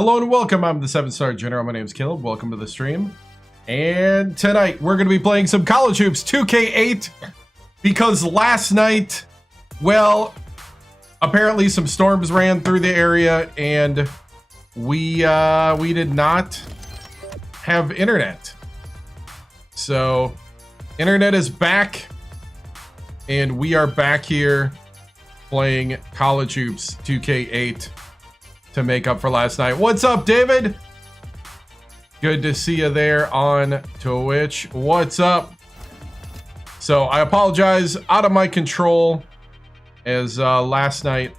Hello and welcome. I'm the 7-star general. My name is Caleb. Welcome to the stream. And tonight we're going to be playing some College Hoops 2K8 because last night, well, apparently some storms ran through the area and we did not have internet. So internet is back and we are back here playing College Hoops 2K8 to make up for last night. What's up, David? Good to see you there on Twitch. What's up? So I apologize, out of my control, as last night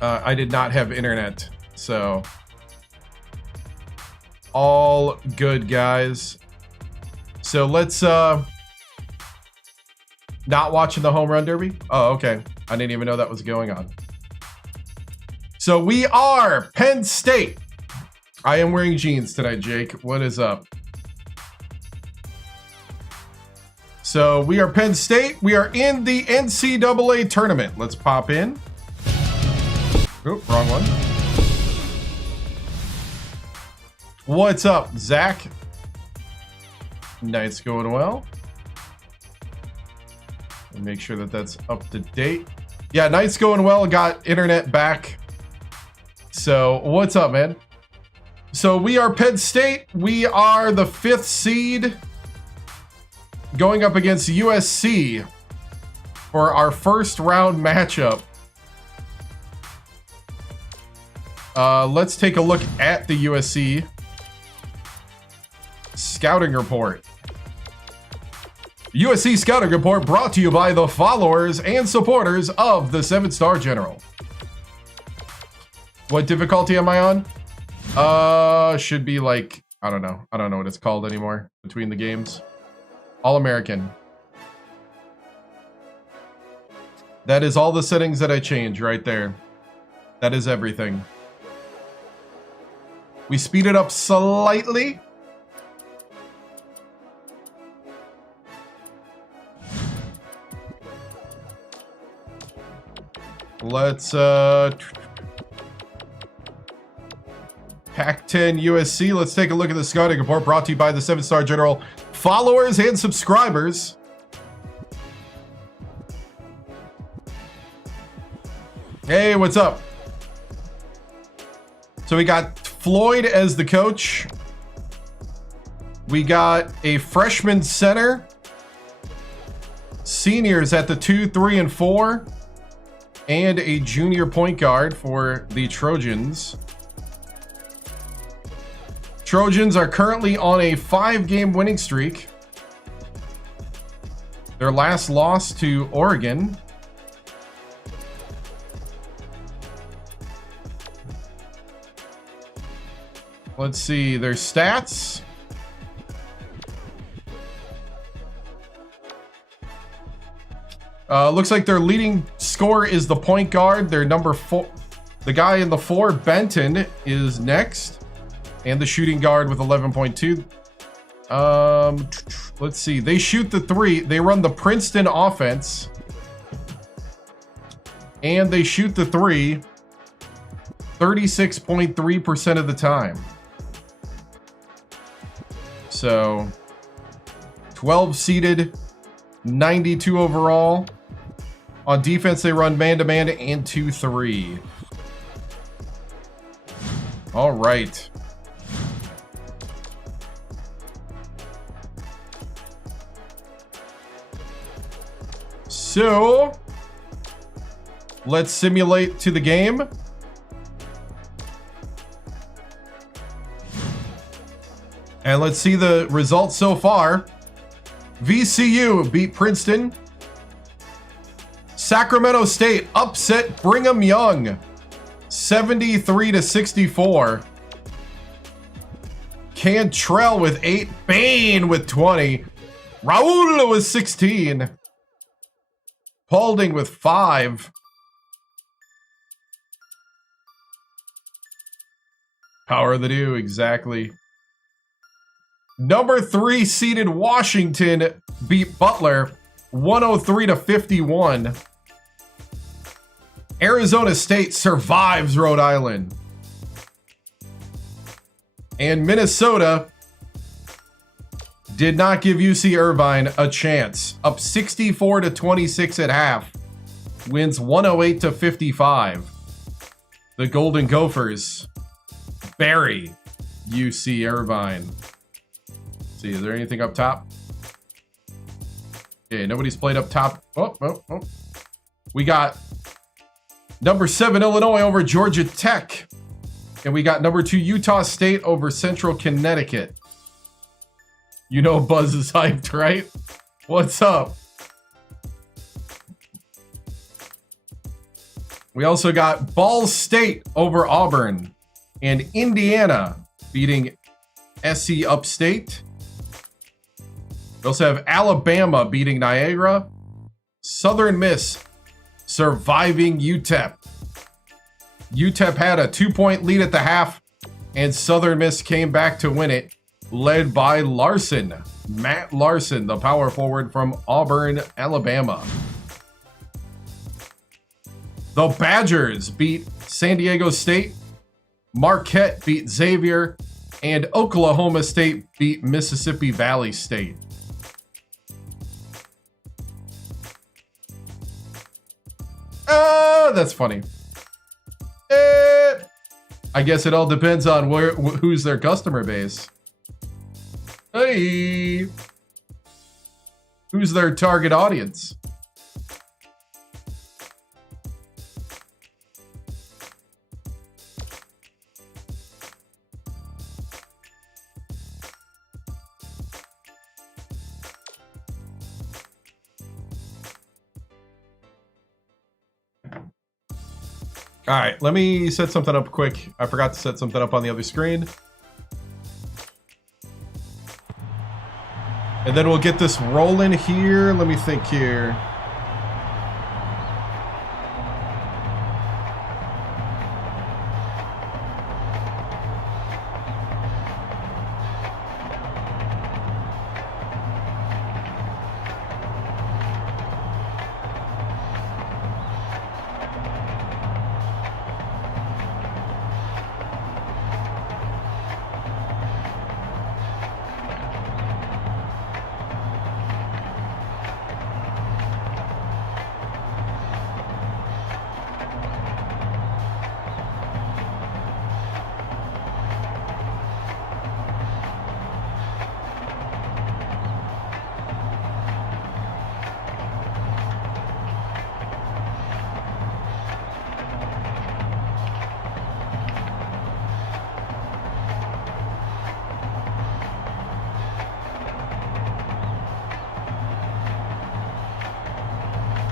I did not have internet. So all good, guys. So let's not watching the home run derby. Oh, okay. I didn't even know that was going on. So we are Penn State. I am wearing jeans tonight, Jake. What is up? So we are Penn State. We are in the NCAA tournament. Let's pop in. Oop, wrong one. What's up, Zach? Night's going well. Make sure that that's up to date. Yeah, night's going well. Got internet back. So what's up, man? So we are Penn State. We are the 5th seed going up against USC for our first round matchup. Let's take a look at the USC scouting report. USC scouting report brought to you by the followers and supporters of the 7-star general. What difficulty am I on? Should be like, I don't know what it's called anymore between the games. All-American. That is all the settings that I change right there. That is everything. We speed it up slightly. Let's Pac-10 USC. Let's take a look at the scouting report brought to you by the 7-star general followers and subscribers. Hey, what's up? So we got Floyd as the coach. We got a freshman center, seniors at the 2, 3, and 4, and a junior point guard for the Trojans. Trojans are currently on a 5-game winning streak. Their last loss to Oregon. Let's see their stats. Looks like their leading scorer is the point guard. Their number 4, the guy in the 4, Benton, is next. And the shooting guard with 11.2. Let's see. They shoot the 3. They run the Princeton offense. And they shoot the 3 36.3% of the time. So 12 seeded, 92 overall. On defense, they run man-to-man and 2-3. All right. So let's simulate to the game. And let's see the results so far. VCU beat Princeton. Sacramento State upset Brigham Young 73-64. Cantrell with 8. Bain with 20. Raul with 16. Paulding with 5. Power of the Dew, exactly. Number 3 seeded Washington beat Butler 103-51. Arizona State survives Rhode Island And Minnesota did not give UC Irvine a chance. Up 64-26 at half. Wins 108-55. The Golden Gophers bury UC Irvine. Let's see, is there anything up top? Okay, nobody's played up top. Oh. We got number 7 Illinois over Georgia Tech. And we got number 2 Utah State over Central Connecticut. You know Buzz is hyped, right? What's up? We also got Ball State over Auburn. And Indiana beating SC Upstate. We also have Alabama beating Niagara. Southern Miss surviving UTEP. UTEP had a 2-point lead at the half, and Southern Miss came back to win it, led by Larson. Matt Larson, the power forward from Auburn, Alabama. The Badgers beat San Diego State. Marquette beat Xavier. And Oklahoma State beat Mississippi Valley State. That's funny. I guess it all depends on who's their customer base. Hey, who's their target audience? All right, let me set something up quick. I forgot to set something up on the other screen. And then we'll get this rolling here. Let me think here.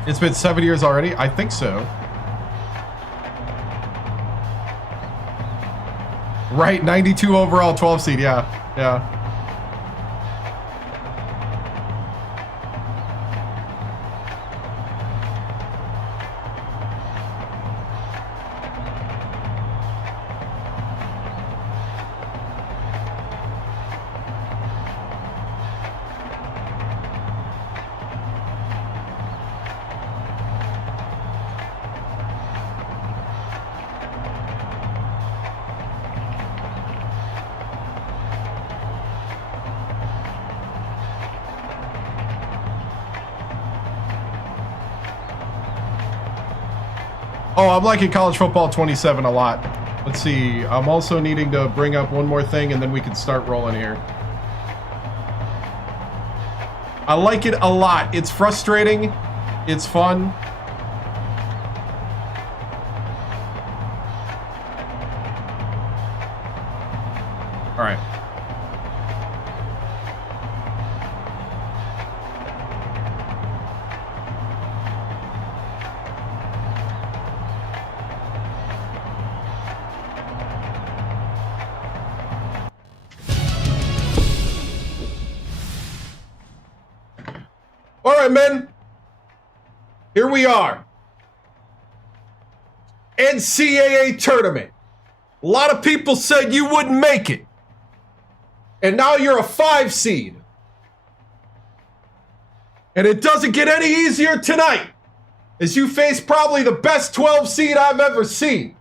It's been 7 years already? I think so. Right, 92 overall, 12 seed. Yeah. Oh, I'm liking college football 27 a lot. Let's see. I'm also needing to bring up one more thing, and then we can start rolling here. I like it a lot. It's frustrating. It's fun. All right. All right, men. Here we are. NCAA tournament. A lot of people said you wouldn't make it. And now you're a 5 seed. And it doesn't get any easier tonight, as you face probably the best 12 seed I've ever seen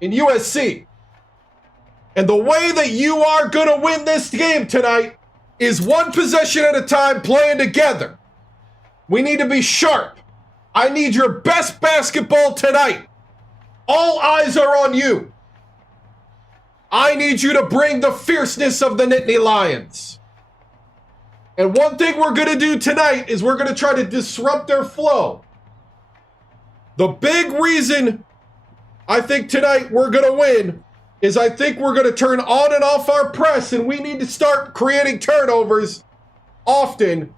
in USC. And the way that you are going to win this game tonight is one possession at a time, playing together. We need to be sharp. I need your best basketball tonight. All eyes are on you. I need you to bring the fierceness of the Nittany Lions. And one thing we're going to do tonight is we're going to try to disrupt their flow. The big reason I think tonight we're going to win is I think we're going to turn on and off our press, and we need to start creating turnovers often.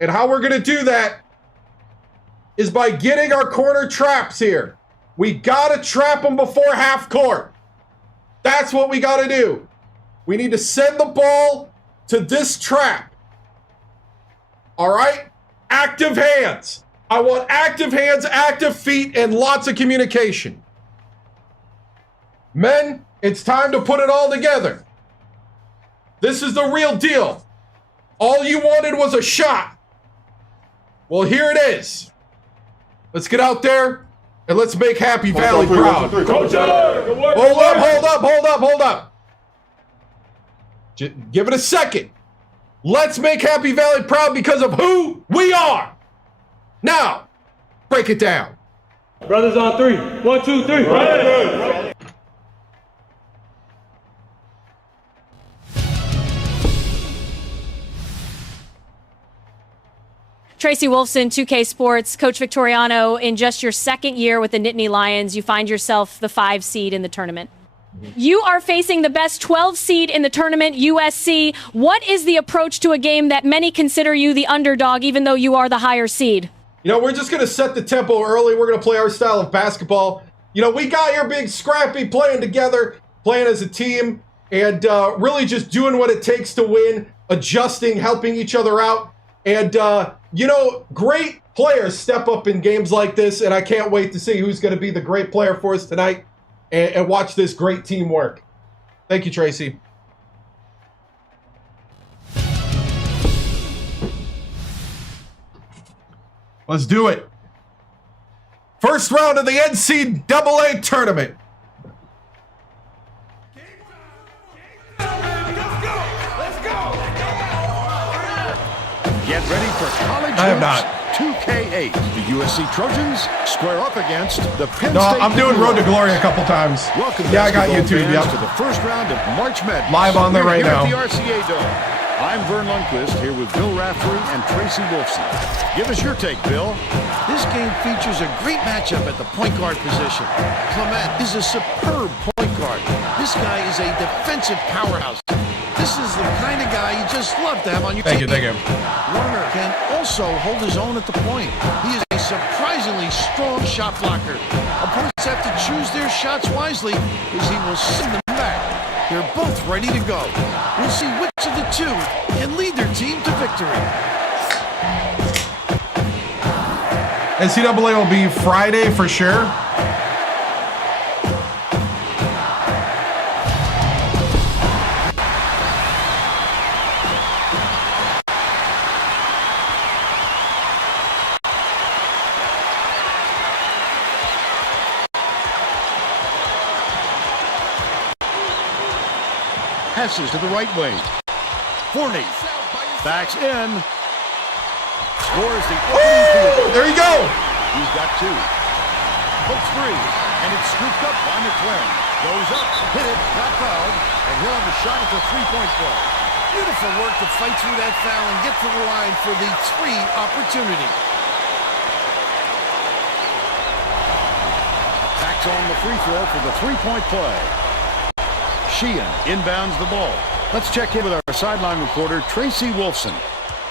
And how we're going to do that is by getting our corner traps here. We got to trap them before half court. That's what we got to do. We need to send the ball to this trap. All right? Active hands. I want active hands, active feet, and lots of communication. Men, it's time to put it all together. This is the real deal. All you wanted was a shot. Well, here it is. Let's get out there and let's make Happy Valley proud. Hold up. Just give it a second. Let's make Happy Valley proud because of who we are. Now, break it down. Brothers on three. 1, 2, 3. Right. Tracy Wolfson, 2K Sports. Coach Victoriano, in just your second year with the Nittany Lions, you find yourself the 5 seed in the tournament. You are facing the best 12 seed in the tournament, USC. What is the approach to a game that many consider you the underdog, even though you are the higher seed? You know, we're just going to set the tempo early. We're going to play our style of basketball. You know, we got here big, scrappy, playing together, playing as a team, and really just doing what it takes to win, adjusting, helping each other out. And, you know, great players step up in games like this, and I can't wait to see who's going to be the great player for us tonight and watch this great team work. Thank you, Tracy. Let's do it. First round of the NCAA tournament. Get ready for college I am not. 2K8. The USC Trojans square up against the Penn State. No, I'm doing Road to Glory a couple times. Welcome, yeah, I got YouTube. Yep. Yep. To the first round of March Madness. Live on there right now. At the RCA Dome. I'm Vern Lundquist here with Bill Raftery and Tracy Wolfson. Give us your take, Bill. This game features a great matchup at the point guard position. Clement is a superb point guard. This guy is a defensive powerhouse. This is the kind of guy you just love to have on your team. Thank you. Warner can also hold his own at the point. He is a surprisingly strong shot blocker. Opponents have to choose their shots wisely as he will send them back. They're both ready to go. We'll see which of the two can lead their team to victory. NCAA will be Friday for sure. Passes to the right wing. Forney backs in. Scores the opening field. There you go. He's got 2. Hooks 3. And it's scooped up by McLaren. Goes up, hit it, got fouled, and he'll have a shot at the 3-point play. Beautiful work to fight through that foul and get to the line for the 3 opportunity. Backs on the free throw for the 3-point play. Sheehan inbounds the ball. Let's check in with our sideline reporter, Tracy Wolfson,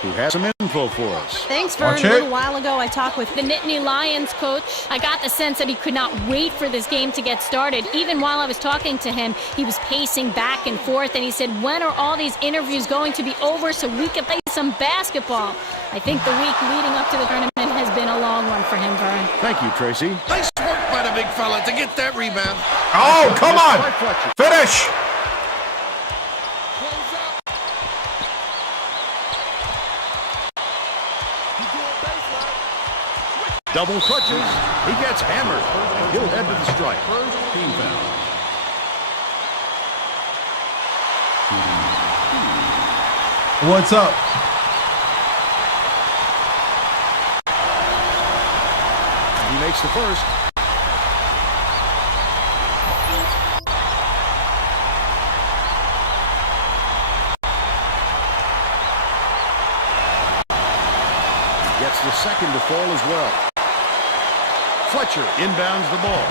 who has some info for us. Thanks, Vern. A little while ago, I talked with the Nittany Lions coach. I got the sense that he could not wait for this game to get started. Even while I was talking to him, he was pacing back and forth, and he said, when are all these interviews going to be over so we can play some basketball? I think the week leading up to the tournament has been a long one for him, Vern. Thank you, Tracy. Nice work by the big fella to get that rebound. Oh, come on. Finish. Double clutches. He gets hammered. He'll head to the strike. Team foul. What's up? He makes the first. Gets the second to fall as well. Fletcher inbounds the ball.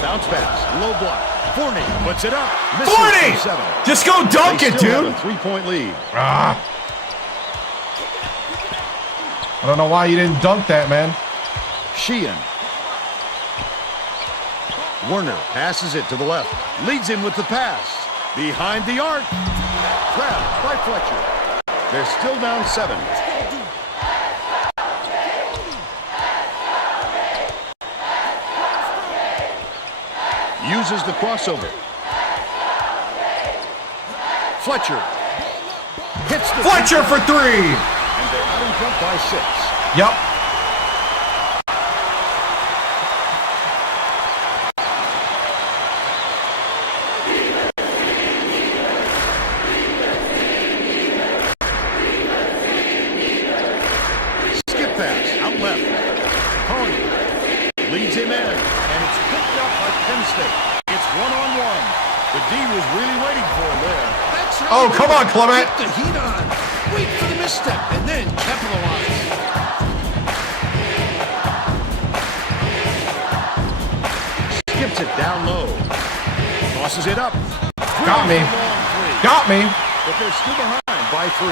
Bounce pass, low block. Forney puts it up. Forney! Just go dunk it, dude. A 3-point lead. I don't know why you didn't dunk that, man. Sheehan. Werner passes it to the left. Leads him with the pass. Behind the arc. Grabbed by Fletcher. They're still down 7. Uses the crossover. Fletcher. Hits the Fletcher for 3. And they're out in front by 6. Yep. Skip pass out left. Pony leads him in, and it's picked up by Penn State. It's one-on-one. The D was really waiting for him there. That's how Oh, you come do it. on, Clement. Keep the heat on. Wait for the misstep and then capitalize. Skips it down low. Tosses it up. Got me. Long three. Got me. But they're still behind by 3.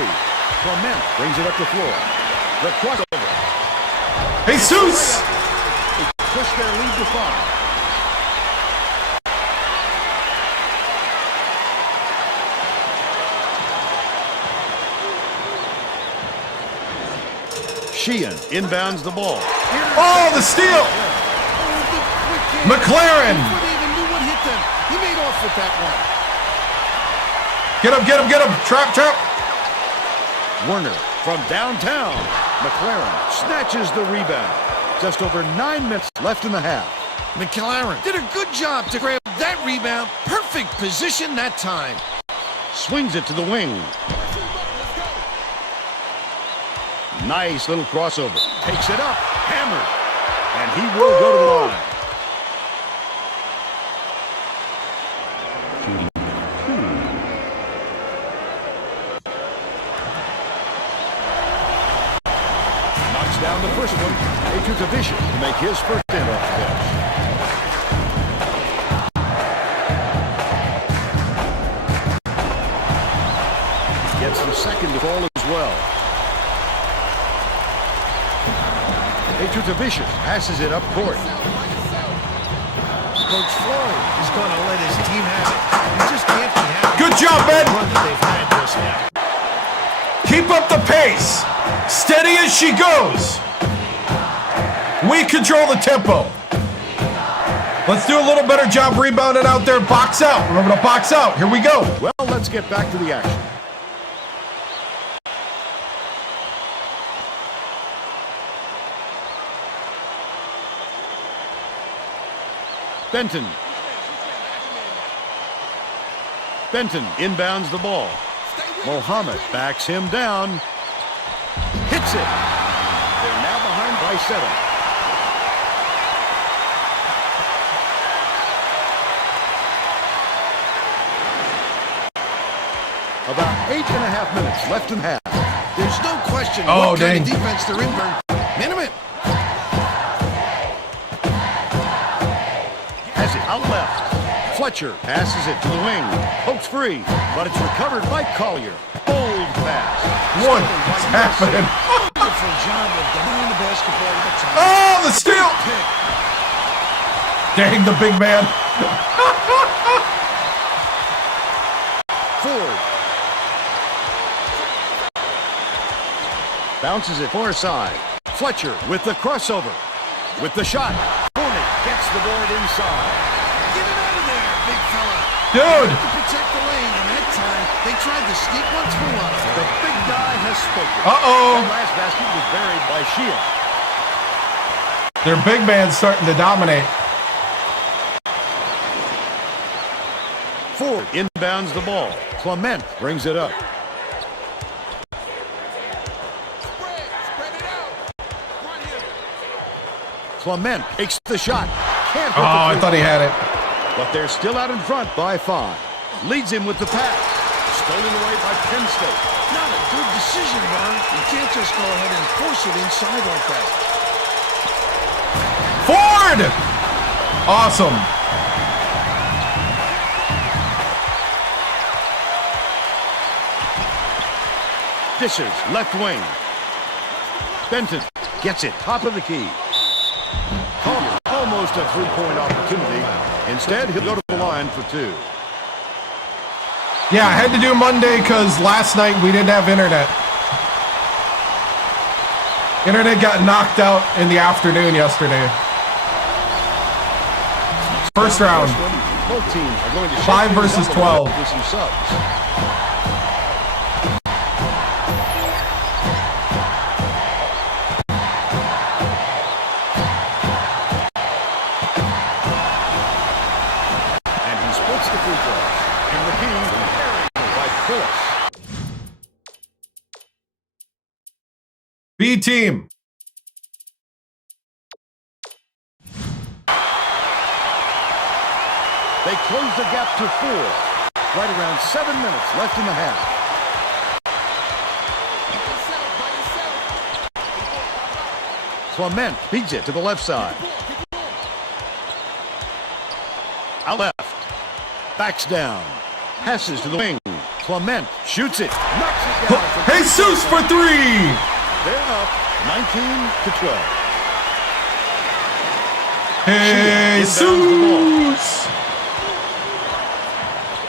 Clement brings it up the floor. The crossover. Jesus! Push their lead to 5. Sheehan inbounds the ball. Oh, the steal! McLaren! Before they even knew what hit them, he made off with that one. Get him, get him, get him! Trap, trap! Werner from downtown. McLaren snatches the rebound. Just over 9 minutes left in the half. McLaren did a good job to grab that rebound. Perfect position that time. Swings it to the wing. Nice little crossover. Takes it up. Hammered. And he will go to the line. Knocks down the first one. Patriots a Bishop to make his first stand off the bench. Gets the second to fall as well. Patriots a Bishop passes it up court. Coach Floyd is going to let his team have it. You just can't be happy. Good job, Ben! Run that they've had just now. Keep up the pace! Steady as she goes! We control the tempo. Let's do a little better job rebounding out there. Box out. Remember to box out. Here we go. Well, let's get back to the action. Benton. Benton inbounds the ball. Mohammed backs him down. Hits it. They're now behind by 7. About 8.5 minutes left in half. There's no question Oh, what kind dang. of defense they're in. Minimum. Has it out left. Fletcher passes it to the wing. Pokes free, but it's recovered by Collier. Bold pass. What Stolen by is USC. happening? Wonderful job of dominating the basketball at the time. Oh, the steal! Pick. Dang, the big man. Ford. Bounces it far side. Fletcher with the crossover. With the shot. Hornet gets the board inside. Get it out of there, big fella. Dude! To protect the lane, and that time they tried to sneak one through on him. The big guy has spoken. Uh-oh. That last basket was buried by Sheehan. Their big man's starting to dominate. Ford inbounds the ball. Clement brings it up. Clement takes the shot. Can't hit I thought he had it. But they're still out in front by 5. Leads him with the pass. Stolen away by Penn State. Not a good decision, Vern. You can't just go ahead and force it inside like that. Ford! Awesome. Dishes, left wing. Benton gets it, top of the key. Collier, almost a three-point opportunity. Instead, he'll go to the line for 2. Yeah, I had to do Monday because last night we didn't have internet. Internet got knocked out in the afternoon yesterday. First round. Both teams are going to 5 versus 12. with some subs. B team. They close the gap to 4. Right around 7 minutes left in the half. Clement beats it to the left side. Out left. Backs down. Passes to the wing. Clement shoots it. Knocks it down. Jesus for 3. They're up 19-12. Jesus.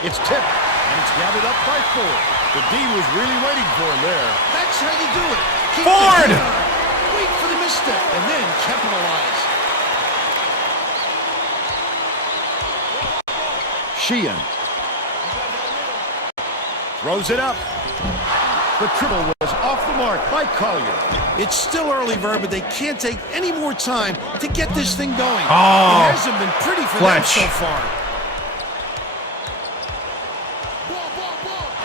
It's tipped, and it's gathered up by 4. The D was really waiting for him there. That's how you do it. Keep Ford! the wait for the misstep, and then capitalize. Sheehan throws it up. The triple was off the mark by Collier. It's still early, Verb, but they can't take any more time to get this thing going. Oh, it hasn't been pretty for them so far.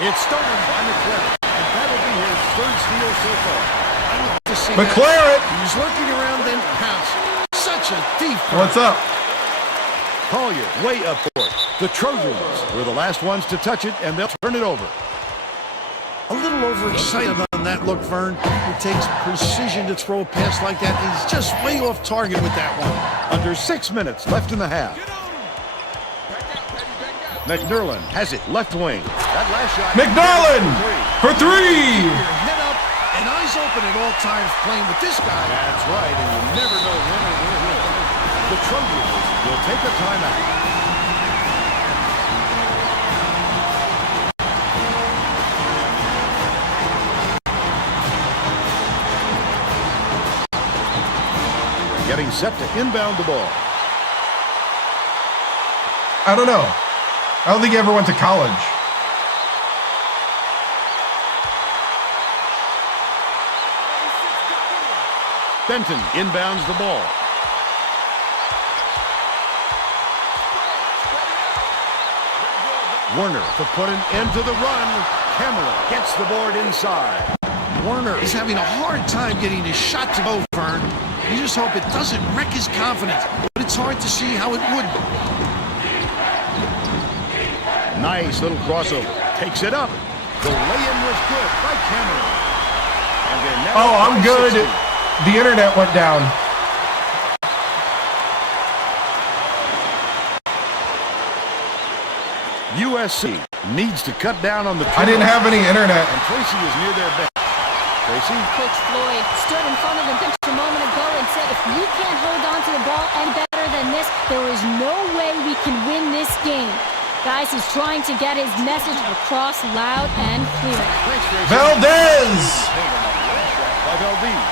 It's stolen by McClaren, and that'll be his 3rd steal so far. I love to see McClaren! That. He's lurking around, then pounce. Such a deep What's up? Collier way up for it. The Trojans were the last ones to touch it, and they'll turn it over. A little overexcited on that look, Vern. It takes precision to throw a pass like that. He's just way off target with that one. Under 6 minutes left in the half. McNerlin has it left wing. That last shot. McNerlin for 3. Your head up and eyes open at all times playing with this guy. That's right, and you never know when or where he'll come. The Trojans will take a timeout. Getting set to inbound the ball. I don't know. I don't think he ever went to college. Benton inbounds the ball. Werner to put an end to the run. Cameron gets the board inside. Werner is having a hard time getting his shot to go, Vern. You just hope it doesn't wreck his confidence, but it's hard to see how it would. Nice little crossover. Takes it up. The lay-in was good by Cameron. And they're now Oh, I'm good. 60. The internet went down. USC needs to cut down on the I didn't have any internet. And Tracy is near their bench. Tracy? Coach Floyd stood in front of the bench a moment ago and said, if we can't hold on to the ball any better than this, there is no way we can win this game. Guys, he's trying to get his message across loud and clear. Thanks, Tracy. Valdez! By Valdez.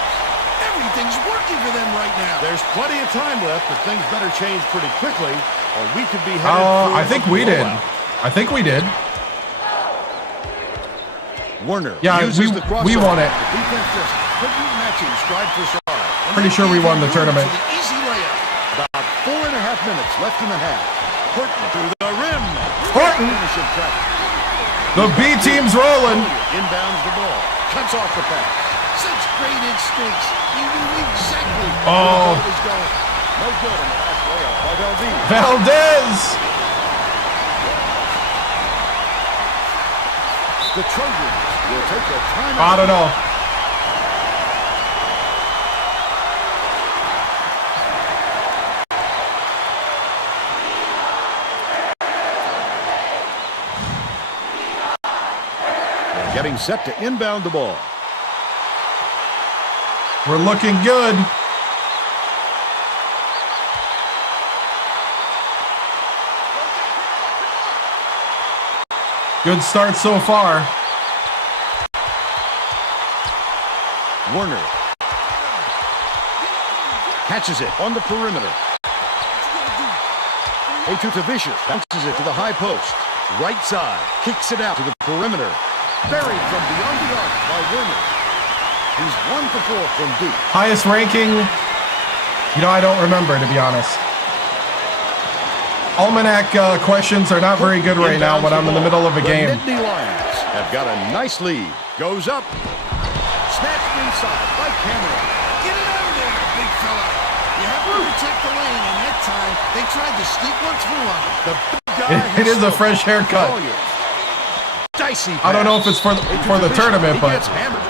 Everything's working for them right now. There's plenty of time left, but things better change pretty quickly, or we could be headed for I think we did. blowout. I think we did. Werner Yeah, uses the crossover. we won it. The defense just couldn't match him stride for stride. Pretty sure we won the tournament. The easy layup. About 4.5 minutes left in the half. Horton to the rim. Horton! finish of traffic. The B team's rolling. Inbounds the ball. Cuts off the pass. Such great instincts. He knew exactly Oh. where the ball was going. No good on the last layup by Valdez. Valdez. The Trojans will take a timeout. I don't know. Getting set to inbound the ball. We're looking good. Good start so far. Werner catches it on the perimeter. Vicious bounces it to the high post. Right side. Kicks it out to the perimeter. Buried from beyond the arc by Werner. He's 1 for 4 from deep. Highest ranking, you know, I don't remember, to be honest. Almanac questions are not very good right now when I'm in the middle of a game. The Nittany Lions have got a nice lead. Goes up. Snatched inside by Cameron. Get it out of there, big fella. You have to protect the lane, and that time they tried to sneak one through on him. The big guy It is a fresh haircut. Dicey pass. I don't know if it's for the tournament, He but gets hammered.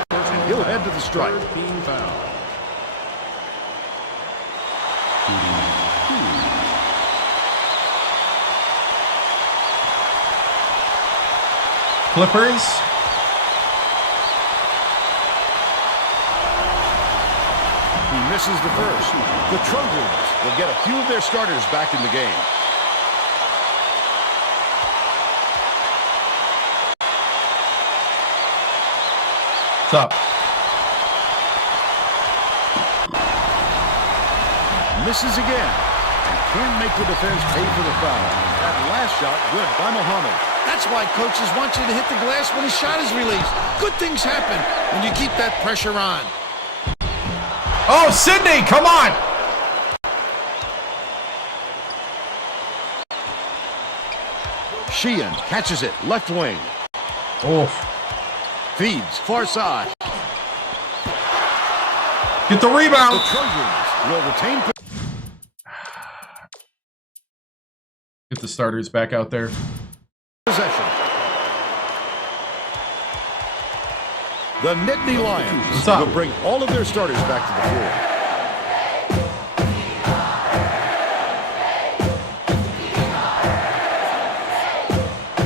He'll head to the strike. Being fouled. Clippers. He misses the first. The Trojans will get a few of their starters back in the game. What's up? Misses again. And can't make the defense pay for the foul. That last shot, good by Muhammad. That's why coaches want you to hit the glass when a shot is released. Good things happen when you keep that pressure on. Oh, Sydney, come on! Sheehan catches it, left wing. Oh, Feeds, far side. get the The rebound. Trojans will retain Get the starters back out there. possession. The Nittany Lions What's up? will bring all of their starters back to the floor.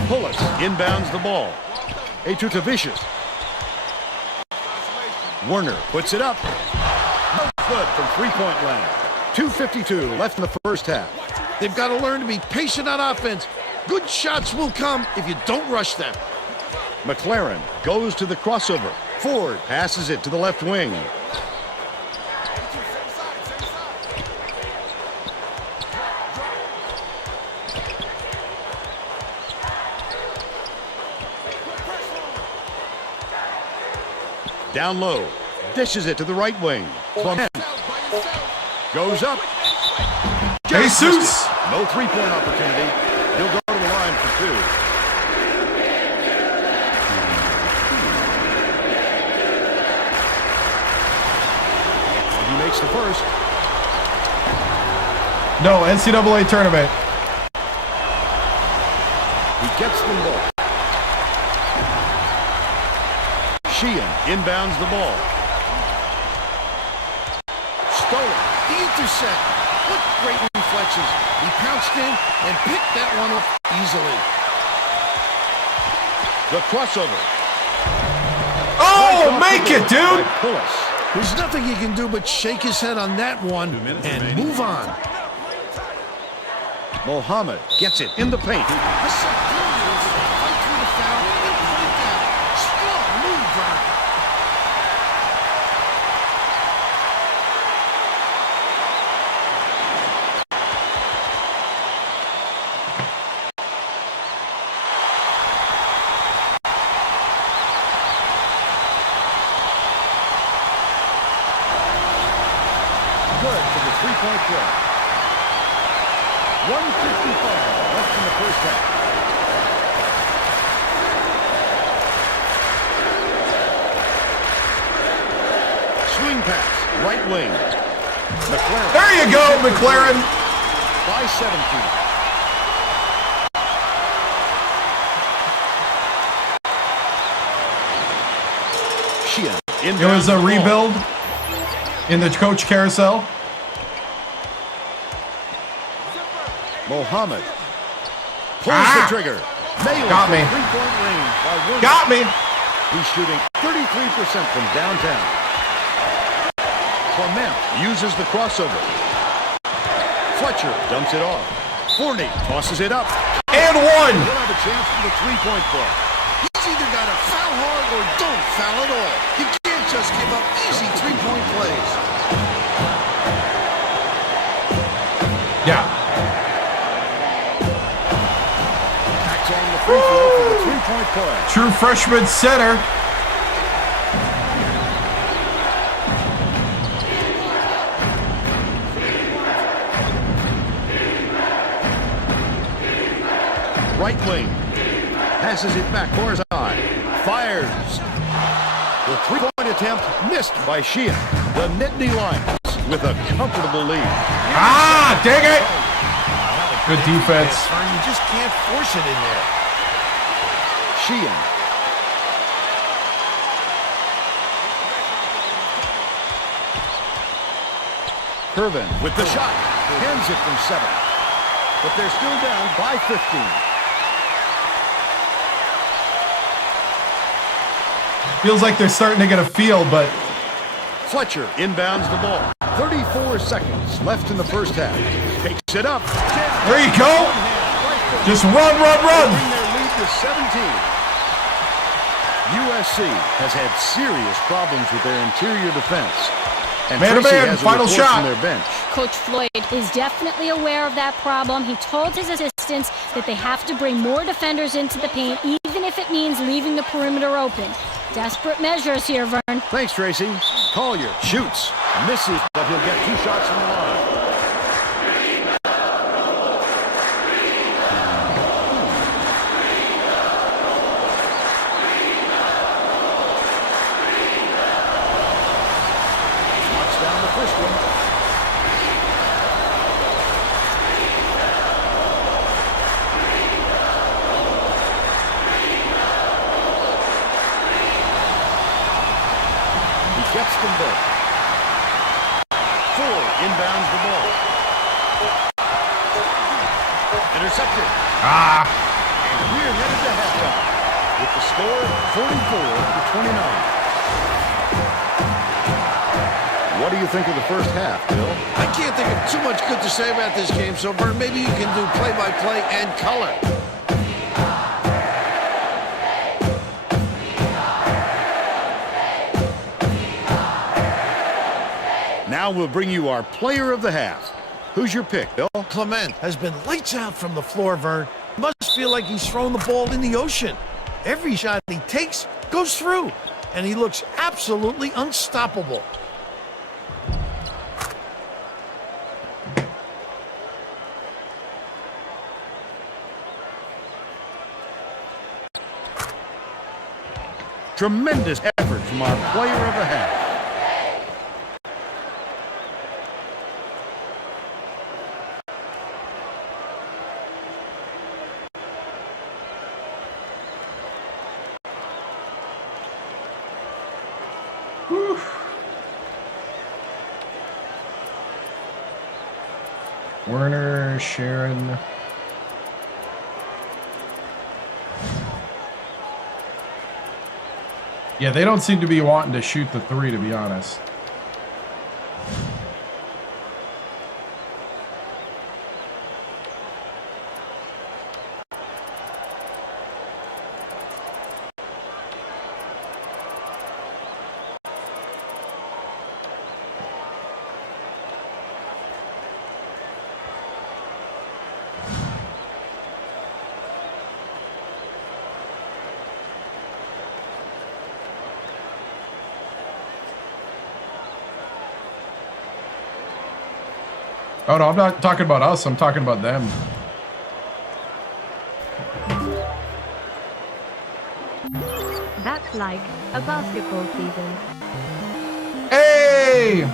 Pullis inbounds the ball. Vicious. Werner puts it up. No good from three-point land. 2:52 left in the first half. They've got to learn to be patient on offense. Good shots will come if you don't rush them. McLaren goes to the crossover. Ford passes it to the left wing. Down low. Dishes it to the right wing. Clement goes up. Just Jesus! missed it. No three-point opportunity. He'll go to the line for two. He makes the first. No, NCAA tournament. He gets them both. Sheehan inbounds the ball. Stolen. The intercept. What great reflexes. He pounced in and picked that one up easily. The crossover. Oh, make it, dude! By Pullis. There's nothing he can do but shake his head on that one and move on. Muhammad gets it in the paint. A superior fight through the foul and put it down. Strong move, Vernon. Good for the three-point play. 1:55 left in the first half. pass. Right wing. McLaren. There you go, McLaren. By 17. Sheehan. It was a rebuild in the coach carousel. Mohammed pulls the trigger. Nailed Got me. Three-point range by Williams. Got me. He's shooting 33% from downtown. Clement uses the crossover. Fletcher dumps it off. Forney tosses it up. And one. He'll have a chance for the three-point play. He's either got to foul hard or don't foul at all. You can't just give up easy three-point plays. Yeah. Backs on the free throw for the three-point play. True freshman center. Right wing. Passes it back. Corzine. Fires. The three-point attempt missed by Sheehan. The Nittany Lions with a comfortable lead. Ah, dang it. Good defense. You just can't force it in there. Sheehan. Curvin with the shot. Hands it from 7. But they're still down by 15. Feels like they're starting to get a feel, but Fletcher inbounds the ball. 34 seconds left in the first half. Takes it up. there you go. Just run, run, run. Bring their lead to 17. USC has had serious problems with their interior defense. And Man to Tracy man, has a final report shot. from their bench. Coach Floyd is definitely aware of that problem. He told his assistants that they have to bring more defenders into the paint, even if it means leaving the perimeter open. Desperate measures here, Vern. Thanks, Tracy. Collier shoots, misses, but he'll get 2 shots from the line. Knocks down the first one. Gets them both. Ford inbounds the ball. Intercepted. And we're headed to halftime with the score 44-29. What do you think of the first half, Bill? I can't think of too much good to say about this game, so Vern, maybe you can do play-by-play and color. Now we'll bring you our player of the half. Who's your pick, Bill? Clement has been lights out from the floor, Vern. Must feel like he's throwing the ball in the ocean. Every shot he takes goes through, and he looks absolutely unstoppable. Tremendous effort from our player of the half. Werner, Sharon. Yeah, they don't seem to be wanting to shoot the 3, to be honest. Oh no, I'm not talking about us, I'm talking about them. That's like a basketball season. Hey! Hey!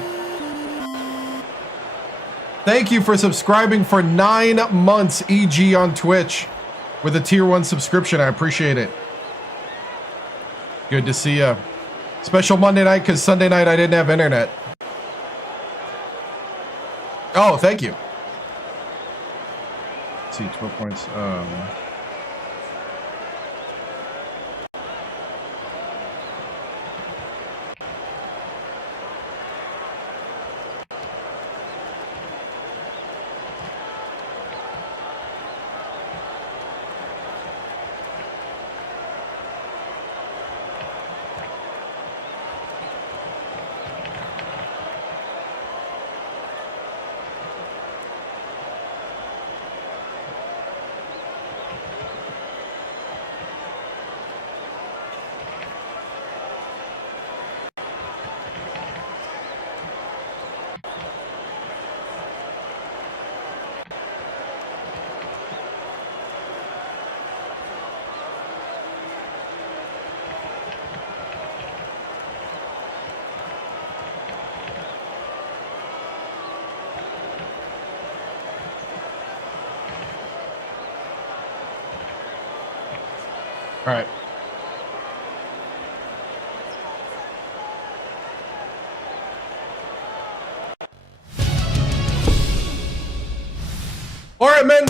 Thank you for subscribing for 9 months, EG on Twitch, with a tier 1 subscription. I appreciate it. Good to see ya. Special Monday night because Sunday night I didn't have internet. Oh, thank you. Let's see, 12 points. All right. All right, men.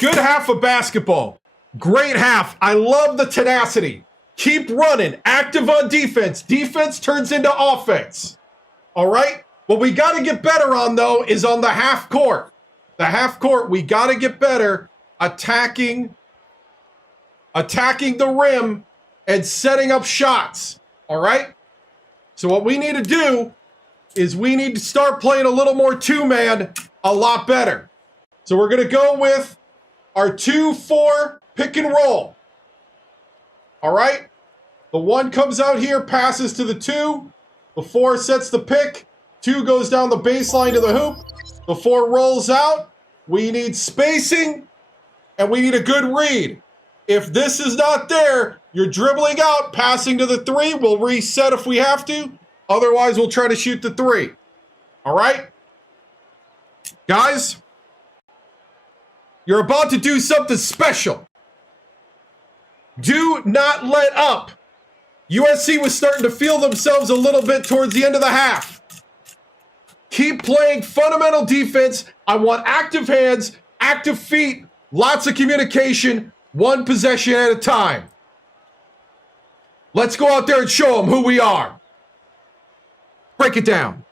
Good half of basketball. Great half. I love the tenacity. Keep running. Active on defense. Defense turns into offense. All right? What we got to get better on, though, is on the half court. The half court, we got to get better attacking the rim and setting up shots. All right? So what we need to do is we need to start playing a little more two-man a lot better. So we're going to go with our 2-4 pick and roll. All right? The 1 comes out here, passes to the 2. The 4 sets the pick. 2 goes down the baseline to the hoop. The 4 rolls out. We need spacing, and we need a good read. If this is not there, you're dribbling out, passing to the 3. We'll reset if we have to. Otherwise, we'll try to shoot the 3. All right? Guys, you're about to do something special. Do not let up. USC was starting to feel themselves a little bit towards the end of the half. Keep playing fundamental defense. I want active hands, active feet, lots of communication, 1 possession at a time. Let's go out there and show them who we are. Break it down.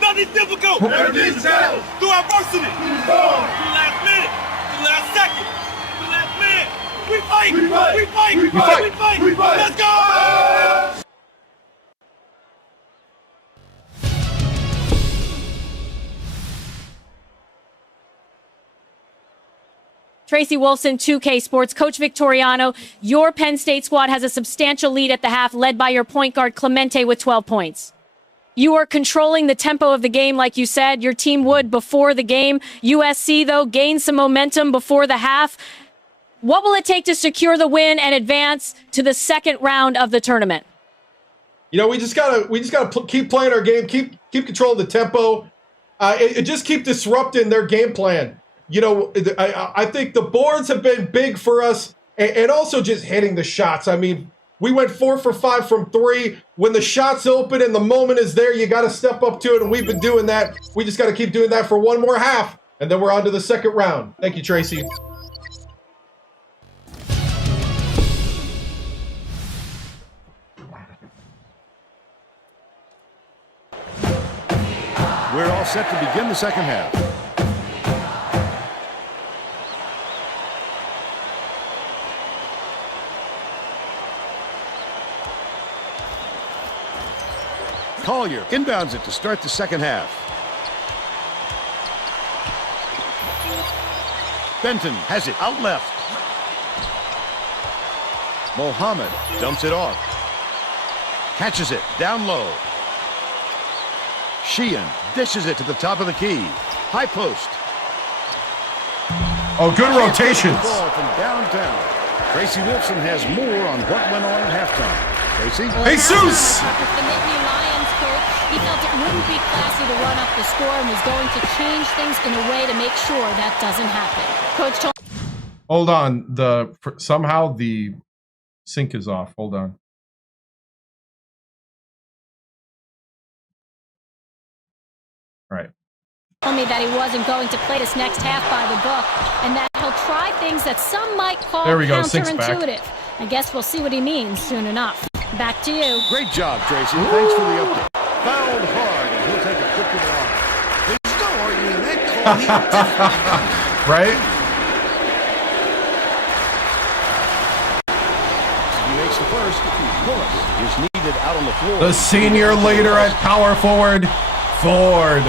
Nothing's difficult. Everything's challenge. Through adversity. Through the last minute. Through the last second. Through the last minute. We fight. We fight. We fight. We fight. We fight. We fight. Let's go. Tracy Wolfson, 2K Sports. Coach Victoriano, your Penn State squad has a substantial lead at the half, led by your point guard Clemente with 12 points. You are controlling the tempo of the game, like you said. Your team would before the game. USC, though, gained some momentum before the half. What will it take to secure the win and advance to the second round of the tournament? You know, we just gotta keep playing our game, keep controlling the tempo, and just keep disrupting their game plan. You know, I think the boards have been big for us, and also just hitting the shots. I mean, we went 4 for 5 from 3. When the shot's open and the moment is there, you got to step up to it, and we've been doing that. We just got to keep doing that for 1 more half, and then we're on to the second round. Thank you, Tracy. We're all set to begin the second half. Collier inbounds it to start the second half. Benton has it out left. Mohammed dumps it off. Catches it down low. Sheehan dishes it to the top of the key. High post. Oh, good rotations. Ball from downtown. Tracy Wolfson has more on what went on at halftime. Tracy? Jesus! With the Nittany Lions coach. He felt it wouldn't be classy to run up the score and was going to change things in a way to make sure that doesn't happen. Coach told... Hold on. Somehow the sync is off. Hold on. All right. Told me that he wasn't going to play this next half by the book, and that he'll try things that some might call counterintuitive. I guess we'll see what he means soon enough. Back to you. Great job, Tracy. Thanks for the update. Fouled hard, and he'll take a quick line. There's no arguing that call. He definitely Right? He makes the first. Pullis is needed out on the floor. The senior leader at power forward, Ford.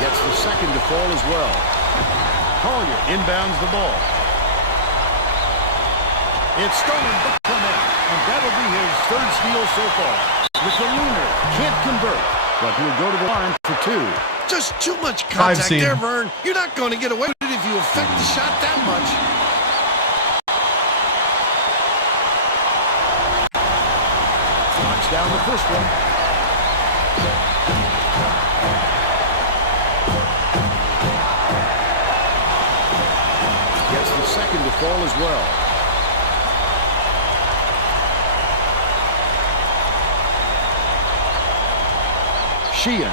Gets the second to fall as well. Collier inbounds the ball. It's stolen by Clement, and that'll be his third steal so far. The Lunar can't convert, but he'll go to the line for two. just too much contact seed. there, Vern. You're not going to get away with it if you affect the shot that much. Knocks down the first one. Gets the second to fall as well. Sheehan.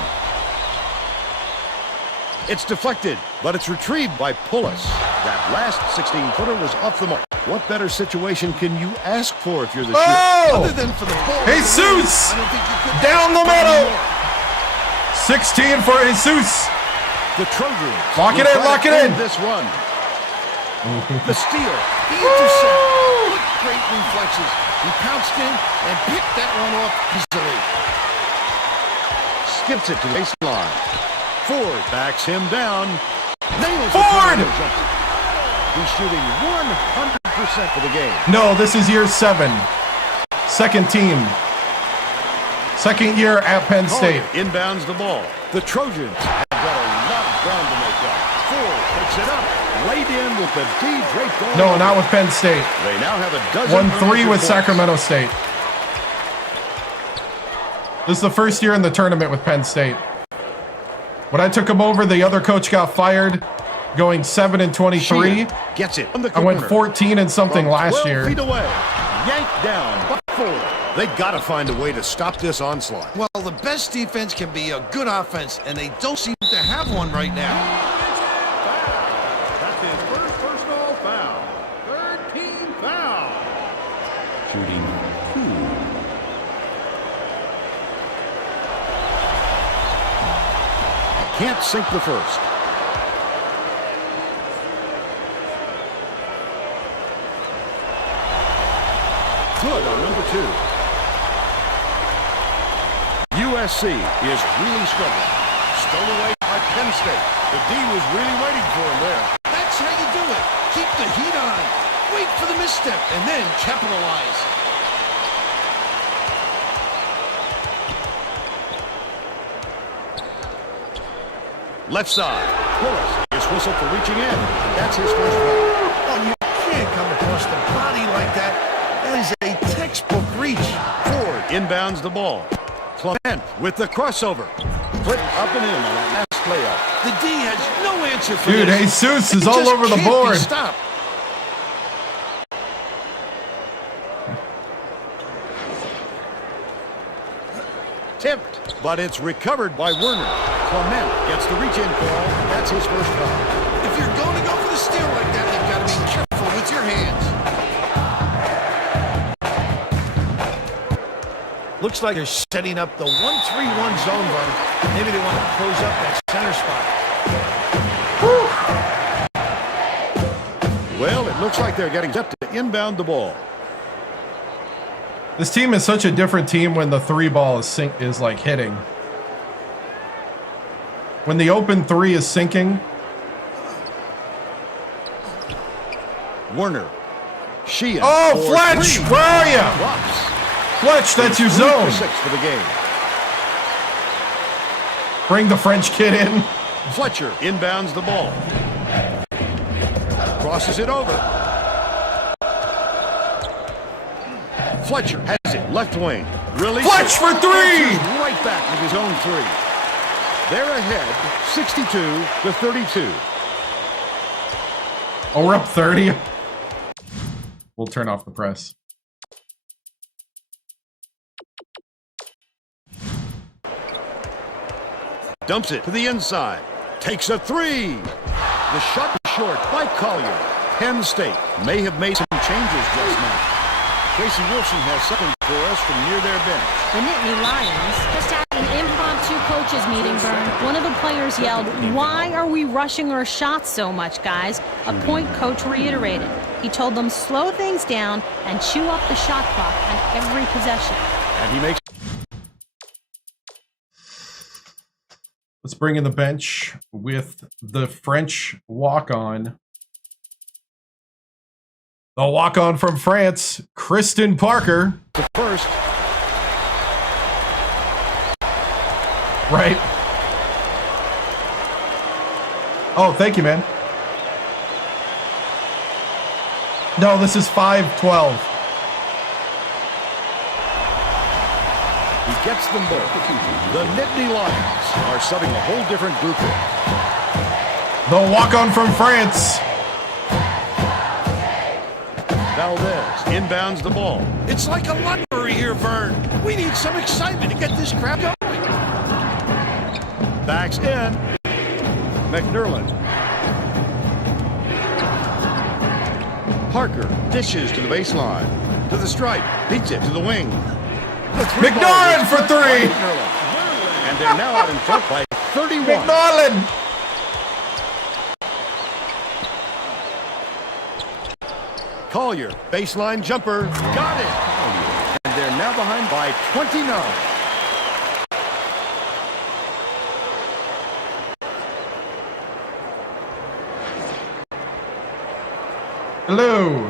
It's deflected, but it's retrieved by Pullis. That last 16-footer was off the mark. What better situation can you ask for if you're the shooter? Other than for the ball. Jesus! I don't think you could Down the middle! 16 for Jesus. The Trojans. Lock it in, lock it in. This one. The steal. The intercept. What great reflexes. He pounced in and picked that one off easily. Skips it to the baseline. Ford backs him down. Nails Ford! He's shooting 100% for the game. No, this is year 7. Second team. Second year at Penn State. Inbounds the ball. The Trojans have got a lot of ground to make up. Ford picks it up. Laid in with the D draped all No, over. not with Penn State. They now have a dozen. Won 3 with points. Sacramento State. This is the first year in the tournament with Penn State. When I took him over, the other coach got fired, going 7-23. Sheehan gets it. On the I went corner. 14 and something From last 12 year. feet away. Yanked down by Ford. They got to find a way to stop this onslaught. Well, the best defense can be a good offense, and they don't seem to have one right now. That's his first personal foul. Third team foul. Shooting 2. Can't sink the first. Good on number 2. USC is really struggling. Stolen away by Penn State. The D was really waiting for him there. That's how you do it. Keep the heat on. Wait for the misstep, and then capitalize. Left side. Pullis is whistled for reaching in. That's his first foul. Oh, you can't come across the body like that. That is a textbook reach. Ford inbounds the ball. Clement with the crossover. Put up and in on that last layup. The D has no answer for Dude, this. Jesus is He all just over the can't be board. stopped. Tipped, but it's recovered by Werner. Clement gets the reach-in call. That's his first foul. If you're going to go for the steal like that, you've got to be careful with your hands. Looks like they're setting up the 1-3-1 zone run. Maybe they want to close up that center spot. Well, it looks like they're getting set to inbound the ball. This team is such a different team when the 3 ball is like hitting. When the open 3 is sinking. Werner. Sheehan. Oh, for Fletch, 3. where are you? Drops. Fletch, that's your 3 zone. for 6 for the game. Bring the French kid in. Fletcher inbounds the ball. Crosses it over. Fletcher has it. Left wing. Release Fletch for three! Right back with his own three. They're ahead, 62-32. Oh, we're up 30. We'll turn off the press. Dumps it to the inside. Takes a three. The shot is short by Collier. Penn State may have made some changes just now. Tracy Wilson has something for us from near their bench. The Nittany Lions just had an impromptu coaches meeting, Vern. One of the players yelled, "Why are we rushing our shots so much, guys?" A point coach reiterated. He told them slow things down and chew up the shot clock on every possession. And he makes... Let's bring in the bench with the French walk-on. The walk-on from France, Kristen Parker. the first. Right. Oh, thank you, man. No, this is 5-12. He gets them both. The Nittany Lions are subbing a whole different group here. The walk-on from France. Valdez inbounds the ball. It's like a lottery here, Vern. We need some excitement to get this crap going. Backs in. McNerland. Parker dishes to the baseline. To the stripe. Beats it to the wing. The three ball McNorland is for by three. McNerland. And they're now out in front by 31. McNorland. Collier, baseline jumper, got it! And they're now behind by 29. Hello.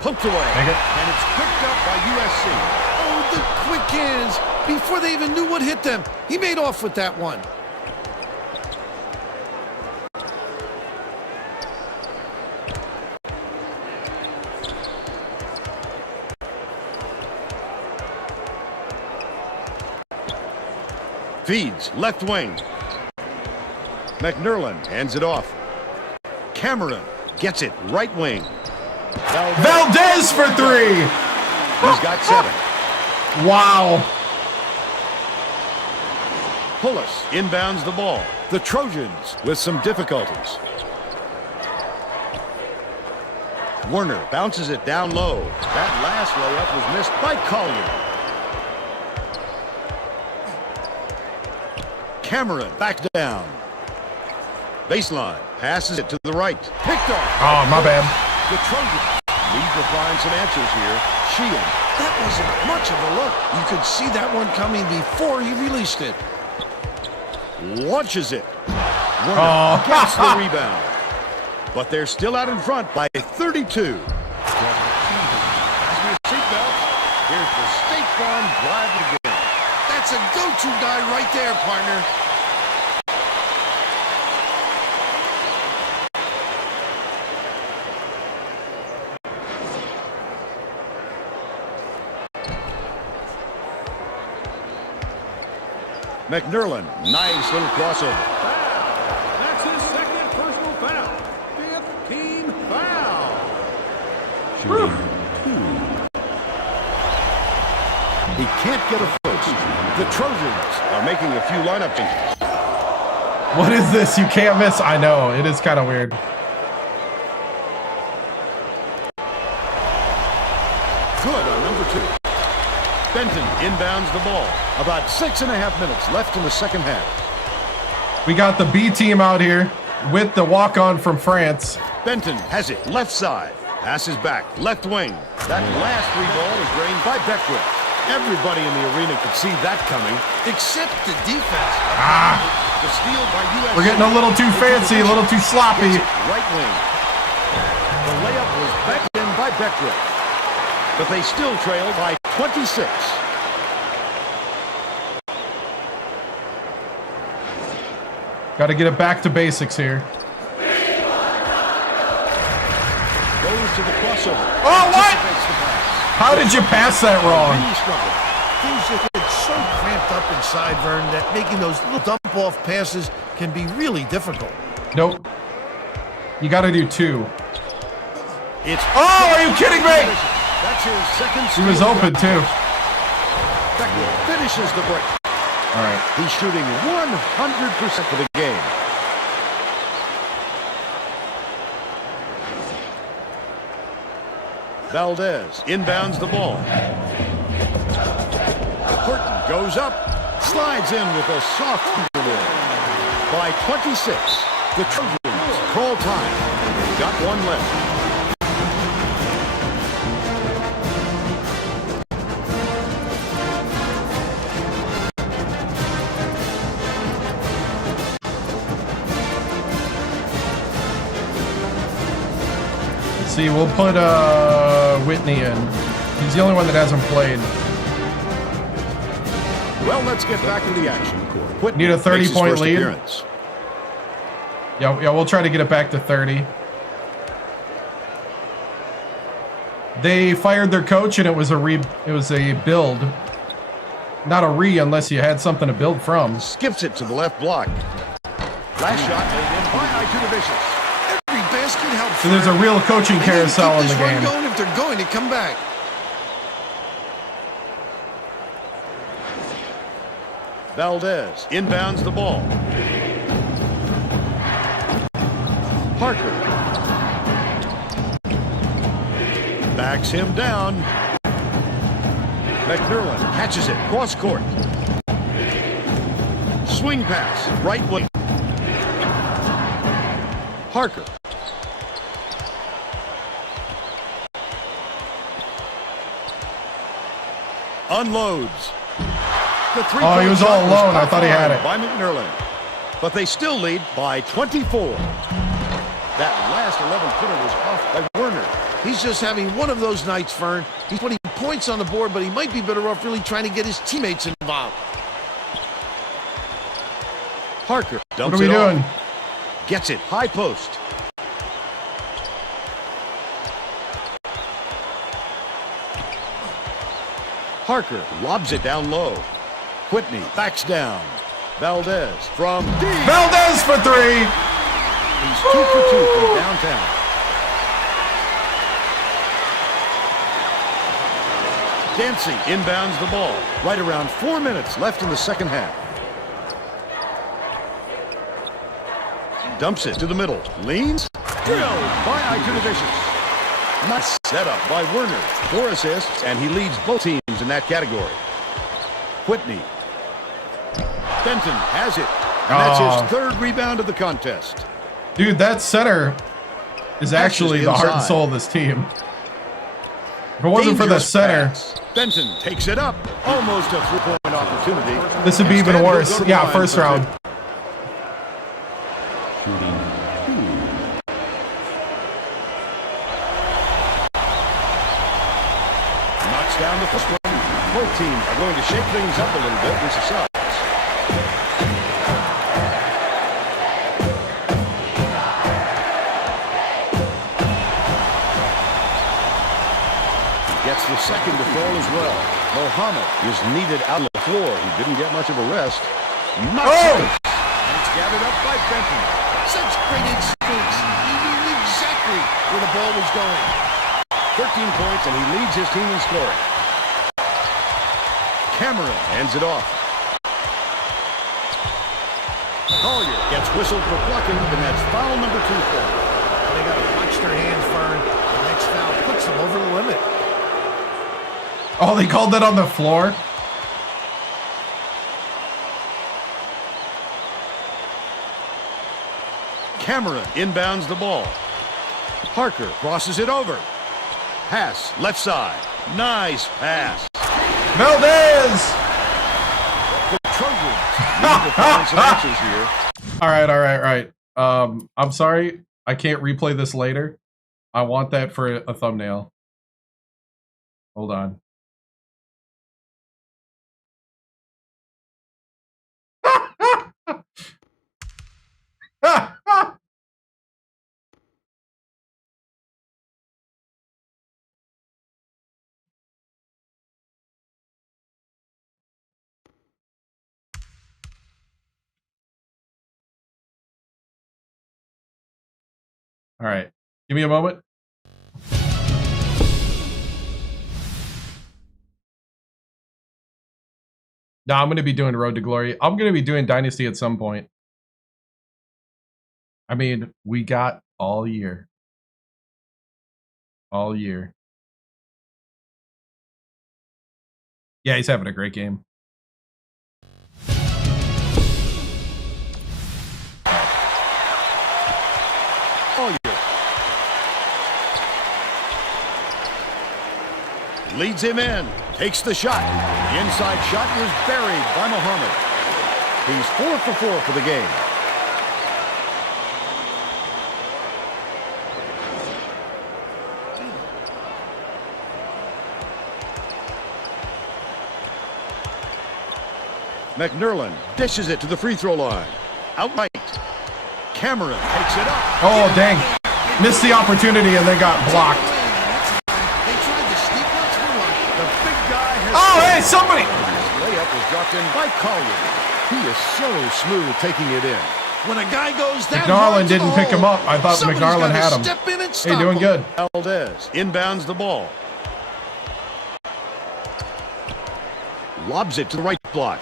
Poked away, Take it. and it's picked up by USC. Oh, the quick hands. Before they even knew what hit them, he made off with that one. Feeds, left wing. McNerland hands it off. Cameron gets it, right wing. Valdez for three. He's got 7. Wow. Pullis inbounds the ball. The Trojans with some difficulties. Werner bounces it down low. That last layup was missed by Collier. Cameron back down. Baseline passes it to the right. Picked off. Oh, my bad. The Trojans need to find some answers here. Sheehan. That wasn't much of a look. You could see that one coming before he released it. Launches it. Werner gets the rebound. But they're still out in front by 32. Fasten your seatbelts. Here's the State Farm drive again. That's a go-to guy right there, partner. McNerland, nice little crossover. That's his second personal foul. 5th team foul. He can't get a first. The Trojans are making a few lineup changes. What is this? You can't miss. I know. It is kind of weird. Good on number 2. Benton inbounds the ball. About 6.5 minutes left in the second half. We got the B team out here with the walk-on from France. Benton has it left side. Passes back, left wing. That last free ball is drained by Beckwith. Everybody in the arena could see that coming. Except the defense. The steal by USC. We're getting a little too fancy, a little too sloppy. Right wing. The layup was backed in by Beckwith. But they still trail by 26. Got to get it back to basics here. to the crossover. Oh, what? Anticipates the pass. How did you pass that wrong? Really struggled. Things just get so cramped up inside, Vern, that making those little dump-off passes can be really difficult. Nope. You got to do 2. It's Oh, are you kidding me? That's his second. He was open too. Beckler finishes the break. All right. He's shooting 100% for the game. Valdez inbounds the ball. Horton goes up, slides in with a soft underwood. By 26, the Trojans call time. Got one left. See, we'll put Whitney in. He's the only one that hasn't played. Well, let's get back to the action. Whitney Need a makes his 30-point first lead. appearance. Yeah, we'll try to get it back to 30. They fired their coach, and it was a build, not a unless you had something to build from. Skips it to the left block. Last shot laid in by Itunovicius. Every basket helps. So there's a real coaching They need to carousel in keep the this run game. going if they're going to come back. Valdez inbounds the ball. Parker backs him down. McNerlin catches it cross court. Swing pass, right wing. Parker. Unloads. The Oh, he was all alone. I thought he had it. By McNerlin. But they still lead by 24. That last 11-footer was off by Werner. He's just having one of those nights, Fern. He's putting points on the board, but he might be better off really trying to get his teammates involved. Parker What dumps are we it doing? off. Gets it. High post. Parker lobs it down low. Whitney backs down. Valdez from deep. Valdez for 3. He's 2 for 2 from downtown. Dancy inbounds the ball. Right around 4 minutes left in the second half. Dumps it to the middle. Leans. Drilled by Itunovicius. Nice setup by Werner. 4 assists, and he leads both teams in that category. Whitney. Benton has it. And that's his third rebound of the contest. Dude, that center is actually the heart and inside. soul of this team. If it wasn't for the Dangerous center, pass. Benton takes it up. Almost a three-point opportunity. this would be even Instead, he'll worse. go to the Yeah, line first for round. two. Knocks down the first one. Both teams are going to shake things up a little bit. This is subs. Gets the second to fall as well. Mohammed is needed out on the floor. He didn't get much of a rest. Oh! And it's gathered up by Benton. Such great instincts. He knew exactly where the ball was going. 13 points, and he leads his team in scoring. Cameron ends it off. Collier gets whistled for blocking, and that's foul number 2 for him. They got to watch their hands, Fern. The next foul puts them over the limit. Oh, they called that on the floor? Cameron inbounds the ball. Parker crosses it over. Pass, left side. Nice pass. Valdez! The Trojans need to find some answers here. All right. I'm sorry. I can't replay this later. I want that for a thumbnail. Hold on. All right. Give me a moment. No, I'm going to be doing Road to Glory. I'm going to be doing Dynasty at some point. I mean, we got all year. All year. Yeah, he's having a great game. Leads him in. Takes the shot. The inside shot was buried by Muhammad. He's 4 for 4 for the game. McNerlin dishes it to the free throw line. Outright. Cameron takes it up. Oh, dang. Missed the opportunity and then got blocked. Oh, hey, somebody! His layup was dropped in by Collier. He is so smooth taking it in. When a guy goes down, McNarland didn't pick him up. I thought McNarland had him. Step in and stop Hey, doing good. Valdez inbounds the ball. Lobs it to the right block.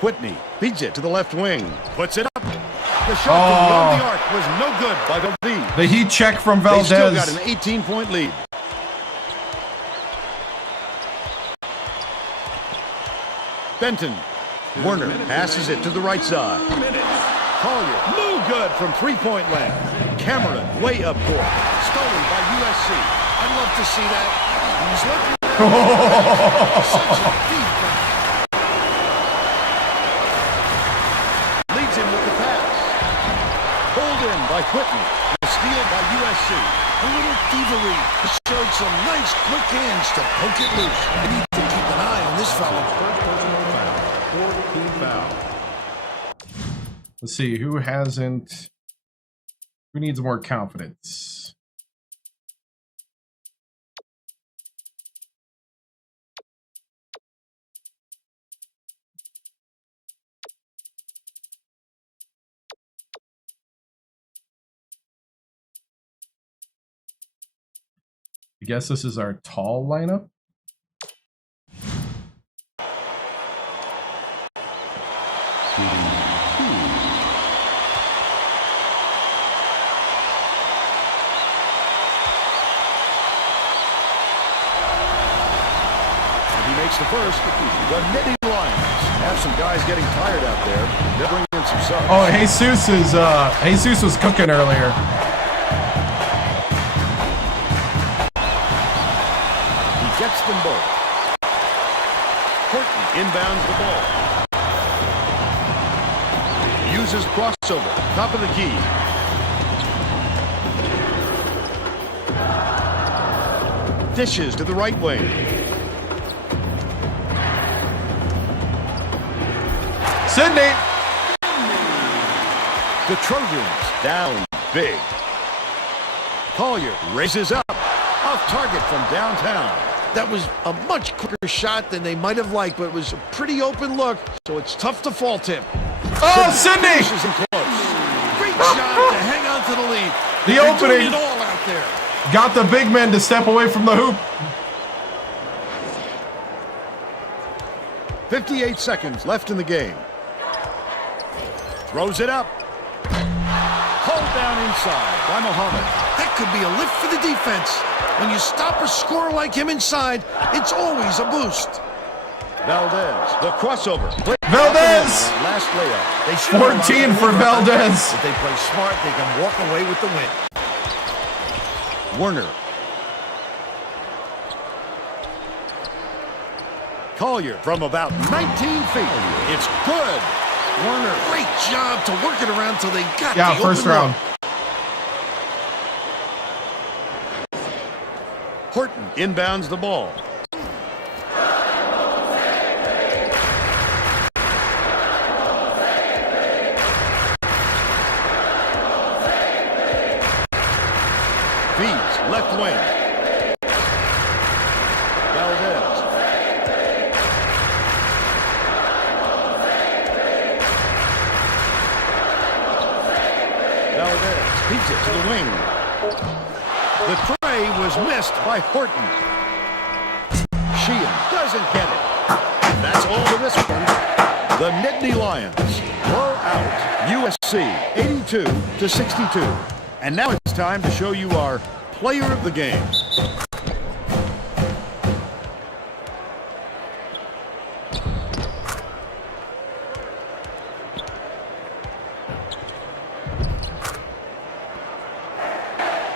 Whitney feeds it to the left wing. Puts it up. The shot from beyond the arc was no good by Valdez. The heat check from Valdez. They still got an 18-point lead. Benton. Werner passes it to the right side. Collier, no good from three-point land. Cameron, way up court. Stolen by USC. I'd love to see that. He's looking such a deep pass. Leads him with the pass. Pulled in by Whitney. The steal by USC. A little thievery. He showed some nice quick hands to poke it loose. We need to keep an eye on this fellow. Let's see, who hasn't... Who needs more confidence? I guess this is our tall lineup. The first, the Nittany Lions have some guys getting tired out there. They're bringing in some subs. Oh, Jesus was cooking earlier. He gets them both. Horton inbounds the ball. Uses crossover, top of the key. Dishes to the right wing. Sydney! The Trojans down big. Collier raises up. Off target from downtown. That was a much quicker shot than they might have liked, but it was a pretty open look, so it's tough to fault him. Oh, Sydney! Great job to hang on to the lead. The They're opening. doing it all out there. Got the big men to step away from the hoop. 58 seconds left in the game. Throws it up. Hold down inside by Muhammad. That could be a lift for the defense. When you stop a scorer like him inside, it's always a boost. Valdez, the crossover. Valdez! Last layup. They should 14 for Valdez. If they play smart, they can walk away with the win. Werner. Collier from about 19 feet. It's good. Werner. Great job to work it around till they got Yeah, the first open round. look. Horton inbounds the ball. Feeds left wing. Valdez. Valdez feeds it to the wing. The tray was missed by Horton. Sheehan doesn't get it. And that's all for this one. The Nittany Lions blow out USC 82-62. And now it's time to show you our player of the game.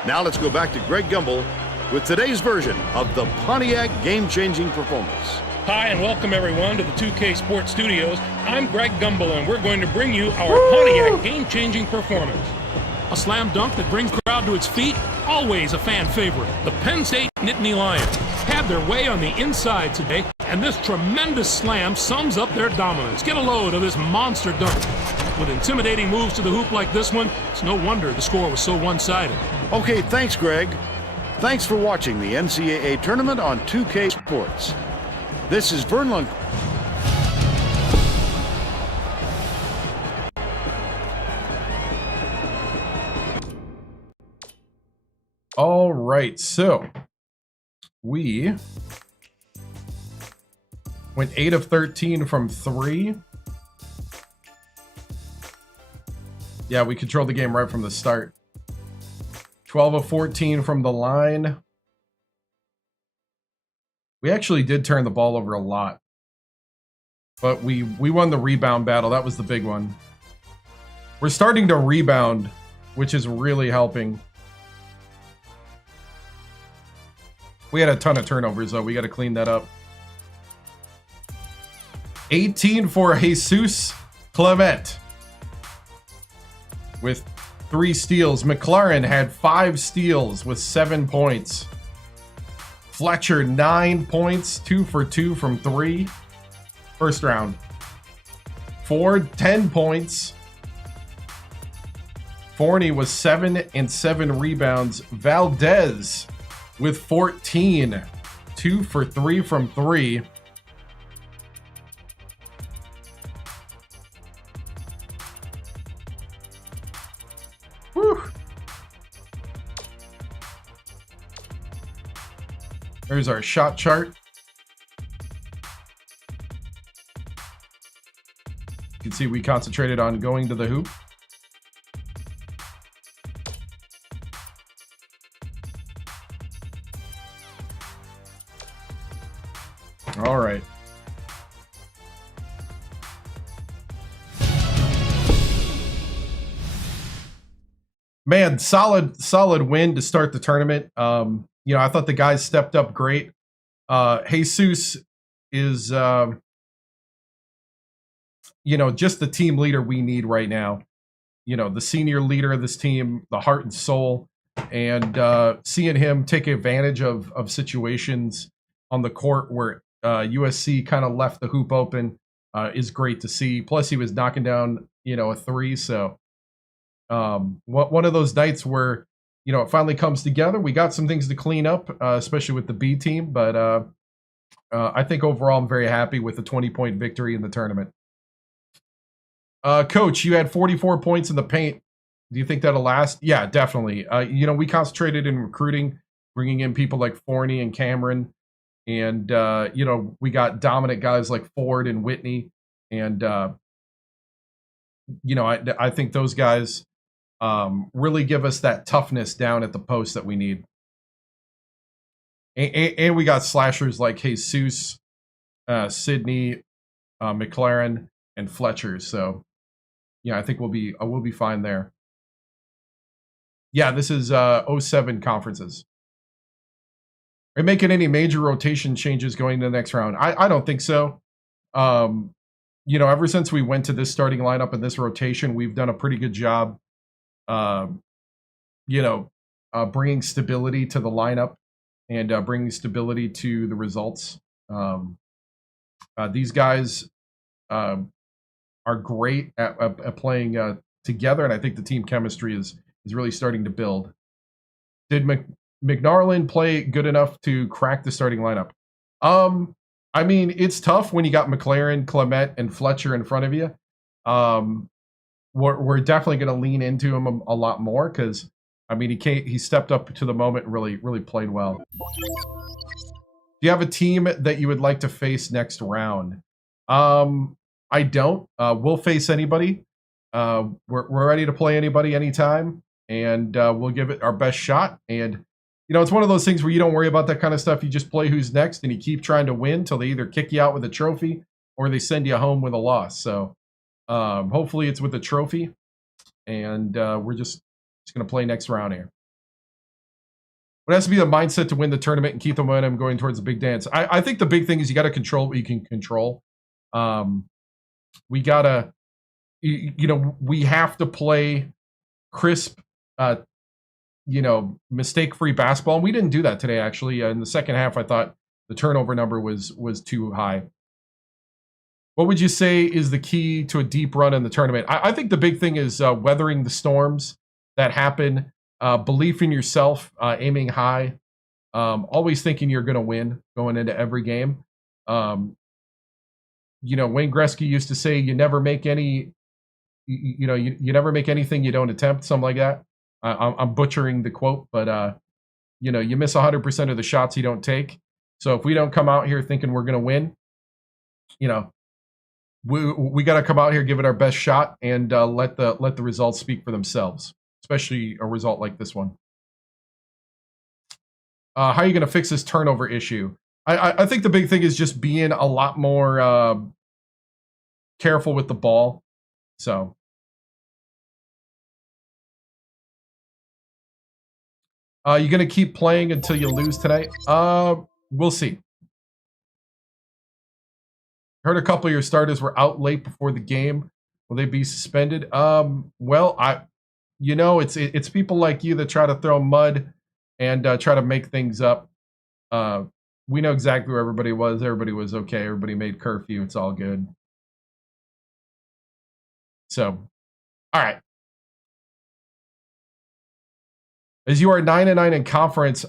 Now let's go back to Greg Gumbel with today's version of the Pontiac game-changing performance. Hi, and welcome everyone to the 2K Sports Studios. I'm Greg Gumbel, and we're going to bring you our Pontiac game-changing performance. A slam dunk that brings the crowd to its feet, always a fan favorite. The Penn State Nittany Lions had their way on the inside today, and this tremendous slam sums up their dominance. Get a load of this monster dunk. With intimidating moves to the hoop like this one, it's no wonder the score was so one-sided. Okay, thanks, Greg. Thanks for watching the NCAA tournament on 2K Sports. This is Vern Lund. All right, so we went 8 of 13 from 3. Yeah, we controlled the game right from the start. 12 of 14 from the line. We actually did turn the ball over a lot. But we won the rebound battle. That was the big one. We're starting to rebound, which is really helping. We had a ton of turnovers, though. We got to clean that up. 18 for Jesus Clement with 3 steals. McLaren had 5 steals with 7 points. Fletcher, 9 points, 2 for 2 from 3. First round. Ford, 10 points. Forney was 7 and 7 rebounds. Valdez with 14, 2 for 3 from 3. Whew. There's our shot chart. You can see we concentrated on going to the hoop. All right. Man, solid win to start the tournament. You know, I thought the guys stepped up great. Jesus is, you know, just the team leader we need right now. You know, the senior leader of this team, the heart and soul, and seeing him take advantage of situations on the court where USC kind of left the hoop open is great to see. Plus, he was knocking down, you know, a 3. So one of those nights where, you know, it finally comes together. We got some things to clean up, especially with the B team. But I think overall, I'm very happy with the 20-point victory in the tournament. Coach, you had 44 points in the paint. Do you think that'll last? Yeah, definitely. You know, we concentrated in recruiting, bringing in people like Forney and Cameron. And, you know, we got dominant guys like Ford and Whitney. And, you know, I think those guys really give us that toughness down at the post that we need. And we got slashers like Jesus, Sydney, McLaren, and Fletcher. So, yeah, I think we'll be fine there. Yeah, this is 07 conferences. Are you making any major rotation changes going to the next round? I don't think so. You know, ever since we went to this starting lineup and this rotation, we've done a pretty good job, you know, bringing stability to the lineup and bringing stability to the results. These guys are great at playing together, and I think the team chemistry is really starting to build. Did McNarland play good enough to crack the starting lineup? I mean, it's tough when you got McLaren, Clement, and Fletcher in front of you. we're definitely going to lean into him a lot more because, I mean, he stepped up to the moment and really played well. Do you have a team that you would like to face next round? I don't. We'll face anybody. We're ready to play anybody anytime, and we'll give it our best shot. And, you know, it's one of those things where you don't worry about that kind of stuff. You just play who's next, and you keep trying to win till they either kick you out with a trophy or they send you home with a loss. So hopefully it's with a trophy, and we're just going to play next round here. It has to be the mindset to win the tournament and keep the momentum going towards the big dance. I think the big thing is you got to control what you can control. We got to, we have to play crisp, mistake-free basketball. And we didn't do that today, actually. In the second half, I thought the turnover number was too high. What would you say is the key to a deep run in the tournament? I think the big thing is weathering the storms that happen. Belief in yourself, aiming high, always thinking you're going to win going into every game. Wayne Gretzky used to say, you never make any, you never make anything you don't attempt, something like that. I'm butchering the quote, but, you miss 100% of the shots you don't take. So if we don't come out here thinking we're going to win, we got to come out here, give it our best shot, and let the results speak for themselves. Especially a result like this one. How are you going to fix this turnover issue? I think the big thing is just being a lot more careful with the ball. So, you going to keep playing until you lose tonight? We'll see. Heard a couple of your starters were out late before the game. Will they be suspended? It's people like you that try to throw mud and try to make things up. We know exactly where everybody was. Everybody was okay. Everybody made curfew. It's all good. So, all right. As you are 9-9 in conference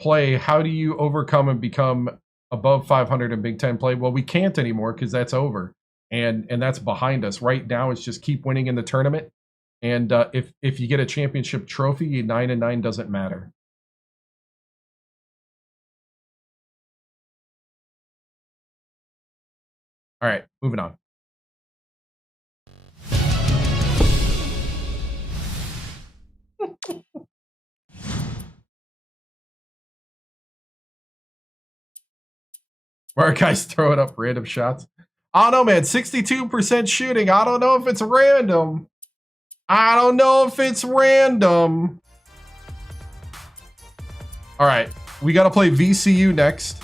play, how do you overcome and become above 500 in Big Ten play? Well, we can't anymore because that's over. And that's behind us. Right now, it's just keep winning in the tournament. And if you get a championship trophy, 9-9 doesn't matter. All right, moving on. Where are guys throwing up random shots? I don't know, man. 62% shooting. I don't know if it's random. All right, we got to play VCU next.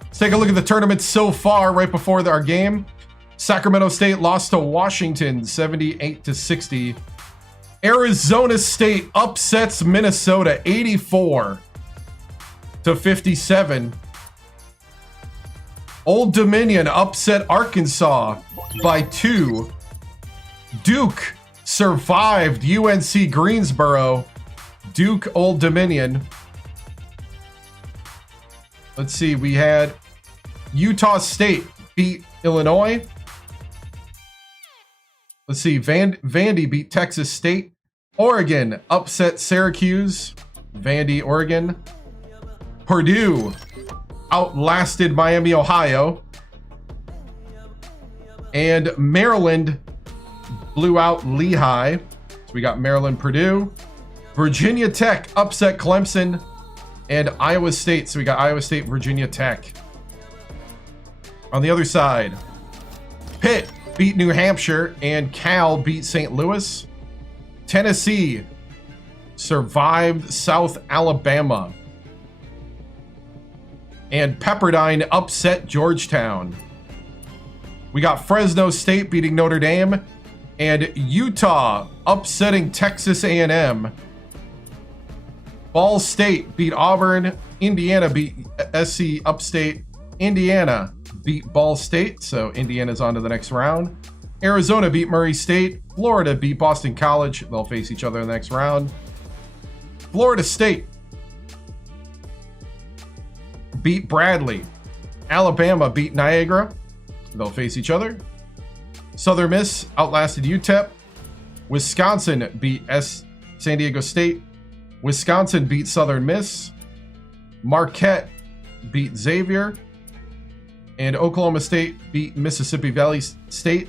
Let's take a look at the tournament so far right before our game. Sacramento State lost to Washington 78-60. Arizona State upsets Minnesota 84-57. Old Dominion upset Arkansas by 2. Duke survived UNC Greensboro. Duke, Old Dominion. Let's see, we had Utah State beat Illinois. Let's see, Vandy beat Texas State. Oregon upset Syracuse. Vandy, Oregon. Purdue outlasted Miami, Ohio. And Maryland blew out Lehigh. So we got Maryland, Purdue. Virginia Tech upset Clemson. And Iowa State. So we got Iowa State, Virginia Tech. On the other side, Pitt beat New Hampshire. And Cal beat St. Louis. Tennessee survived South Alabama. And Pepperdine upset Georgetown. We got Fresno State beating Notre Dame. And Utah upsetting Texas A&M. Ball State beat Auburn. Indiana beat SC Upstate. Indiana beat Ball State, so Indiana's on to the next round. Arizona beat Murray State. Florida beat Boston College. They'll face each other in the next round. Florida State beat Bradley. Alabama beat Niagara. They'll face each other. Southern Miss outlasted UTEP. Wisconsin beat San Diego State. Wisconsin beat Southern Miss. Marquette beat Xavier. And Oklahoma State beat Mississippi Valley State.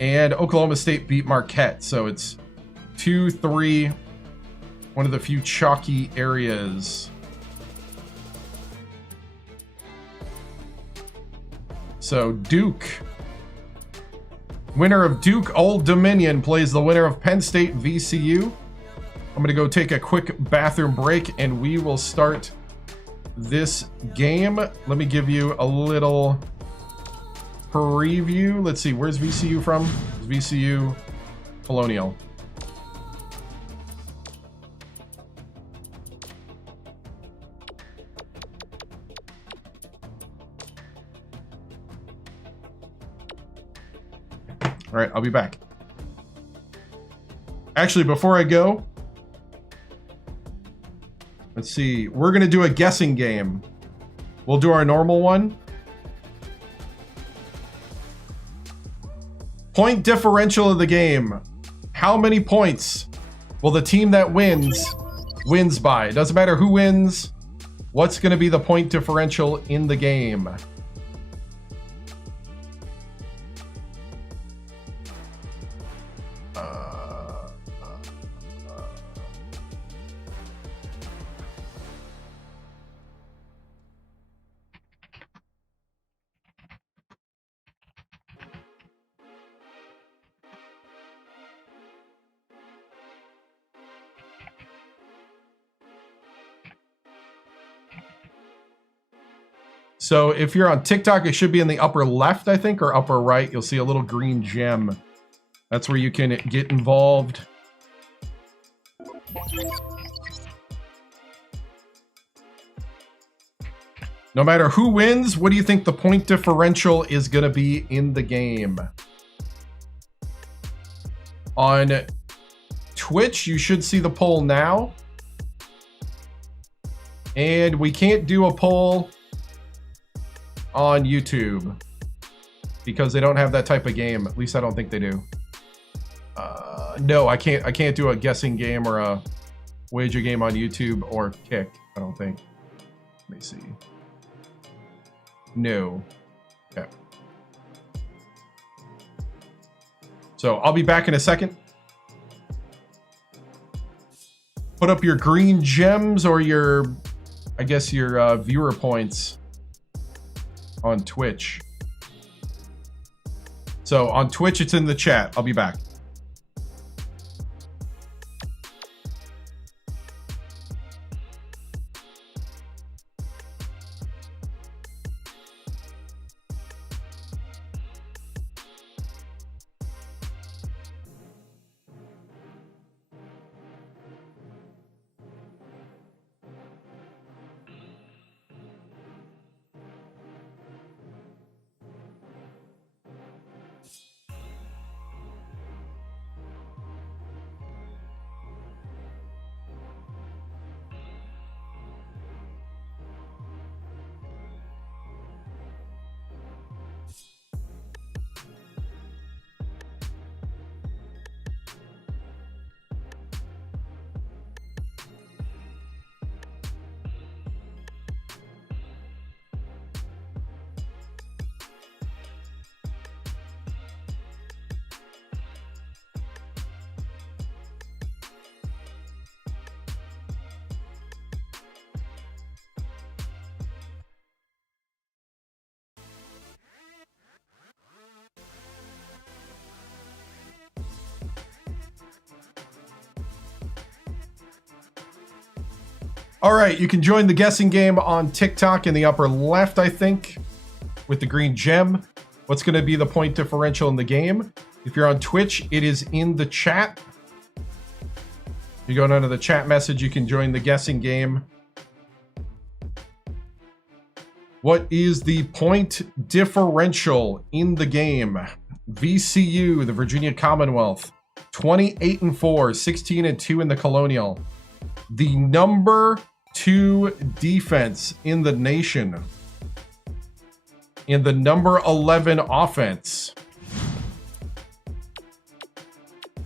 And Oklahoma State beat Marquette. So it's 2-3. One of the few chalky areas. So Duke. Winner of Duke Old Dominion plays the winner of Penn State VCU. I'm going to go take a quick bathroom break and we will start this game. Let me give you a little preview. Let's see, where's VCU from? It's VCU Colonial. All right, I'll be back. Actually, before I go, let's see. We're going to do a guessing game. We'll do our normal one. Point differential of the game. How many points will the team that wins by? It doesn't matter who wins. What's going to be the point differential in the game? So if you're on TikTok, it should be in the upper left, I think, or upper right. You'll see a little green gem. That's where you can get involved. No matter who wins, what do you think the point differential is going to be in the game? On Twitch, you should see the poll now. And we can't do a poll on YouTube because they don't have that type of game. At least I don't think they do. No, I can't do a guessing game or a wager game on YouTube or Kick, I don't think. Let me see. No. Okay. So I'll be back in a second. Put up your green gems or your, I guess, your viewer points on Twitch. So on Twitch, it's in the chat. I'll be back. All right, you can join the guessing game on TikTok in the upper left, I think, with the green gem. What's going to be the point differential in the game? If you're on Twitch, it is in the chat. You go down to the chat message, you can join the guessing game. What is the point differential in the game? VCU, the Virginia Commonwealth, 28-4, 16-2 in the Colonial. The number 2 defense in the nation and the number 11 offense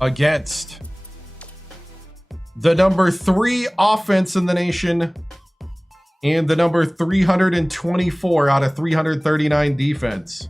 against the number 3 offense in the nation and the number 324 out of 339 defense.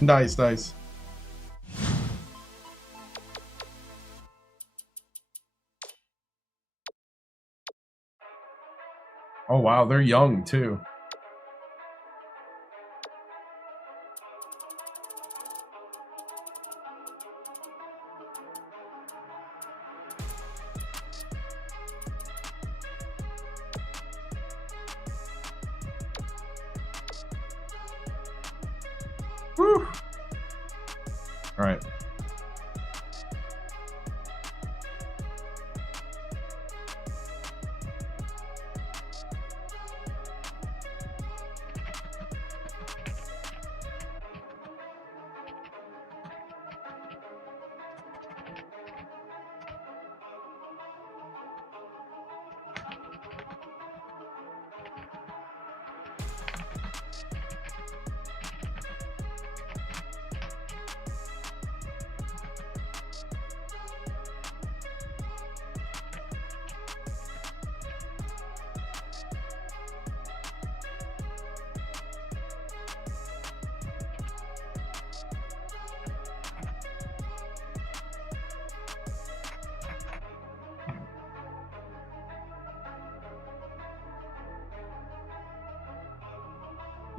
Nice, nice. Oh, wow, they're young, too. Whew. All right.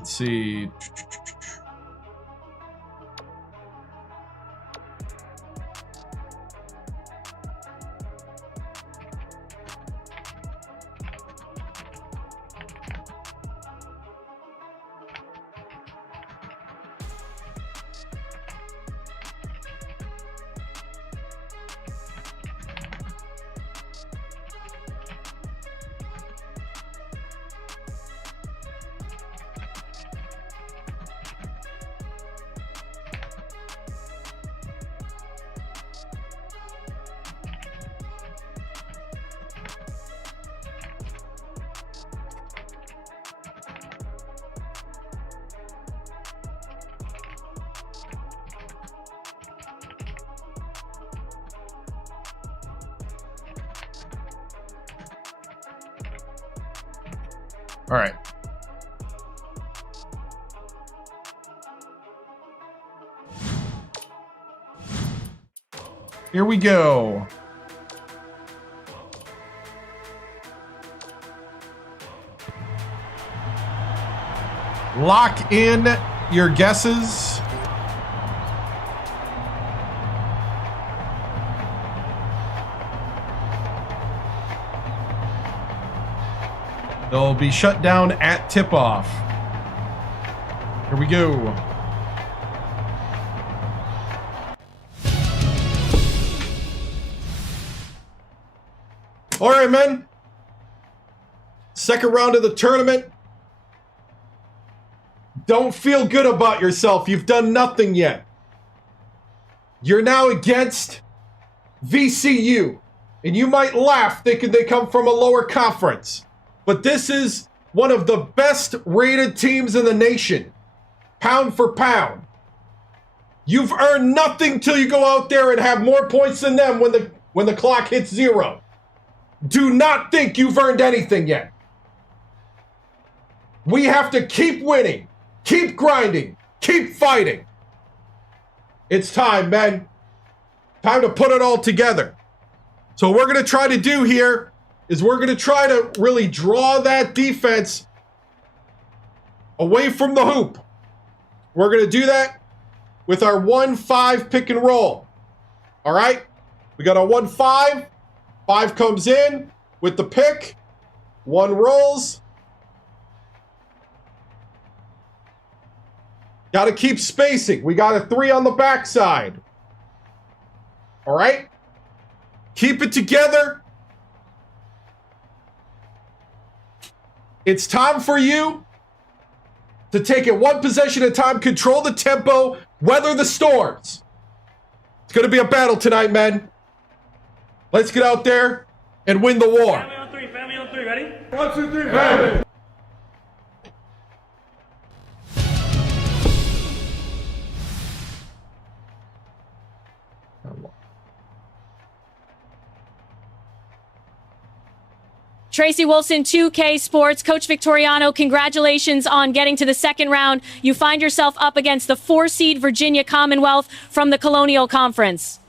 Let's see. All right. Here we go. Lock in your guesses. They'll be shut down at tip-off. Here we go. All right, men. Second round of the tournament. Don't feel good about yourself. You've done nothing yet. You're now against VCU. And you might laugh thinking they come from a lower conference. But this is one of the best rated teams in the nation. Pound for pound. You've earned nothing till you go out there and have more points than them when the clock hits 0. Do not think you've earned anything yet. We have to keep winning, keep grinding, keep fighting. It's time, man. Time to put it all together. So what we're going to try to do here is we're going to try to really draw that defense away from the hoop. We're going to do that with our 1-5 pick and roll. All right? We got a 1-5. 5 comes in with the pick. 1 rolls. Got to keep spacing. We got a 3 on the backside. All right? Keep it together. It's time for you to take it 1 possession at a time, control the tempo, weather the storms. It's going to be a battle tonight, men. Let's get out there and win the war. Family on 3, ready? 1, 2, 3, family. Tracy Wolfson, 2K Sports. Coach Victoriano, congratulations on getting to the second round. You find yourself up against the 4-seed Virginia Commonwealth from the Colonial Conference.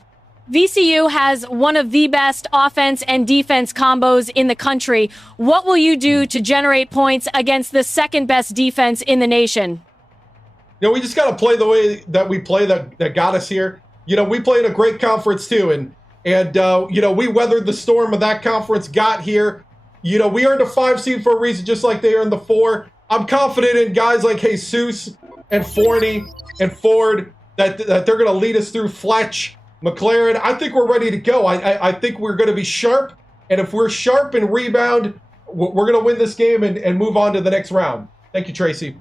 VCU has one of the best offense and defense combos in the country. What will you do to generate points against the second best defense in the nation? You know, we just got to play the way that we play that got us here. You know, we play in a great conference too. And you know, we weathered the storm of that conference, got here. You know, we earned a 5 seed for a reason, just like they earned the 4. I'm confident in guys like Jesus and Forney and Ford that they're going to lead us through Fletch, McLaren. I think we're ready to go. I think we're going to be sharp. And if we're sharp and rebound, we're going to win this game and move on to the next round. Thank you, Tracy.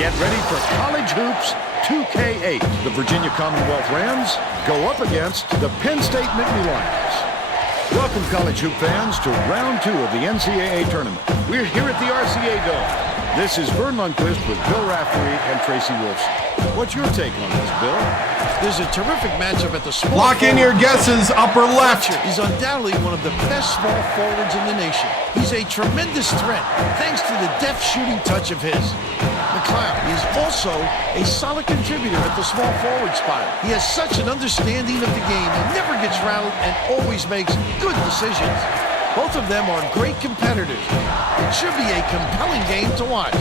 Get ready for College Hoops 2K8. The Virginia Commonwealth Rams go up against the Penn State Nittany Lions. Welcome, college hoop fans, to round 2 of the NCAA tournament. We're here at the RCA Dome. This is Vern Lundquist with Bill Raftery and Tracy Wolfson. What's your take on this, Bill? There's a terrific matchup at the small Lock in your guesses, upper left. He's undoubtedly one of the best small forwards in the nation. He's a tremendous threat, thanks to the deft shooting touch of his. McLeod is also a solid contributor at the small forward spot. He has such an understanding of the game. He never gets rattled and always makes good decisions. Both of them are great competitors. It should be a compelling game to watch.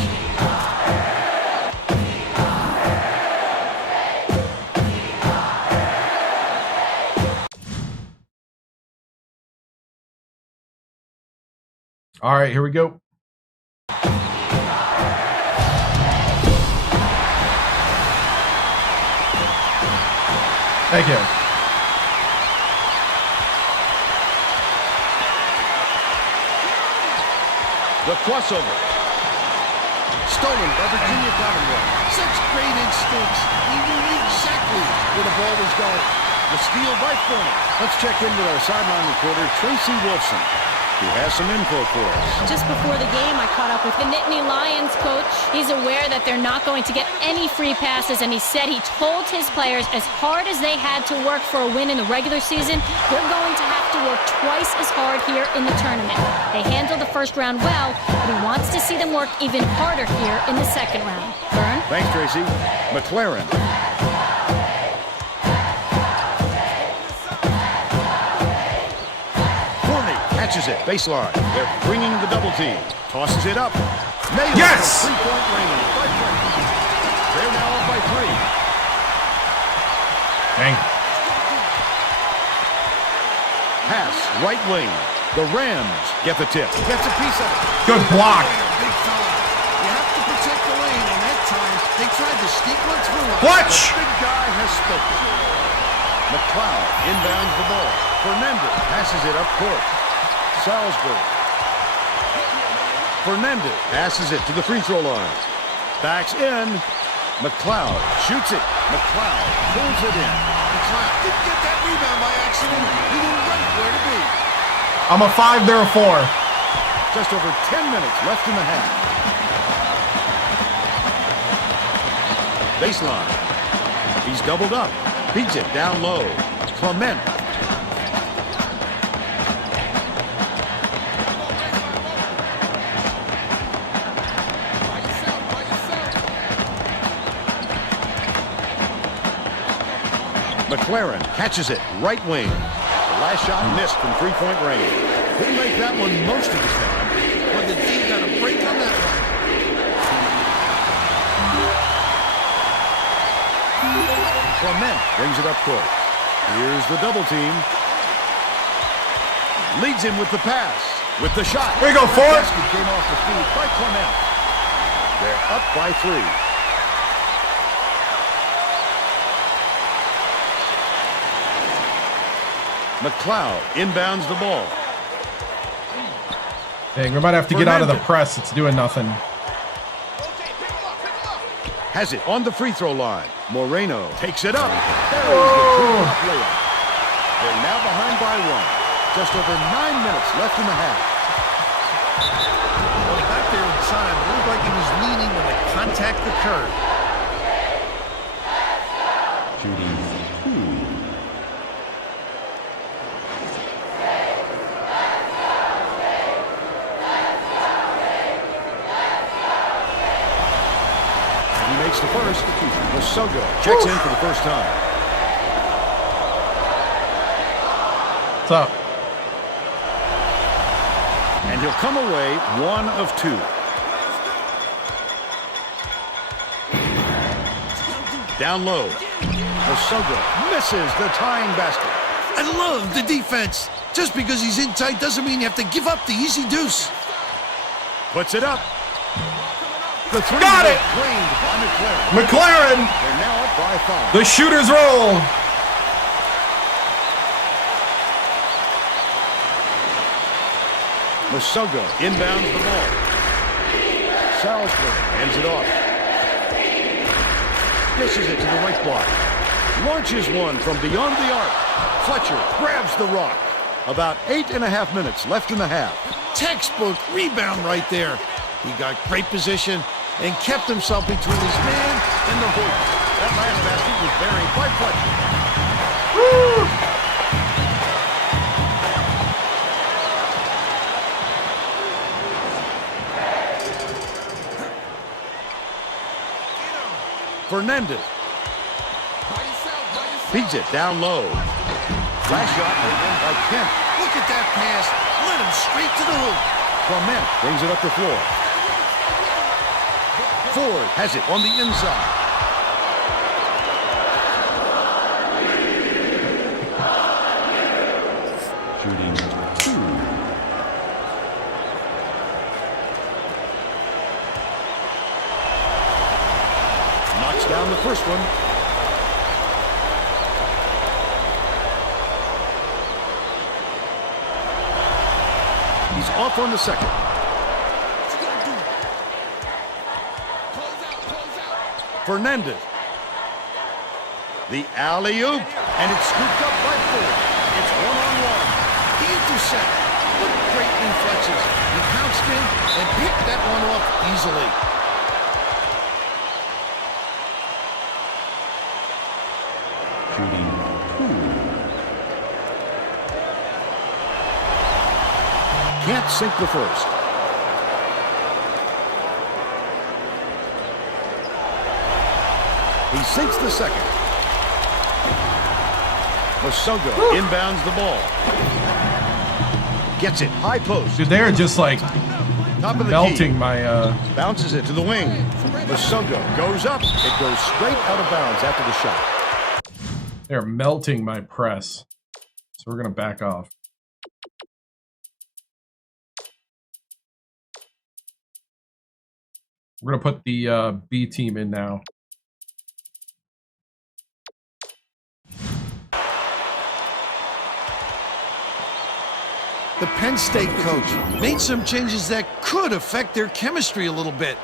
All right, here we go. Thank you. The crossover. Stolen by Virginia Commonwealth. Such great instincts. He knew exactly where the ball was going. The steal by Forney. Let's check in with our sideline reporter, Tracy Wolfson, who has some info for us. Just before the game, I caught up with the Nittany Lions coach. He's aware that they're not going to get any free passes, and he said he told his players as hard as they had to work for a win in the regular season, they're going to have to work twice as hard here in the tournament. They handled the first round well, but he wants to see them work even harder here in the second round. Vern? Thanks, Tracy. McLaren. Catches it, baseline. They're bringing the double team. Tosses it up. Nails yes! the 3-point range. They're now up by 3. Dang. Pass, right wing. The Rams get the tip. Gets a piece of it. Good block. Big time. You have to protect the lane, and that time they tried to sneak one through. Fletch! The big guy has spoken. McLeod inbounds the ball. Fernandez passes it up court. Salzburg. Fernandez passes it to the free throw line. Backs in. McLeod shoots it. McLeod pulls it in. McLeod didn't get that rebound by accident. He knew right where to be. I'm a 5, they're a 4. Just over 10 minutes left in the half. Baseline. He's doubled up. Beats it down low. Clement. McLaren catches it, right wing. The last shot missed from three-point range. He'll make that one most of the time. But the D got a break on that one. Clement brings it up court. Here's the double team. Leads him with the pass. With the shot. Here we go, four. Basket came off the feed by Clement. They're up by 3. McLeod inbounds the ball. Dang, we might have to get out of the press. It's doing nothing. Has it on the free throw line. Moreno takes it up. There is the two-point layup. They're now behind by 1. Just over 9 minutes left in the half. Well, back there inside, it looked like he was leaning when the contact occurred. Makes the first. Masogo checks in for the first time. What's up? And he'll come away 1 of 2. Down low. Masogo misses the tying basket. I love the defense. Just because he's in tight doesn't mean you have to give up the easy deuce. Puts it up. The three Got it! claimed by McLaren. McLaren! They're now up by 5. The shooters roll. Masogo inbounds the ball. Salisbury ends it off. Dishes it to the right block. Launches one from beyond the arc. Fletcher grabs the rock. About 8.5 minutes left in the half. Textbook rebound right there. He got great position and kept himself between his man and the hoop. That last basket was buried by Fletcher. Woo! Fernandez feeds it down low. Last shot by Kent. Look at that pass. Led him straight to the hoop. Clement brings it up the floor. Ford has it on the inside. Shooting 2. Knocks down the first one. He's off on the second. Fernandez. The alley-oop. And it's scooped up by Ford. It's one-on-one. He intercepted. What great reflexes. He pounced in and picked that one off easily. Shooting 2. Can't sink the first. He sinks the second. Masogo inbounds the ball. Gets it high post. Dude, they're just like Top of the melting key. my Bounces it to the wing. Masogo goes up. It goes straight out of bounds after the shot. they're melting my press. So we're gonna back off. We're gonna put the B team in now. The Penn State coach made some changes that could affect their chemistry a little bit.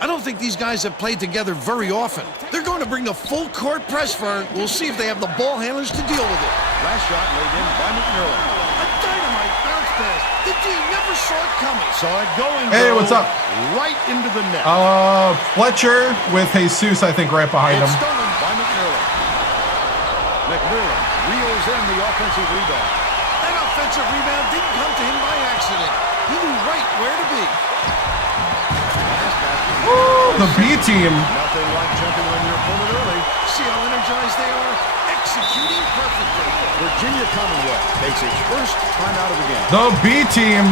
I don't think these guys have played together very often. They're going to bring the full court press for it. We'll see if they have the ball handlers to deal with it. Last shot laid in by McMillan. A dynamite bounce pass. The D never saw it coming. Saw it going. Hey, though, what's up? Right into the net. Fletcher with Jesus, I think, right behind him. It's stolen by McMillan. McMillan reels in the offensive rebound. That offensive rebound didn't come to him by accident. He knew right where to be. Woo, the B team. Nothing like jumping on your opponent early. See how energized they are? Executing perfectly. Virginia Commonwealth takes its first timeout of the game. The B team.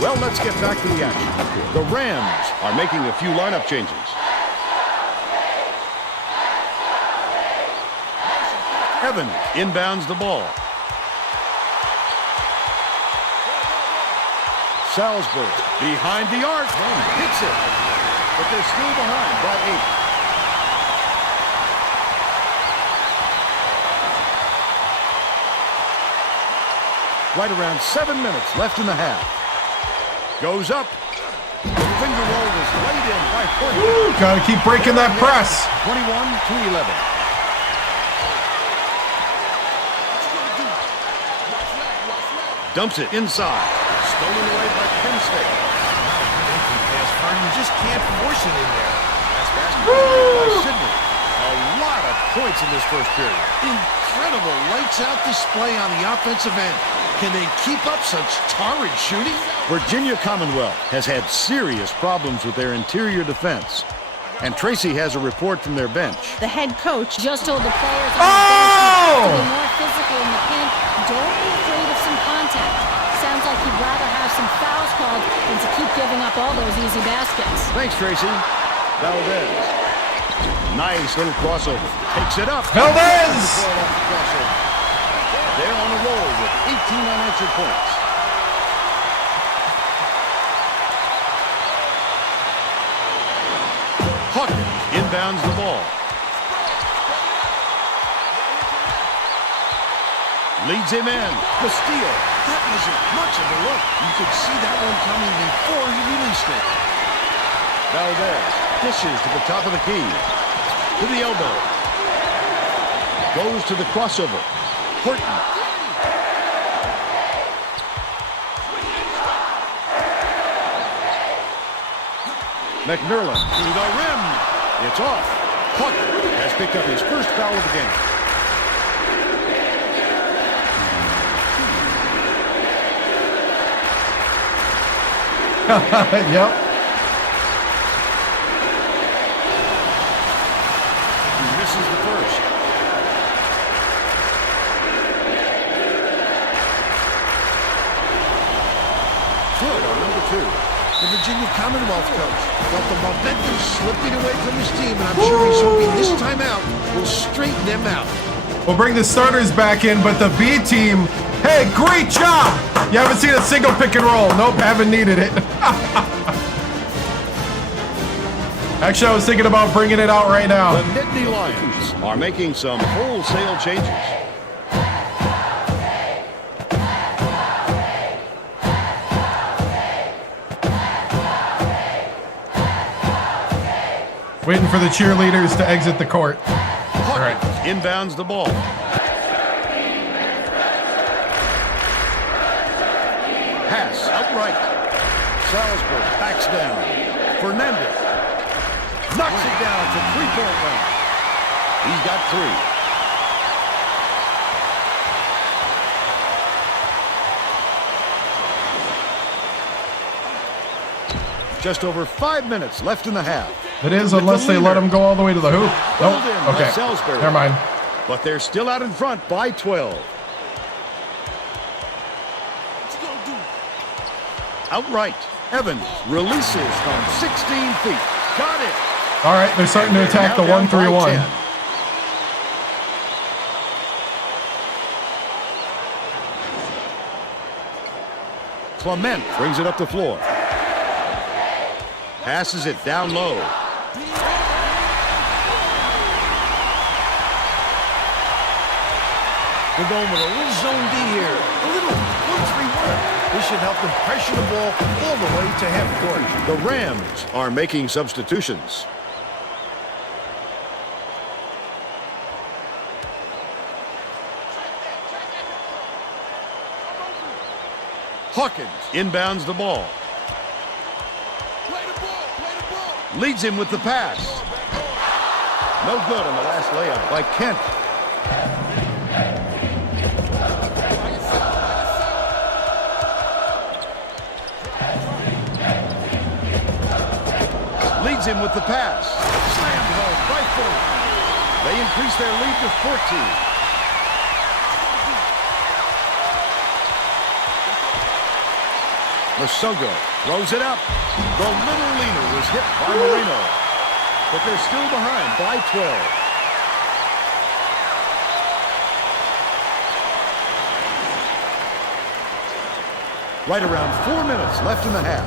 Well, let's get back to the action. The Rams are making a few lineup changes. Evans inbounds the ball. Salisbury behind the arc. Hits it. But they're still behind by 8. Right around 7 minutes left in the half. Goes up. The finger roll was laid in by 40. Gotta keep breaking that press. 21-11. Dumps it inside. Stolen away by Penn State. You just can't force it in there. That's basketball by Sydney. A lot of points in this first period. Incredible lights-out display on the offensive end. Can they keep up such torrid shooting? Virginia Commonwealth has had serious problems with their interior defense. And Tracy has a report from their bench. The head coach just told the players on the bench to be more physical in the paint. Don't be afraid of some contact. Sounds like he'd rather have some fouls called than to keep giving up all those easy baskets. Thanks, Tracy. Valdez. Nice little crossover. Takes it up. Valdez! They're on a roll with 18 unanswered points. Hawkins inbounds the ball. Leads him in. The steal. That wasn't much of a look. You could see that one coming before he released it. Valdez dishes to the top of the key. To the elbow. Goes to the crossover. Horton. McMillan to the rim. It's off. Horton has picked up his first foul of the game. Yep. He misses the first. Good on number 2. The Virginia Commonwealth coach felt the momentum slipping away from his team, and I'm sure he's hoping this time out will straighten them out. We'll bring the starters back in, but the B team, hey, great job! You haven't seen a single pick and roll. Nope, haven't needed it. Actually, I was thinking about bringing it out right now. The Nittany Lions are making some wholesale changes. Waiting for the cheerleaders to exit the court. All right. Inbounds the ball. Pass upright. Salisbury backs down. Fernandez knocks it down to three-point range. He's got 3. Just over 5 minutes left in the half. It is, unless they let them go all the way to the hoop. Nope. Okay. Salisbury. Never mind. But they're still out in front by 12. Outright. Evans releases from 16 feet. Got it. All right, they're starting to attack the 1-3-1. Clement brings it up the floor. Passes it down low. We're going with a little zone D here. A little 1-3-1. This should help them pressure the ball all the way to half court. The Rams are making substitutions. Hawkins inbounds the ball. Leads him with the pass. No good on the last layup by Kent. Leads him with the pass. Slammed home by Ford. They increase their lead to 14. Masogo throws it up. The little leaner was hit by Moreno, but they're still behind by 12. Right around 4 minutes left in the half.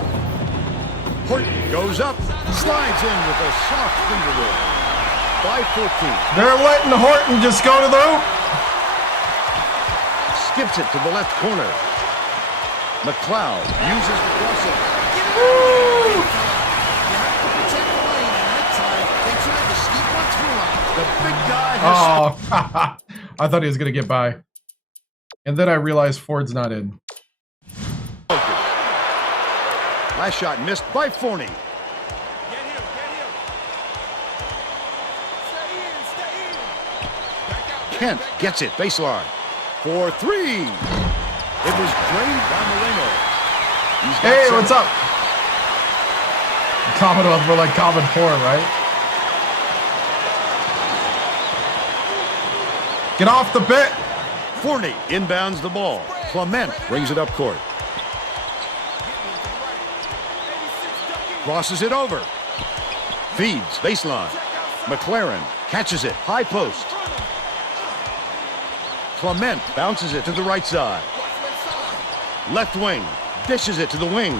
Horton goes up, slides in with a soft finger roll. By 14. They're letting Horton just go to the hoop. Skips it to the left corner. McLeod uses the crossover. The big guy has... Oh, I thought he was going to get by. And then I realized Ford's not in. Last shot missed by Forney. Kent gets it, baseline. For three. It was drained by Moreno. Hey, what's up? Commonwealth, we're like Common Four, right? Get off the bit. Forney inbounds the ball. Clement brings it up court. Crosses it over. Feeds baseline. McLaren catches it. High post. Clement bounces it to the right side. Left wing. Dishes it to the wing.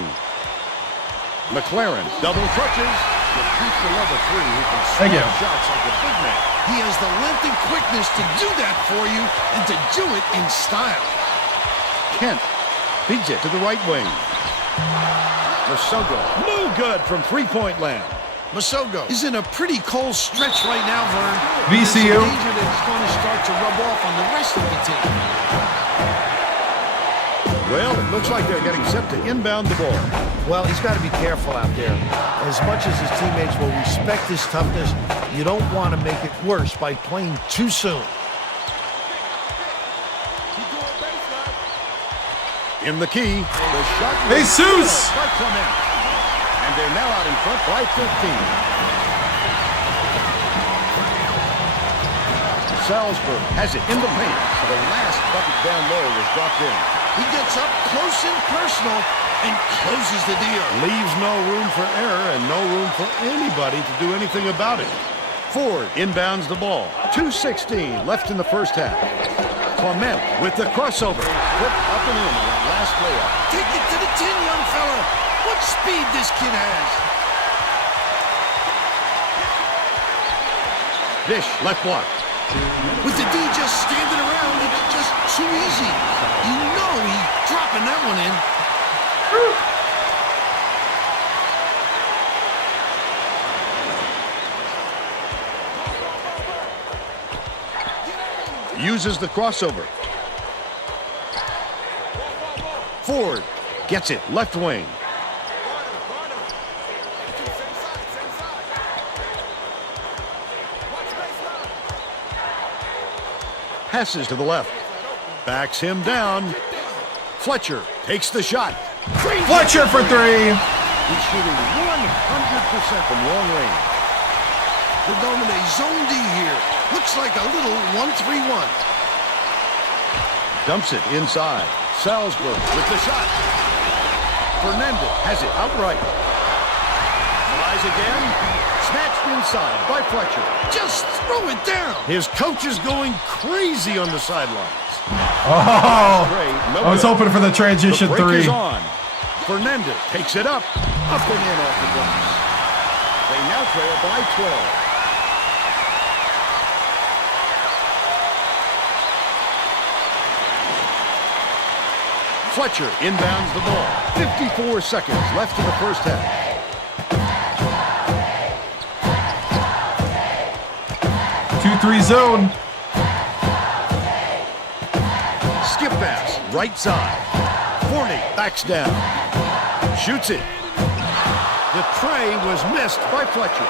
McLaren double clutches. Repeats the level three who can smash shots like a big man. He has the length and quickness to do that for you and to do it in style. Kent feeds it to the right wing. Masogo, no good from three-point land. Masogo is in a pretty cold stretch right now, Vern. VCU. There's a danger that it's going to start to rub off on the rest of the team. Well, it looks like they're getting set to inbound the ball. Well, he's got to be careful out there. As much as his teammates will respect his toughness, you don't want to make it worse by playing too soon. In the key, the shot. Jesus! By Clement. And they're now out in front by 15. Salzburg has it in the paint. The last bucket down low was dropped in. He gets up close and personal and closes the deal. Leaves no room for error and no room for anybody to do anything about it. Ford inbounds the ball. 2:16 left in the first half. Clement with the crossover. Put up and in on that last layup. Take it to the 10, young fella. What speed this kid has. Dish left block. With the D just standing around, it's just too easy. You know he's dropping that one in. Uses the crossover. Ford gets it, left wing. Passes to the left. Backs him down. Fletcher takes the shot. Fletcher for three. He's shooting 100% from long range. They're going with a zone D here. Looks like a little 1-3-1. Dumps it inside. Salzburg with the shot. Fernandez has it outright. Flies again. Snatched inside by Fletcher. Just throw it down. His coach is going crazy on the sidelines. Oh, Straight, no I was good. hoping for the transition The break three. is on. Fernandez takes it up and in off the glass. They now trail by 12. Fletcher inbounds the ball. 54 seconds left in the first half. 2-3 zone. Skip pass, right side. Forney backs down. Shoots it. The tray was missed by Fletcher.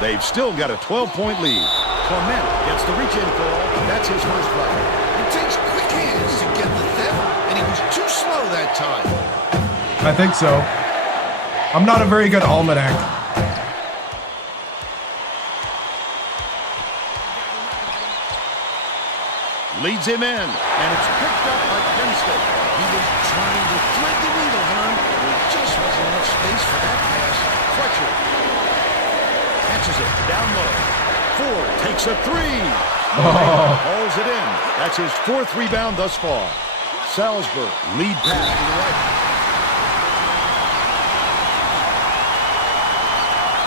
They've still got a 12-point lead. Clement gets the reach-in call. That's his first foul. It takes quick hands to get the theft, and he was too slow that time. I think so. I'm not a very good almanac. Leads him in, and it's picked up by Penn State. He was trying to thread the needle, Vern. There just wasn't enough space for that pass. Fletcher catches it down low. Ford takes a three. Hauls it in. That's his 4th rebound thus far. Salzburg lead pass to the right.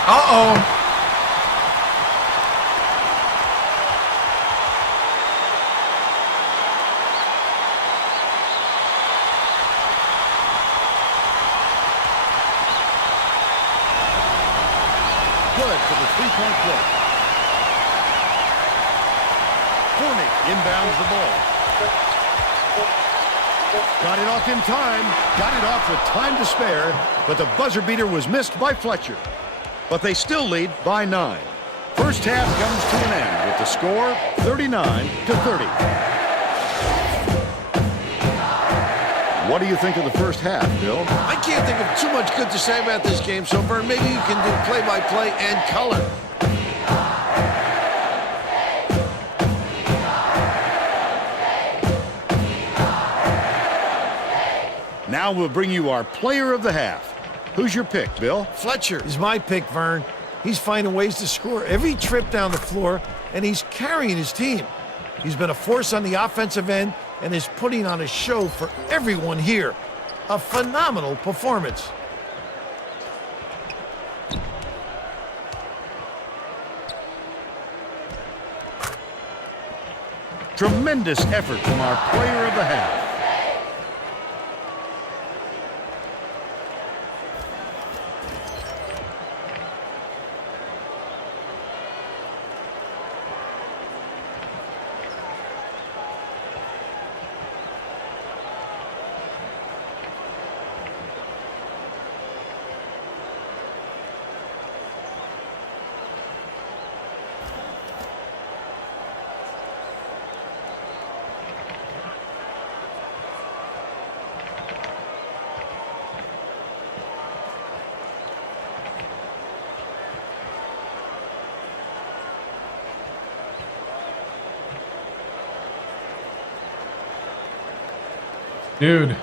Uh-oh. Good for the 3-point play. Forney inbounds the ball. Got it off in time. Got it off with time to spare, but the buzzer beater was missed by Fletcher. But they still lead by 9. First half comes to an end with the score 39-30. What do you think of the first half, Bill? I can't think of too much good to say about this game, so Vern, maybe you can do play-by-play and color. Now we'll bring you our player of the half. Who's your pick, Bill? Fletcher is my pick, Vern. He's finding ways to score every trip down the floor, and he's carrying his team. He's been a force on the offensive end and is putting on a show for everyone here. A phenomenal performance. Tremendous effort from our player of the half. Dude.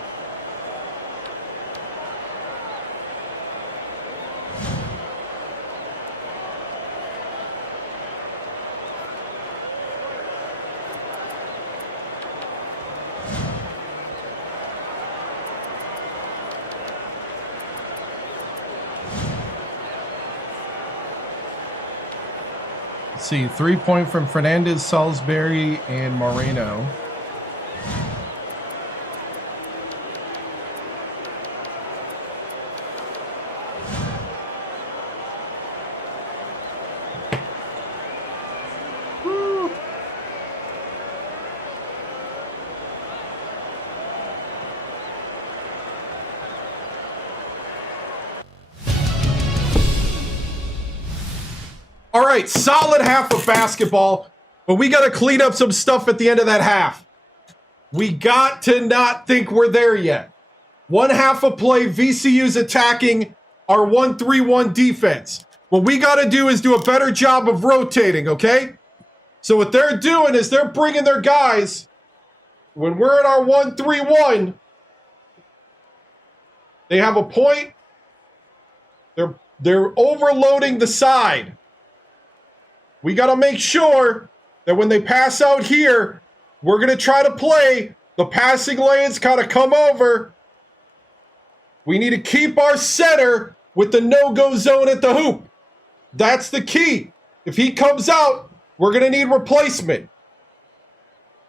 Let's see, 3-point from Fernandez, Salisbury, and Moreno. All right, solid half of basketball, but we got to clean up some stuff at the end of that half. We got to not think we're there yet. One half of play, VCU's attacking our 1-3-1 defense. What we got to do is do a better job of rotating, okay? So what they're doing is they're bringing their guys. When we're in our 1-3-1, they have a point. They're overloading the side. We got to make sure that when they pass out here, we're going to try to play. The passing lanes kind of come over. We need to keep our center with the no-go zone at the hoop. That's the key. If he comes out, we're going to need replacement.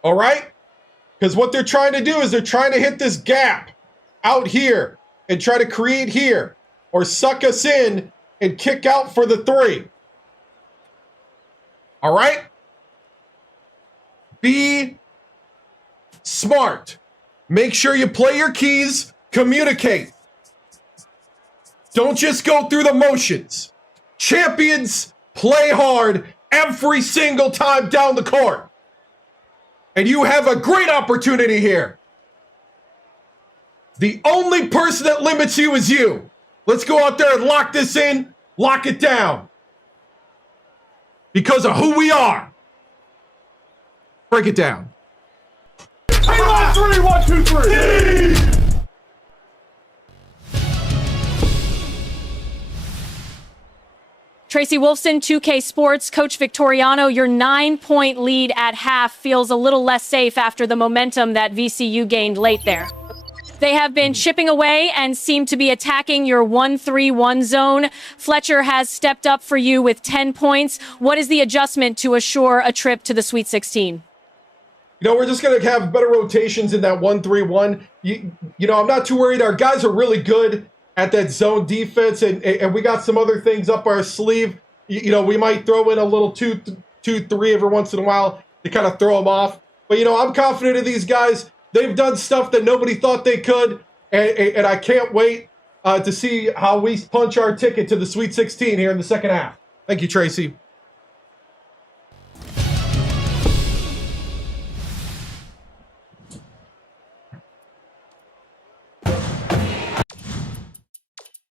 All right? Because what they're trying to do is they're trying to hit this gap out here and try to create here or suck us in and kick out for the three. All right? Be smart. Make sure you play your keys, communicate. Don't just go through the motions. Champions play hard every single time down the court. And you have a great opportunity here. The only person that limits you is you. Let's go out there and lock this in, lock it down. Because of who we are. Break it down. 3 on 3, 1, 2, 3. Tracy Wolfson, 2K Sports. Coach Victoriano, your 9-point lead at half feels a little less safe after the momentum that VCU gained late there. They have been chipping away and seem to be attacking your 1-3-1 zone. Fletcher has stepped up for you with 10 points. What is the adjustment to assure a trip to the Sweet 16? You know, we're just going to have better rotations in that 1-3-1. You know, I'm not too worried. Our guys are really good at that zone defense, and we got some other things up our sleeve. You know, we might throw in a little 2-3 every once in a while to kind of throw them off. But, you know, I'm confident in these guys. They've done stuff that nobody thought they could, and I can't wait to see how we punch our ticket to the Sweet 16 here in the second half. Thank you, Tracy.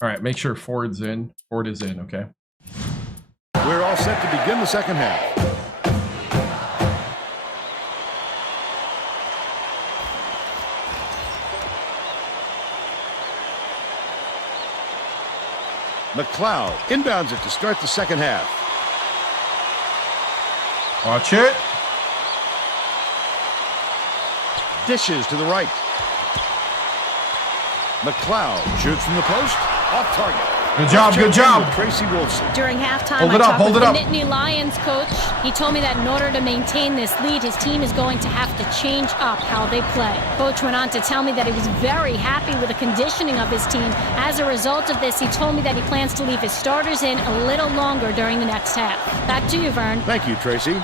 All right, make sure Ford's in. Ford is in, okay? We're all set to begin the second half. McLeod inbounds it to start the second half. Watch it. Dishes to the right. McLeod shoots from the post. Off target. Good job, good job. Tracy Wolfson. During halftime, Hold it I up, talked hold with it the up. Nittany Lions coach. He told me that in order to maintain this lead, his team is going to have to change up how they play. Coach went on to tell me that he was very happy with the conditioning of his team. As a result of this, he told me that he plans to leave his starters in a little longer during the next half. Back to you, Vern. Thank you, Tracy.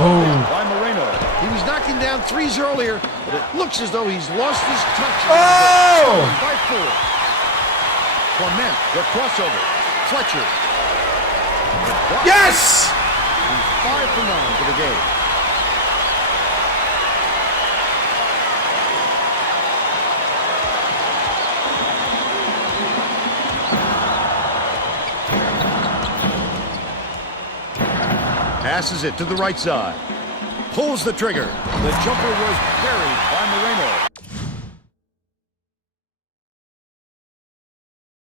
Oh. By Moreno. He was knocking down threes earlier, but it looks as though he's lost his touch. Oh! By 4. Clement, the crossover. Fletcher. Yes! He's 5 for 9 for the game. Passes it to the right side. Pulls the trigger. The jumper was buried by Moreno.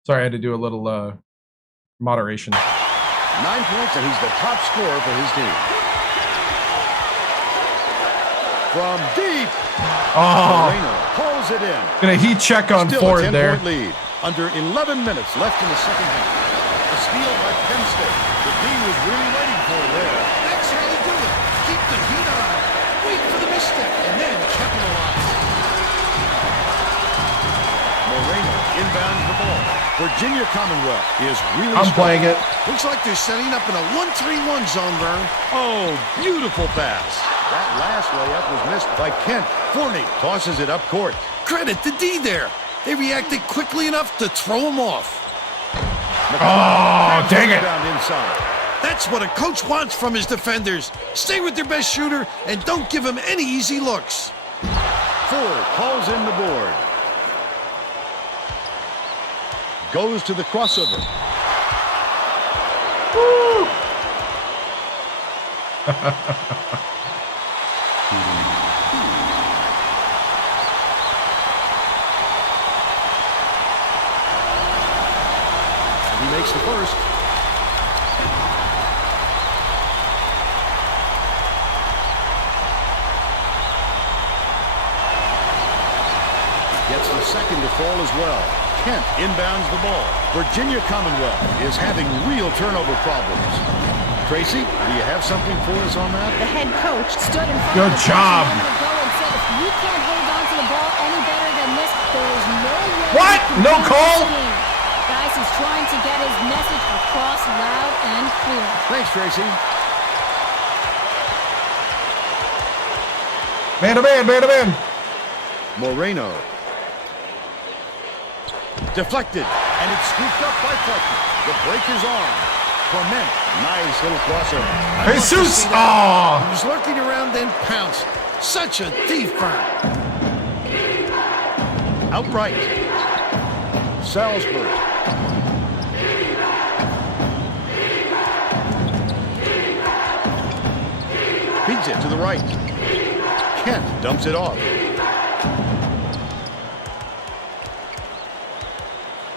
Sorry, I had to do a little moderation. 9 points, and he's the top scorer for his team. From deep. Oh, Moreno pulls it in. gonna heat check on Still Ford a 10-point there. lead. Under 11 minutes left in the second half. A steal by Penn State. The D was really waiting for it there. That's how you do it. Keep the heat on. Wait for the misstep and then capitalize. Moreno inbounds the ball. Virginia Commonwealth is really I'm strong. playing it. Looks like they're setting up in a 1-3-1 zone, Vern. Oh, beautiful pass. That last layup was missed by Kent. Forney tosses it up court. Credit the D there. They reacted quickly enough to throw him off. Oh, dang it. Down inside. That's what a coach wants from his defenders. Stay with their best shooter and don't give him any easy looks. Ford calls in the board. Goes to the crossover. Woo! He makes the first. Gets the second to fall as well. Kent inbounds the ball. Virginia Commonwealth is having real turnover problems. Tracy, do you have something for us on that? The head coach stood in front Good of the job. bench a moment ago and said, if you can't hold on to the ball any better than this, there is no way What? you can No win call? this game. Guys, he's trying to get his message across loud and clear. Thanks, Tracy. Man to man, man to man. Moreno. Deflected, and it's scooped up by Fletcher. The break is on. Clement, nice little crossover. Jesus! He Oh! was lurking around, then pounced. Such a thief burn. Outright. Salzburg. Feeds it to the right. Kent dumps it off.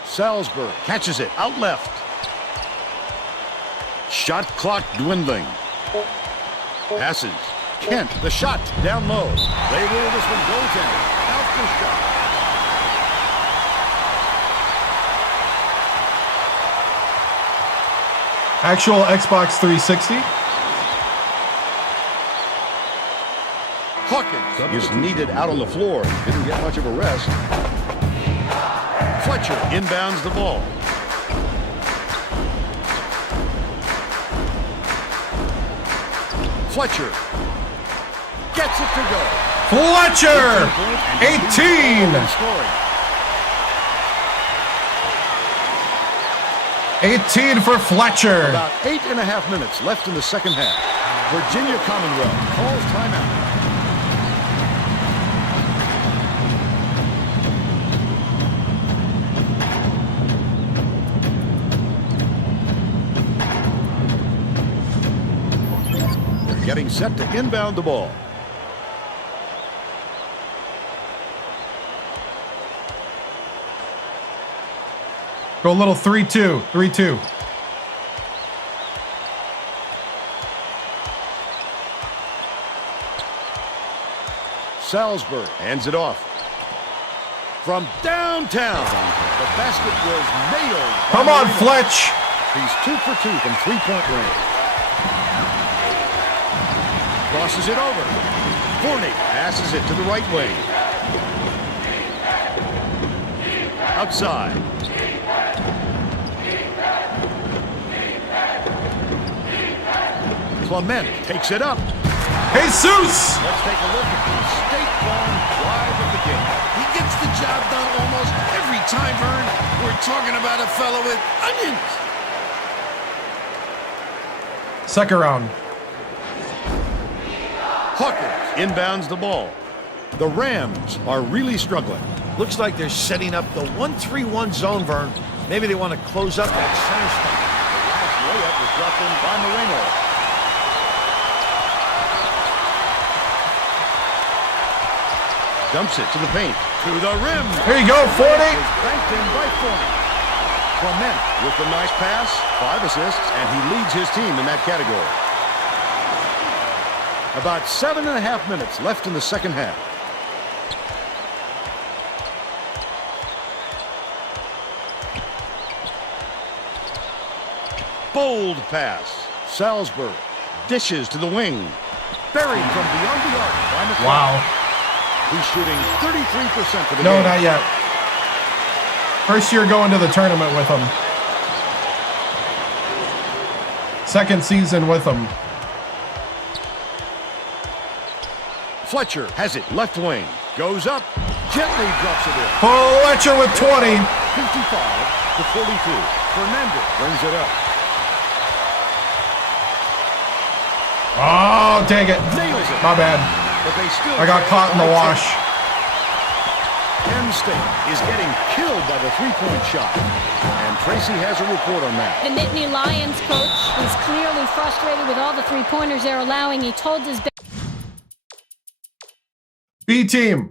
Salzburg catches it out left. Shot clock dwindling. Passes. Kent, the shot down low. They rule this one goaltender. Out the shot. Actual Xbox 360. Hawkins is needed out on the floor. Didn't get much of a rest. Fletcher inbounds the ball. Fletcher gets it to go. Fletcher! 18! 18 for Fletcher. About 8.5 minutes left in the second half. Virginia Commonwealth calls timeout. Getting set to inbound the ball. Go a little 3-2. 3-2. Salzburg hands it off. From downtown, the basket was nailed. Come on, Fletch. He's 2 for 2 from three-point range. Crosses it over. Forney passes it to the right wing. Outside. Clement takes it up. Jesus! Let's take a look at the State Farm drive of the game. He gets the job done almost every time, Vern. We're talking about a fellow with onions. Second round. Hawkins inbounds the ball. The Rams are really struggling. Looks like they're setting up the 1-3-1 zone, Vern. Maybe they want to close up that center spot. The last layup was dropped in by Moreno. Dumps it to the paint. To the rim. Here you go, 40. Banked in by Forney. Clement with the nice pass, 5 assists, and he leads his team in that category. About 7.5 minutes left in the second half. Bold pass. Salzburg dishes to the wing. Buried from beyond the arc by McCall. Wow. He's shooting 33% for the No, game. not yet. First year going to the tournament with him. Second season with him. Fletcher has it left wing. Goes up. Gently drops it in. Fletcher with 20. 55 to 42. Fernandez brings it up. Oh, dang it. Nails it. My bad. But they still I got caught in the wash. Penn State is getting killed by the three-point shot. And Tracy has a report on that. The Nittany Lions coach is clearly frustrated with all the three-pointers they're allowing. He told his B team.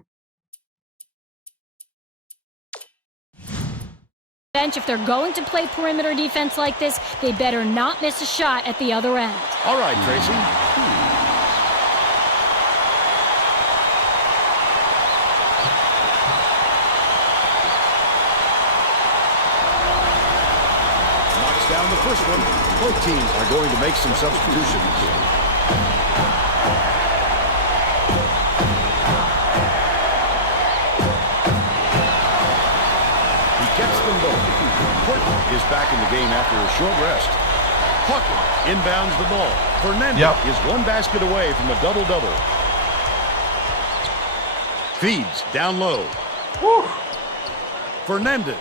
bench, if they're going to play perimeter defense like this, they better not miss a shot at the other end. All right, Tracy. Knocks down the first one. Both teams are going to make some substitutions. Is back in the game after a short rest. Hawkins inbounds the ball. Fernandez is one basket away from a double-double. Feeds down low. Woo. Fernandez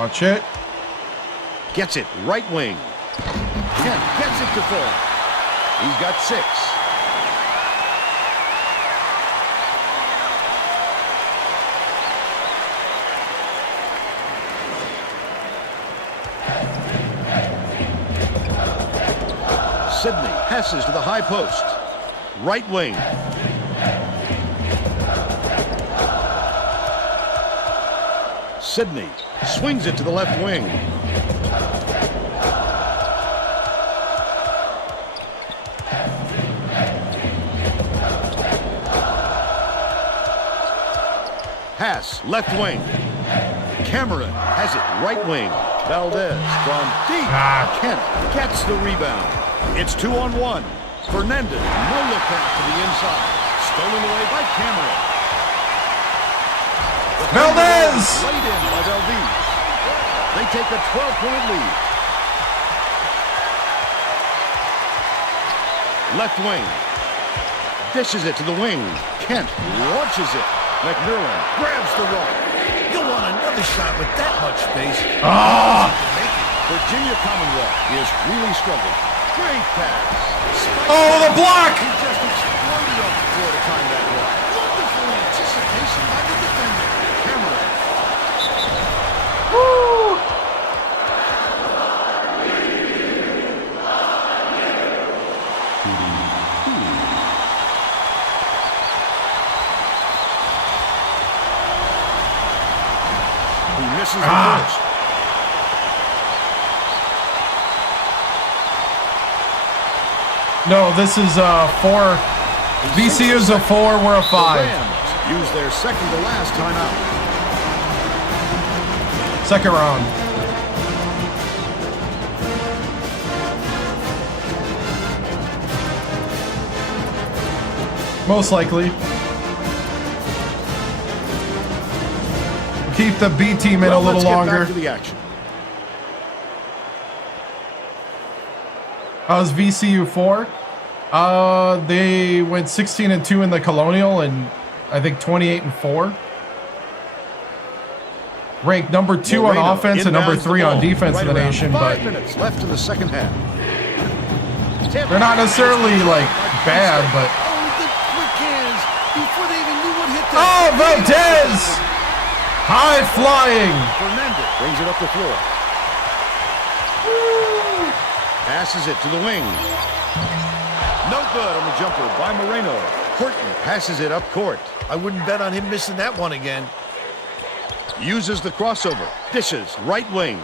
Watch it. gets it right wing. Kent gets it to fall. He's got 6. Sidney passes to the high post. Right wing. Sidney swings it to the left wing. Pass left wing. Cameron has it right wing. Valdez from deep. Kent gets the rebound. It's 2-on-1. Fernandez, no look pass to the inside. Stolen away by Cameron. Valdez! Laid in by Valdez. They take a 12-point lead. Left wing. Dishes it to the wing. Kent launches it. McMillan grabs the rock. You'll want another shot with that much space. Virginia Commonwealth is really struggling. Great pass. Oh, the block! He just exploded off the floor to time that one. Wonderful anticipation by the defender. Cameron. Woo! He misses the first. No, this is 4. VCU's a 4, we're a 5. The Rams use their second to last timeout. Second round. Most likely. Keep the B team in a little Let's get longer. back to the action. How's VCU 4? They went 16-2 in the Colonial and I think 28-4. Ranked number 2 Moreno on offense and number 3 on defense in the around nation, 5 but minutes left in the second half. they're not necessarily like bad, but Oh, the quick hands before they even knew what hit them. oh, Valdez! High flying! Fernandez brings it up the floor. Passes it to the wing. No good on the jumper by Moreno. Horton passes it up court. I wouldn't bet on him missing that one again. Uses the crossover. Dishes right wing.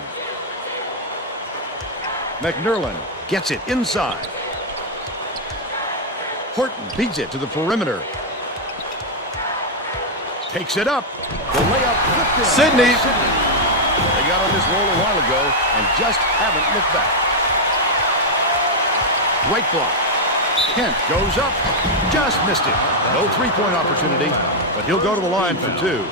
McNerlin gets it inside. Horton beats it to the perimeter. Takes it up. The layup flipped in. Sidney. They got on this roll a while ago and just haven't looked back. Right block. Kent goes up. Just missed it. No three-point opportunity, but he'll go to the line for 2.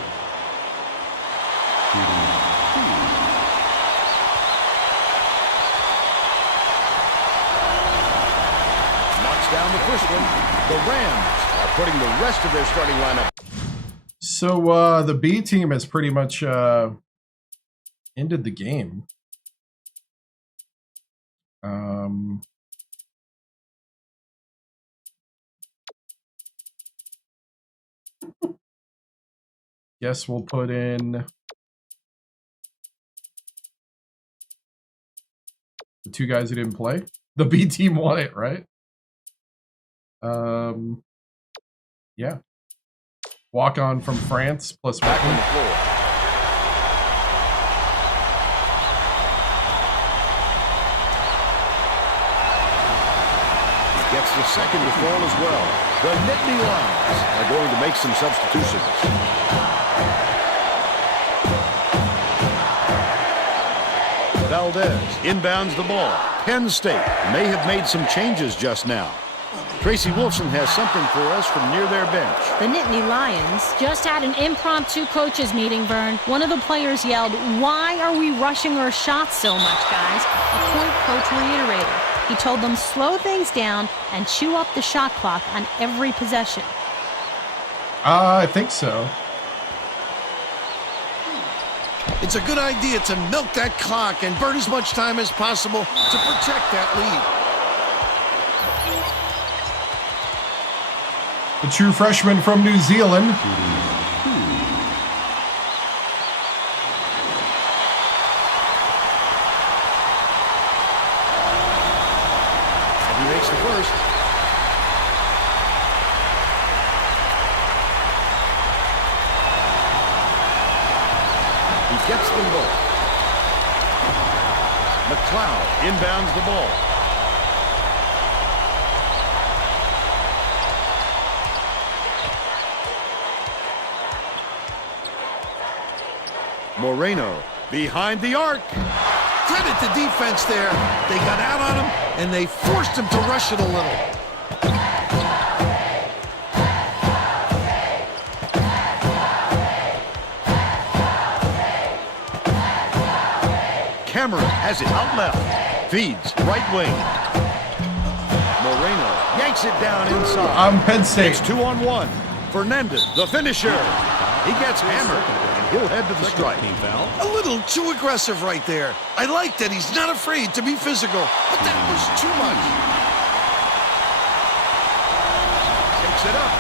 Knocks down the first one. The Rams are putting the rest of their starting lineup. so the B team has pretty much ended the game. Guess we'll put in the 2 guys who didn't play. The B team won it, right? Yeah. Walk on from France plus Back on Whitman. the floor. Gets the second to fall as well. The Nittany Lions are going to make some substitutions. Valdez inbounds the ball. Penn State may have made some changes just now. Tracy Wilson has something for us from near their bench. The Nittany Lions just had an impromptu coaches meeting, Vern. One of the players yelled, "Why are we rushing our shots so much, guys?" A point coach reiterated. He told them slow things down and chew up the shot clock on every possession. I think so. It's a good idea to milk that clock and burn as much time as possible to protect that lead. The true freshman from New Zealand. And he makes the first. He gets them both. McLeod inbounds the ball. Moreno behind the arc. Credit the defense there. They got out on him, and they forced him to rush it a little. Cameron has it out left. Feeds right wing. Moreno yanks it down inside. I'm Penn State. It's 2-on-1. Fernandez, the finisher. He gets hammered, and he'll head to the strike. A little too aggressive right there. I like that he's not afraid to be physical, but that was too much. Takes it up.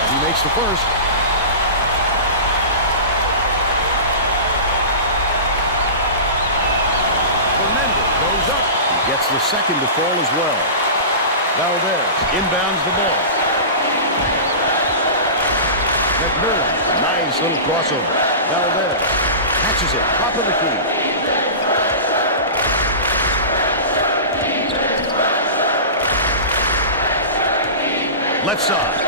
And he makes the first. Fernandez goes up. He gets the second to fall as well. Valdez inbounds the ball. McMillan, nice little crossover. Valdez catches it, top of the key. Left side.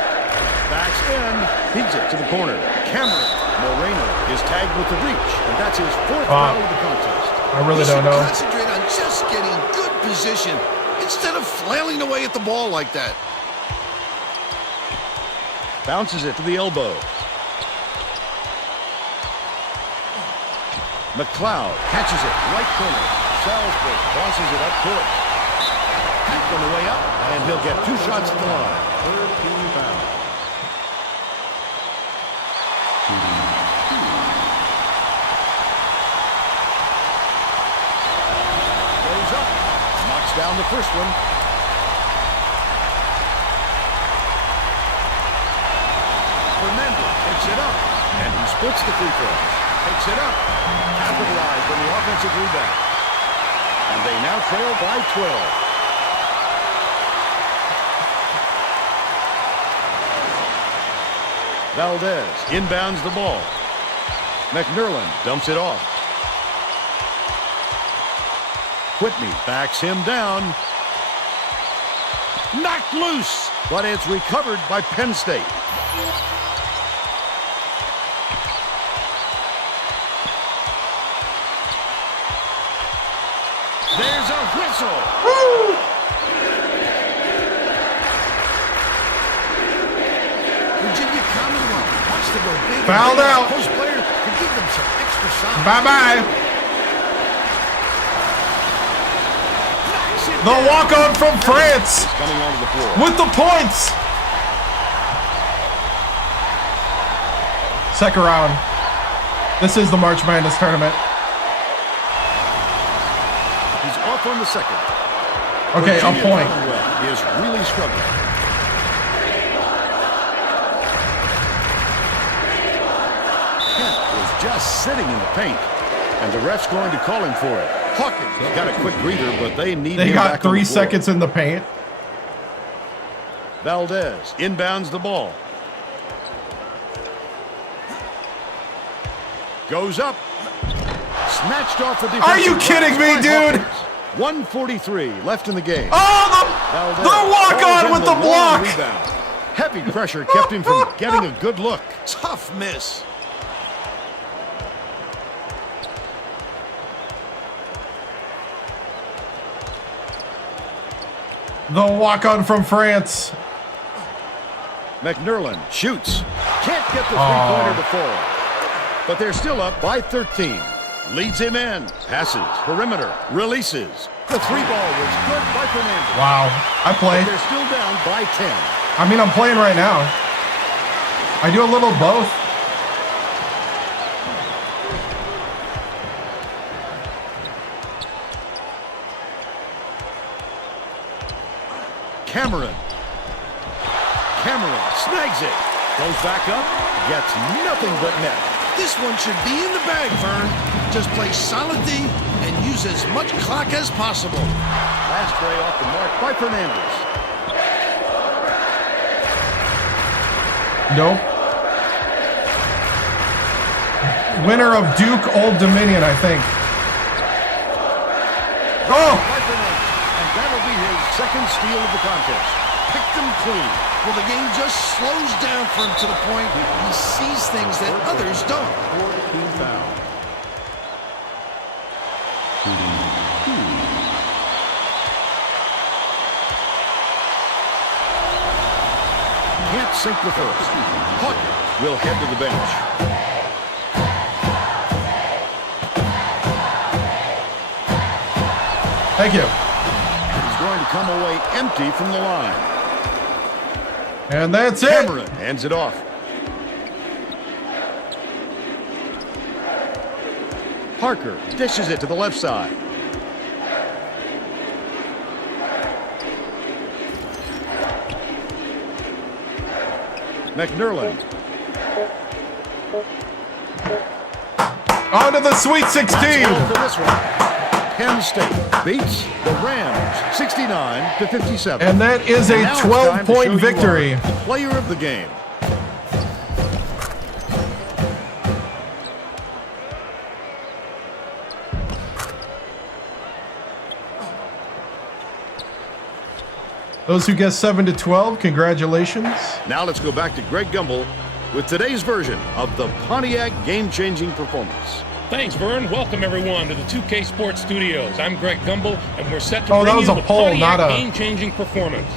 Backs in. Feeds it to the corner. Cameron Moreno is tagged with the reach, and that's his fourth foul of the contest. I really don't know. Concentrate on just getting good position instead of flailing away at the ball like that. Bounces it to the elbow. McLeod catches it, right corner. Salisbury crosses it up court. Hacked on the way up, and he'll get 2 shots at the line. Third team foul. Goes up, knocks down the first one. Fernandez picks it up, and he splits the free throws. Picks it up, capitalized on the offensive rebound. And they now trail by 12. Valdez inbounds the ball. McMillan dumps it off. Whitney backs him down. Knocked loose, but it's recovered by Penn State. There's a whistle. Woo! Virginia Commonwealth wants to go big. Fouled out. Post player to give them some extra shots. Bye-bye. The walk-on from France Coming onto the floor. with the points. Second round. This is the March Madness tournament. He's off on the second. Okay, a Virginia point. Commonwealth is really struggling. Kent was just sitting in the paint, and the ref's going to call him for it. Hawkins got a quick breather, but they need They him got back on 3 the floor. seconds in the paint. Valdez inbounds the ball. Goes up. Snatched off the defensive Are you glass kidding me, by dude? Hawkins. 1:43 left in the game. Oh, Valdez the walk-on calls in with the long block. rebound. Heavy pressure kept him from getting a good look. Tough miss. The walk-on from France. McMillan shoots. Can't get the three-pointer to fall. But they're still up by 13. Leads him in. Passes. Perimeter. Releases. The three ball was good by Fernandez. Wow, I play. They're still down by 10. I mean, I'm playing right now. I do a little both. Cameron snags it. Goes back up, gets nothing but net. This one should be in the bag, Vern. Just play solid D and use as much clock as possible. Last play off the mark by Fernandez. Nope. Winner of Duke Old Dominion, I think. Oh! By Fernandez. And that'll be his second steal of the contest. Picked them clean. Well, the game just slows down for him to the point he sees things that others don't. 14 foul. Can't sink the first. Huck will head to the bench. Thank you. He's going to come away empty from the line. And that's it. Cameron hands it off. Parker dishes it to the left side. McNerlin. On to the Sweet 16. For this one. Penn State beats the Rams 69-57. And that is a Now it's time to show 12-point you victory. our player of the game. Those who guessed 7 to 12, congratulations. Now let's go back to Greg Gumbel with today's version of the Pontiac game-changing performance. Thanks, Vern. Welcome, everyone, to the 2K Sports Studios. I'm Greg Gumbel, and we're set to Oh, that bring was you a the poll, Pontiac not a- game-changing performance.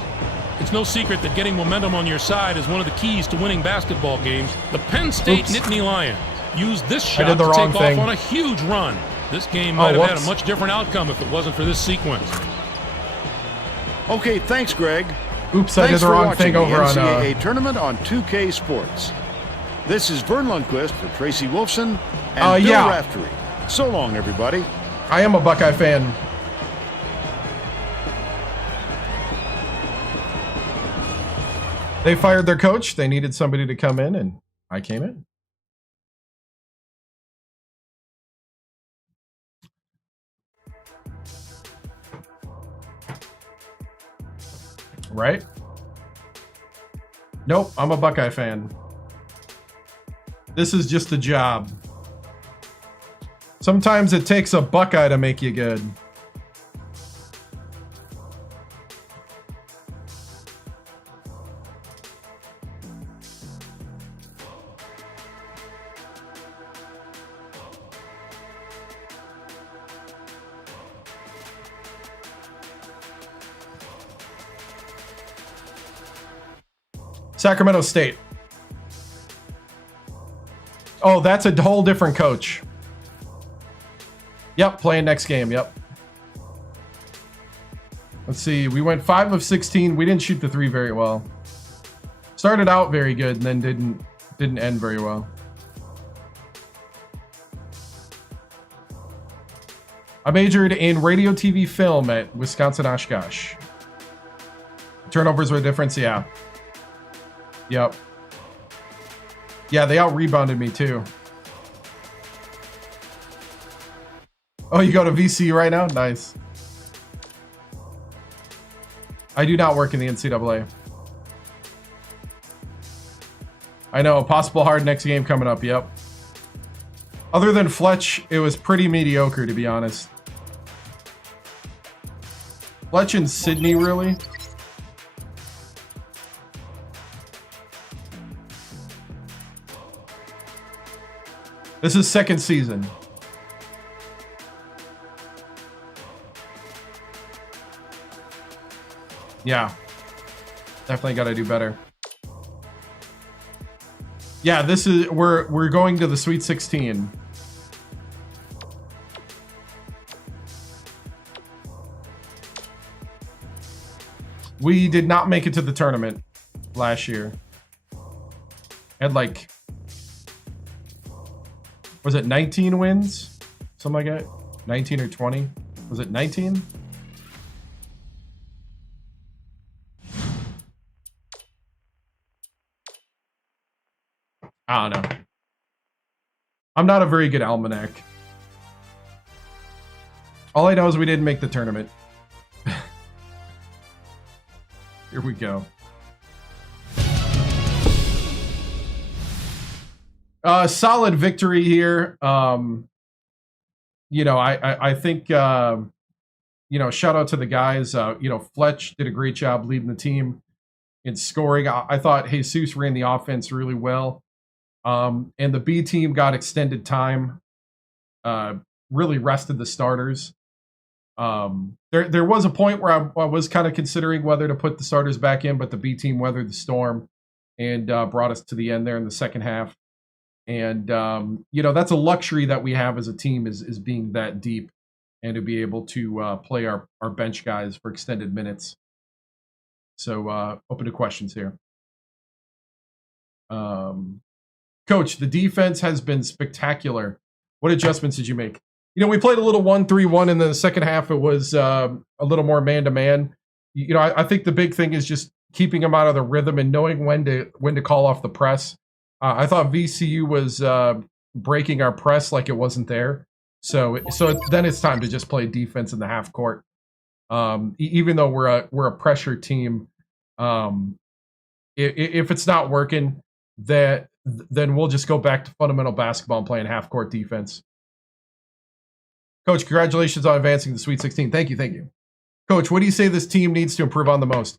It's no secret that getting momentum on your side is one of the keys to winning basketball games. The Penn State Oops. Nittany Lions used this I shot did the to wrong take thing. off on a huge run. This game might have had a whoops. much different outcome if it wasn't for this sequence. Okay, thanks, Greg. Oops, I did Thanks the for wrong watching thing over the on... NCAA tournament on 2K Sports. This is Vern Lundquist for Tracy Wolfson and Bill yeah. Raftery. So long, everybody. I am a Buckeye fan. They fired their coach. They needed somebody to come in, and I came in. Right? Nope, I'm a Buckeye fan. This is just a job. Sometimes it takes a Buckeye to make you good. Sacramento State. Oh, that's a whole different coach. Yep, playing next game. Yep. Let's see. We went 5 of 16. We didn't shoot the 3 very well. Started out very good and then didn't end very well. I majored in radio, TV, film at Wisconsin Oshkosh. Turnovers were a difference, yeah. Yep. Yeah, they out-rebounded me too. Oh, you go to VC right now? Nice. I do not work in the NCAA. I know, possible hard next game coming up, yep. Other than Fletch, it was pretty mediocre, to be honest. Fletch and Sydney, really? This is second season. Yeah. Definitely got to do better. Yeah, this is we're going to the Sweet 16. We did not make it to the tournament last year. had like, was it 19 wins? Something like that? 19 or 20? Was it 19? I don't know. I'm not a very good almanac. All I know is we didn't make the tournament. Here we go. Solid victory here. You know, I think, you know, shout out to the guys. You know, Fletch did a great job leading the team in scoring. I thought Jesus ran the offense really well. And the B team got extended time, really rested the starters. There was a point where I was kind of considering whether to put the starters back in, but the B team weathered the storm and brought us to the end there in the second half. And, you know, that's a luxury that we have as a team is being that deep and to be able to play our bench guys for extended minutes. So open to questions here. Coach, the defense has been spectacular. What adjustments did you make? You know, we played a little 1-3-1 in the second half. It was a little more man-to-man. You know, I think the big thing is just keeping them out of the rhythm and knowing when to call off the press. I thought VCU was breaking our press like it wasn't there. So then it's time to just play defense in the half court. Even though we're a pressure team, if it's not working, then we'll just go back to fundamental basketball and playing half court defense. Coach, congratulations on advancing to the Sweet 16. Thank you. Coach, what do you say this team needs to improve on the most?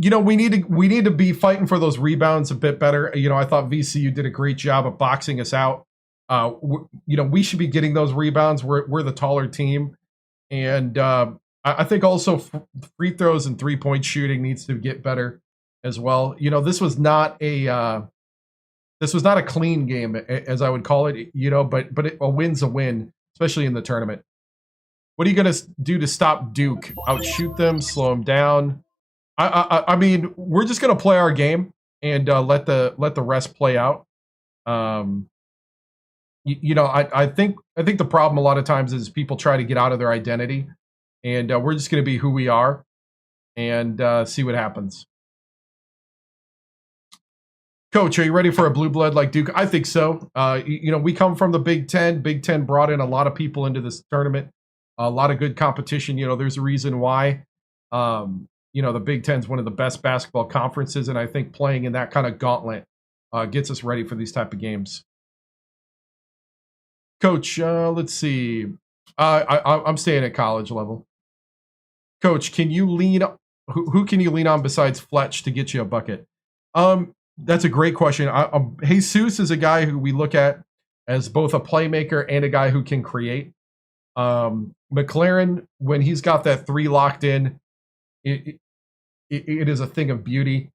You know, we need to be fighting for those rebounds a bit better. You know, I thought VCU did a great job of boxing us out. You know, we should be getting those rebounds. We're the taller team. And I think also free throws and three-point shooting needs to get better as well. You know, this was not a clean game, as I would call it, you know, but a win's a win, especially in the tournament. What are you going to do to stop Duke? Outshoot them, slow them down? I mean, we're just going to play our game and let the rest play out. You know, I think the problem a lot of times is people try to get out of their identity, and we're just going to be who we are and see what happens. Coach, are you ready for a blue blood like Duke? I think so. You know, we come from the Big Ten. Big Ten brought in a lot of people into this tournament, a lot of good competition. You know, there's a reason why. You know, the Big Ten's one of the best basketball conferences, and I think playing in that kind of gauntlet gets us ready for these type of games. Coach, let's see. I'm staying at college level. Coach, can you lean? Who can you lean on besides Fletch to get you a bucket? That's a great question. Jesus is a guy who we look at as both a playmaker and a guy who can create. McLaren, when he's got that three locked in, it is a thing of beauty.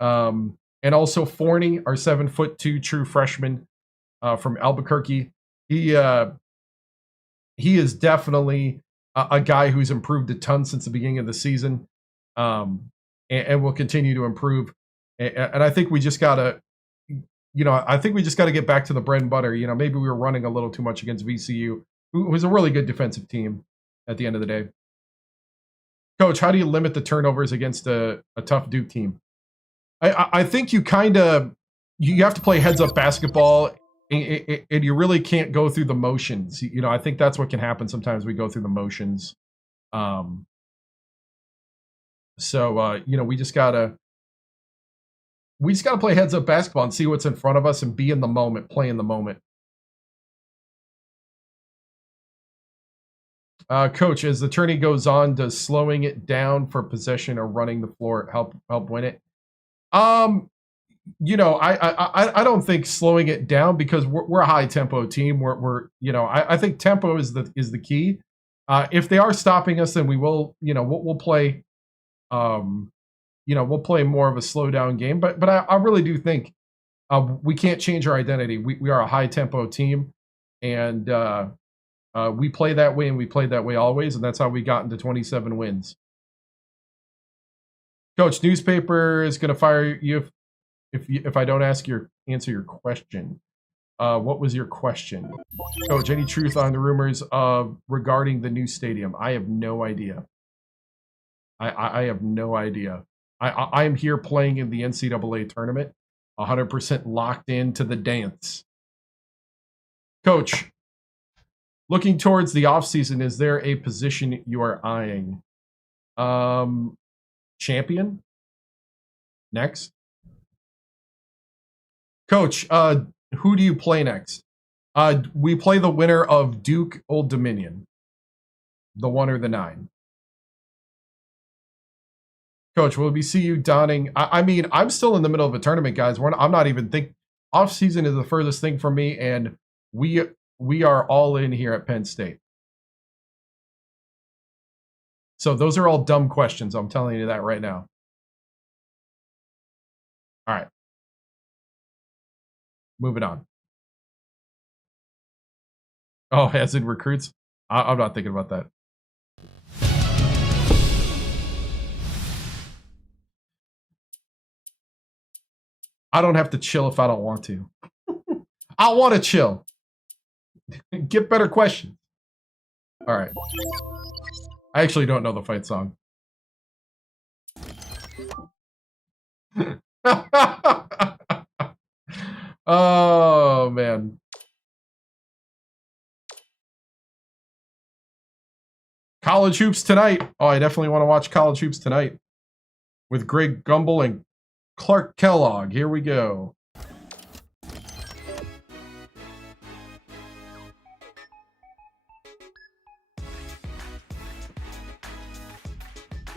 And also Forney, our 7'2" true freshman from Albuquerque. He is definitely a guy who's improved a ton since the beginning of the season, and will continue to improve. And I think we just gotta, you know, get back to the bread and butter. You know, maybe we were running a little too much against VCU, who was a really good defensive team at the end of the day. Coach, how do you limit the turnovers against a tough Duke team? I think you have to play heads up basketball, and you really can't go through the motions. You know, I think that's what can happen sometimes. We go through the motions. So you know, we just gotta play heads up basketball and see what's in front of us and be in the moment, play in the moment. Coach, as the tourney goes on, does slowing it down for possession or running the floor help win it? You know, I don't think slowing it down, because we're a high tempo team. We're you know, I think tempo is the key. If they are stopping us, then we will, you know, we'll play. You know, we'll play more of a slow down game. But I really do think we can't change our identity. We are a high tempo team, and we play that way, and we played that way always, and that's how we got into 27 wins. Coach, newspaper is going to fire you if I don't answer your question. What was your question? Coach, any truth on the rumors regarding the new stadium? I have no idea. I have no idea. I am here playing in the NCAA tournament, 100% locked into the dance. Coach, looking towards the offseason, is there a position you are eyeing? Champion? Next. Coach, who do you play next? We play the winner of Duke Old Dominion. The 1 or the 9. Coach, will we see you donning? I mean, I'm still in the middle of a tournament, guys. I'm not even thinking. Off season is the furthest thing from me, and we are all in here at Penn State. So those are all dumb questions. I'm telling you that right now. All right. Moving on. Oh, as in recruits? I'm not thinking about that. I don't have to chill if I don't want to. I want to chill. Get better questions. All right. I actually don't know the fight song. Oh, man. College hoops tonight. Oh, I definitely want to watch college hoops tonight with Greg Gumbel and Clark Kellogg. Here we go.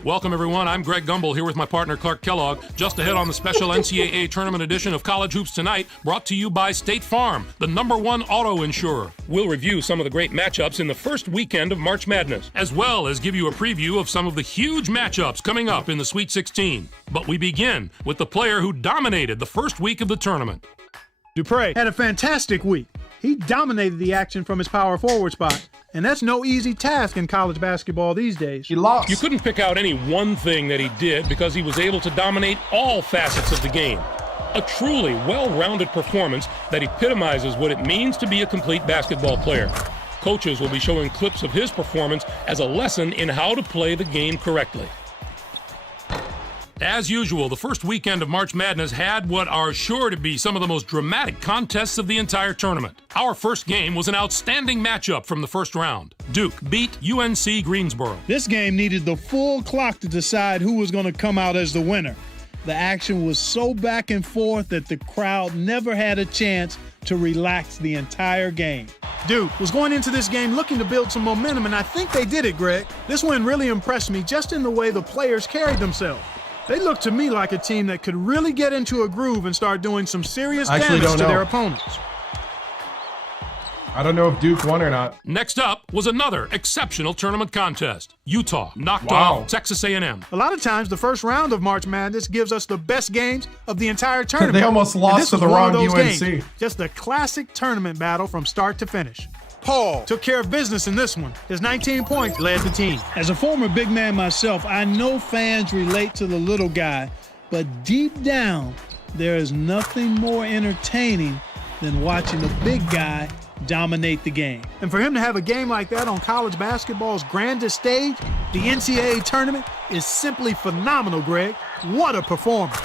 Welcome, everyone. I'm Greg Gumbel here with my partner, Clark Kellogg. Just ahead on the special NCAA tournament edition of College Hoops Tonight, brought to you by State Farm, the #1 auto insurer. We'll review some of the great matchups in the first weekend of March Madness, as well as give you a preview of some of the huge matchups coming up in the Sweet 16. But we begin with the player who dominated the first week of the tournament. Dupre had a fantastic week. He dominated the action from his power forward spot. And that's no easy task in college basketball these days. He lost. You couldn't pick out any one thing that he did because he was able to dominate all facets of the game. A truly well-rounded performance that epitomizes what it means to be a complete basketball player. Coaches will be showing clips of his performance as a lesson in how to play the game correctly. As usual, the first weekend of March Madness had what are sure to be some of the most dramatic contests of the entire tournament. Our first game was an outstanding matchup from the first round. Duke beat UNC Greensboro. This game needed the full clock to decide who was going to come out as the winner. The action was so back and forth that the crowd never had a chance to relax the entire game. Duke was going into this game looking to build some momentum, and I think they did it, Greg. This win really impressed me just in the way the players carried themselves. They look to me like a team that could really get into a groove and start doing some serious damage to their opponents. I don't know if Duke won or not. Next up was another exceptional tournament contest. Utah knocked off Texas A&M. A lot of times, the first round of March Madness gives us the best games of the entire tournament. They almost lost to the wrong UNC. Games. Just a classic tournament battle from start to finish. Paul took care of business in this one. His 19 points led the team. As a former big man myself, I know fans relate to the little guy, but deep down, there is nothing more entertaining than watching the big guy dominate the game. And for him to have a game like that on college basketball's grandest stage, the NCAA tournament, is simply phenomenal, Greg. What a performance.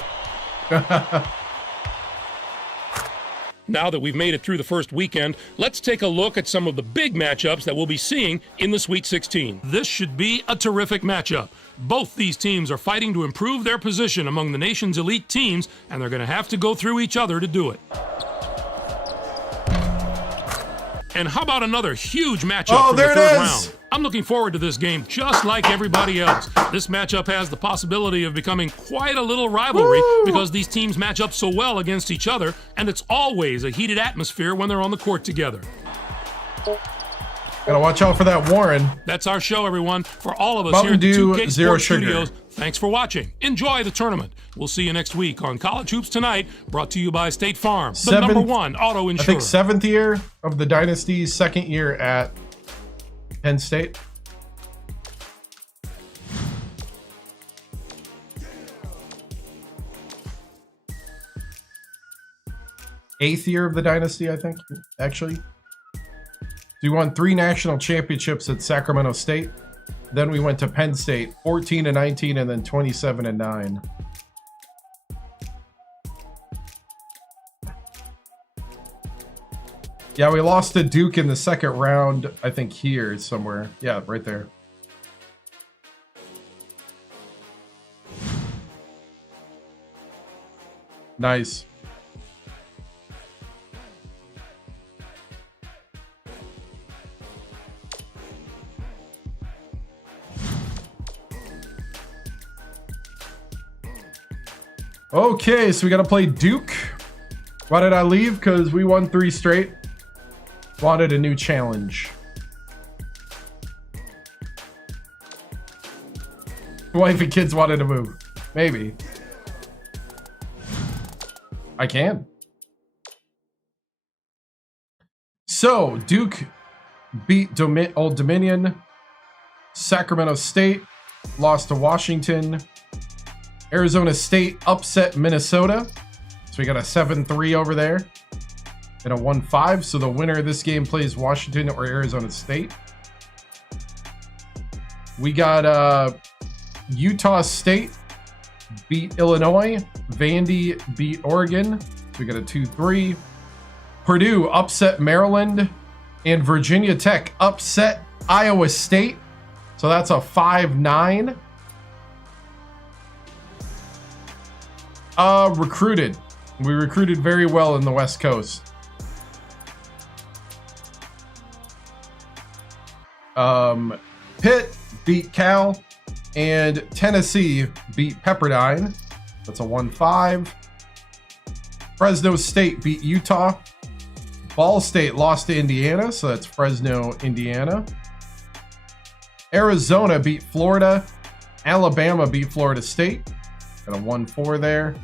Now that we've made it through the first weekend, let's take a look at some of the big matchups that we'll be seeing in the Sweet 16. This should be a terrific matchup. Both these teams are fighting to improve their position among the nation's elite teams, and they're going to have to go through each other to do it. And how about another huge matchup from the third round? I'm looking forward to this game just like everybody else. This matchup has the possibility of becoming quite a little rivalry because these teams match up so well against each other, and it's always a heated atmosphere when they're on the court together. Gotta watch out for that Warren. That's our show, everyone. For all of us Mountain here at the Dew 2K Zero Sports Sugar. Studios, thanks for watching. Enjoy the tournament. We'll see you next week on College Hoops Tonight, brought to you by State Farm, the #1 auto insurer. I think 7th year of the Dynasty, 2nd year at Penn State. 8th year of the Dynasty, I think, actually. We won 3 national championships at Sacramento State. Then we went to Penn State, 14-19, and then 27-9. Yeah, we lost to Duke in the second round, I think here somewhere. Yeah, right there. Nice. Okay, so we got to play Duke. Why did I leave? Because we won 3 straight. Wanted a new challenge. Wife and kids wanted to move. Maybe. I can. So, Duke beat Old Dominion. Sacramento State lost to Washington. Arizona State upset Minnesota. So we got a 7-3 over there. And a 1-5. So the winner of this game plays Washington or Arizona State. We got Utah State beat Illinois. Vandy beat Oregon. So we got a 2-3. Purdue upset Maryland. And Virginia Tech upset Iowa State. So that's a 5-9. Recruited. We recruited very well in the West Coast. Pitt beat Cal, and Tennessee beat Pepperdine. That's a 1-5. Fresno State beat Utah. Ball State lost to Indiana, so that's Fresno, Indiana. Arizona beat Florida. Alabama beat Florida State. Got a 1-4 there.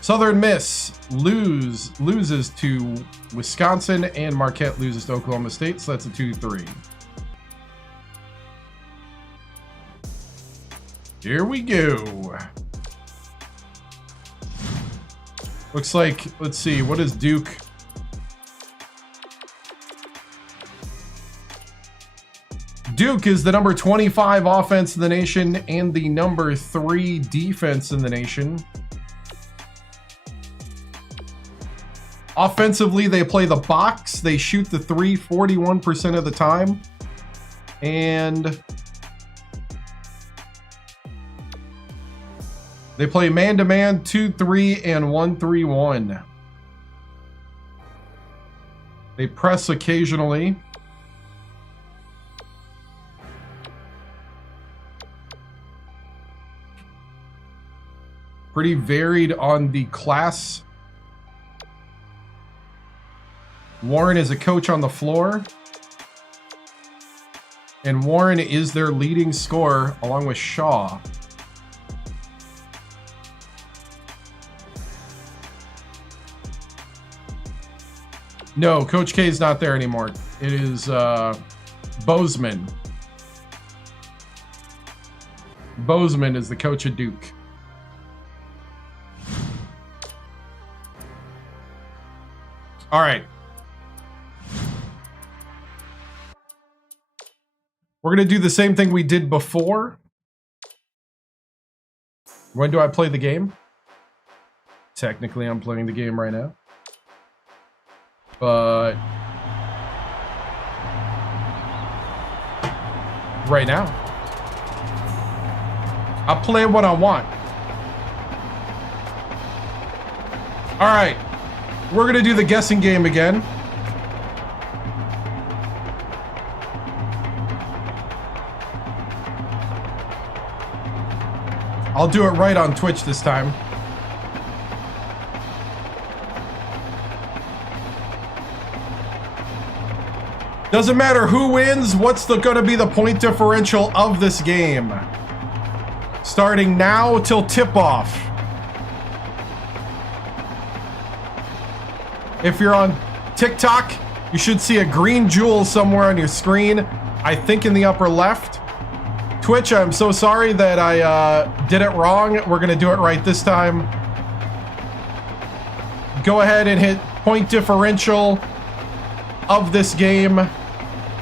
Southern Miss loses to Wisconsin, and Marquette loses to Oklahoma State, so that's a 2-3. Here we go. Looks like, let's see, what is Duke? Duke is the number 25 offense in the nation and the number 3 defense in the nation. Offensively, they play the box. They shoot the 3 41% of the time. And they play man-to-man, 2-3, and 1-3-1. They press occasionally. Pretty varied on the class. Warren is a coach on the floor. And Warren is their leading scorer along with Shaw. No, Coach K is not there anymore. It is Bozeman. Bozeman is the coach of Duke. All right. We're going to do the same thing we did before. When do I play the game? Technically, I'm playing the game right now. But right now, I'll play what I want. All right. We're going to do the guessing game again. I'll do it right on Twitch this time. Doesn't matter who wins, what's going to be the point differential of this game. Starting now till tip-off. If you're on TikTok, you should see a green jewel somewhere on your screen. I think in the upper left. Twitch, I'm so sorry that I did it wrong. We're going to do it right this time. go ahead and hit point differential of this game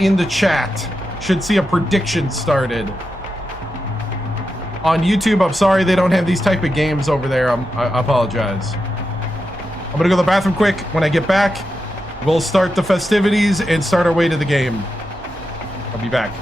in the chat. Should see a prediction started. On YouTube, I'm sorry they don't have these type of games over there. I apologize. I'm gonna go to the bathroom quick. When I get back, we'll start the festivities and start our way to the game. I'll be back.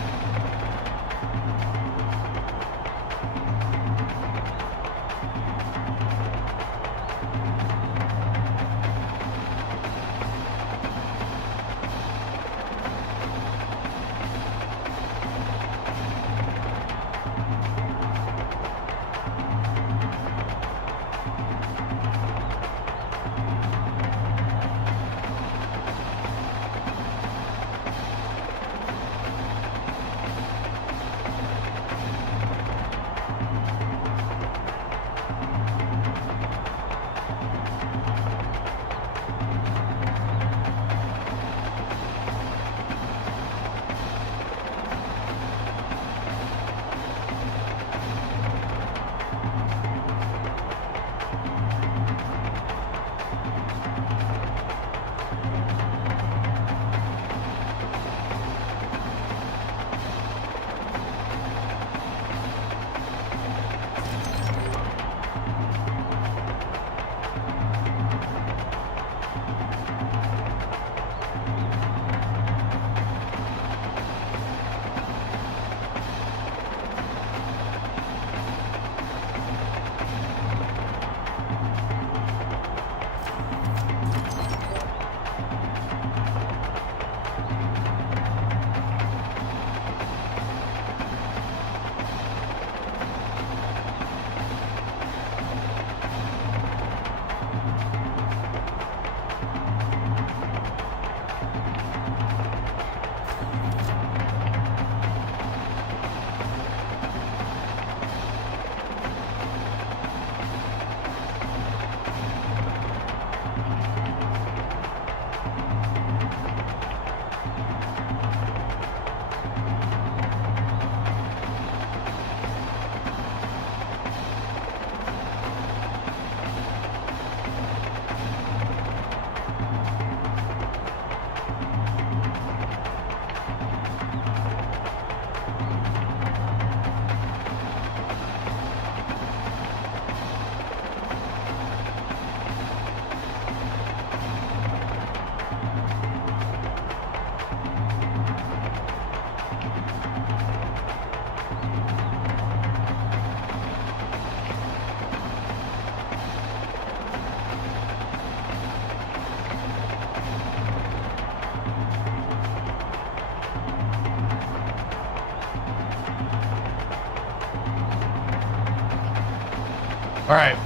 All right.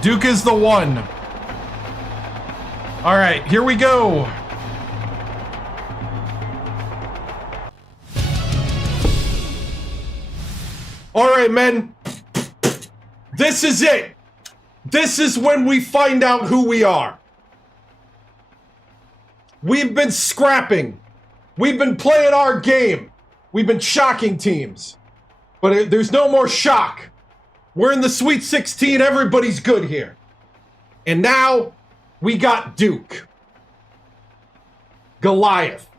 Duke is the one. All right, here we go. All right, men. This is it. This is when we find out who we are. We've been scrapping. We've been playing our game. We've been shocking teams. But there's no more shock. We're in the Sweet 16. Everybody's good here. And now we got Duke. Goliath.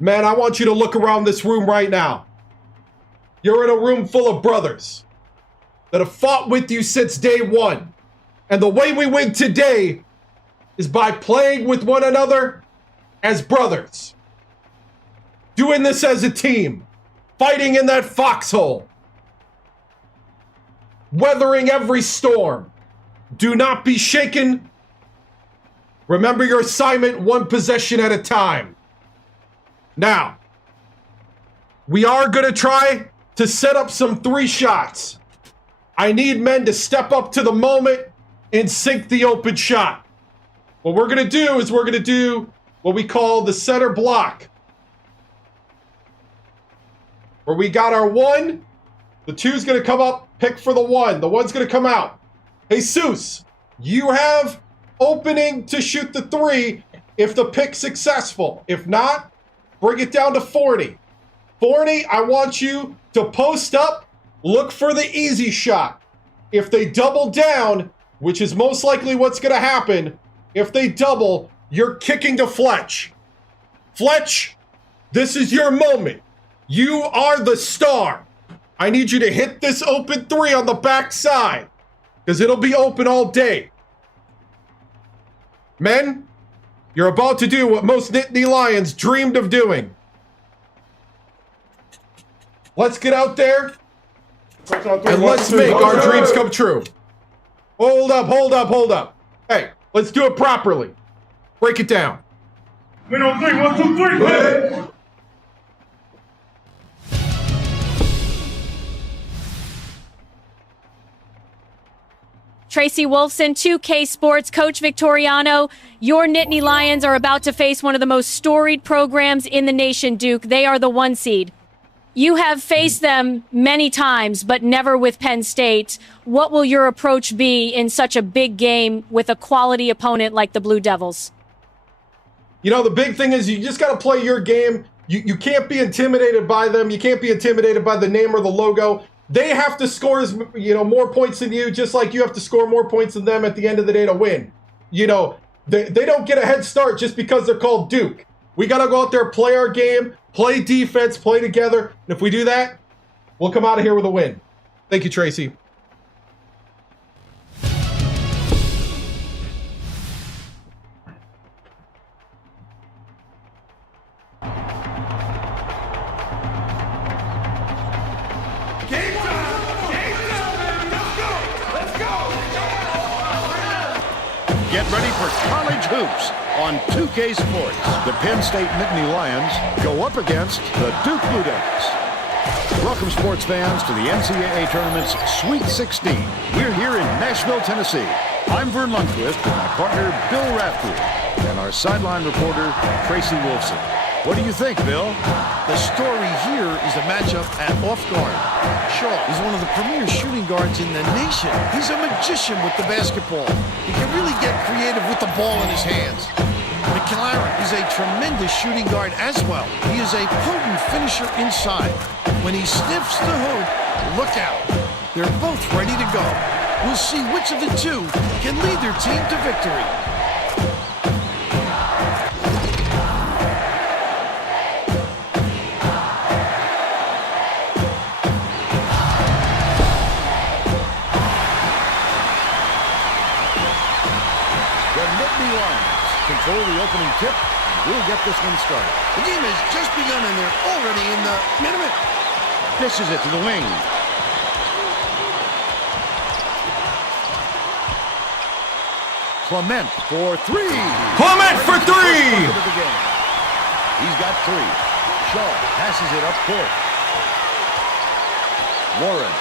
Man, I want you to look around this room right now. You're in a room full of brothers that have fought with you since day one. And the way we win today is by playing with one another as brothers. Doing this as a team. Fighting in that foxhole. Weathering every storm. Do not be shaken. Remember your assignment, one possession at a time. Now, we are going to try to set up some 3 shots. I need men to step up to the moment and sink the open shot. What we're going to do is we're going to do what we call the center block. Where we got our 1, the 2's going to come up, pick for the 1. The 1's going to come out. Jesus, you have opening to shoot the 3 if the pick's successful. If not, bring it down to 40. 40, I want you to post up, look for the easy shot. If they double down, which is most likely what's going to happen, if they double, you're kicking to Fletch. Fletch, this is your moment. You are the star. I need you to hit this open three on the backside, because it'll be open all day. Men, you're about to do what most Nittany Lions dreamed of doing. Let's get out there and let's make our dreams come true. Hold up, hold up, hold up. Hey, let's do it properly. Break it down. We don't think 1, 2, 3, play. Tracy Wolfson, 2K Sports, Coach Victoriano, your Nittany Lions are about to face one of the most storied programs in the nation, Duke. They are the 1 seed. You have faced them many times, but never with Penn State. What will your approach be in such a big game with a quality opponent like the Blue Devils? You know, the big thing is you just got to play your game. You can't be intimidated by them. You can't be intimidated by the name or the logo. They have to score more points than you, just like you have to score more points than them at the end of the day to win. You know, they don't get a head start just because they're called Duke. We got to go out there, play our game, play defense, play together. And if we do that, we'll come out of here with a win. Thank you, Tracy. Get ready for college hoops on 2K Sports. The Penn State Nittany Lions go up against the Duke Blue Devils. Welcome, sports fans, to the NCAA Tournament's Sweet 16. We're here in Nashville, Tennessee. I'm Vern Lundquist with my partner, Bill Raftery, and our sideline reporter, Tracy Wolfson. What do you think, Bill? The story here is the matchup at off guard. Shaw is one of the premier shooting guards in the nation. He's a magician with the basketball. He can really get creative with the ball in his hands. McLaren is a tremendous shooting guard as well. He is a potent finisher inside. When he sniffs the hoop, look out. They're both ready to go. We'll see which of the two can lead their team to victory. Control the opening tip. We'll get this one started. The game has just begun and they're already in the minute. Dishes it to the wing. Clement for three. Clement for three! He's got three. Shaw passes it up court. Warren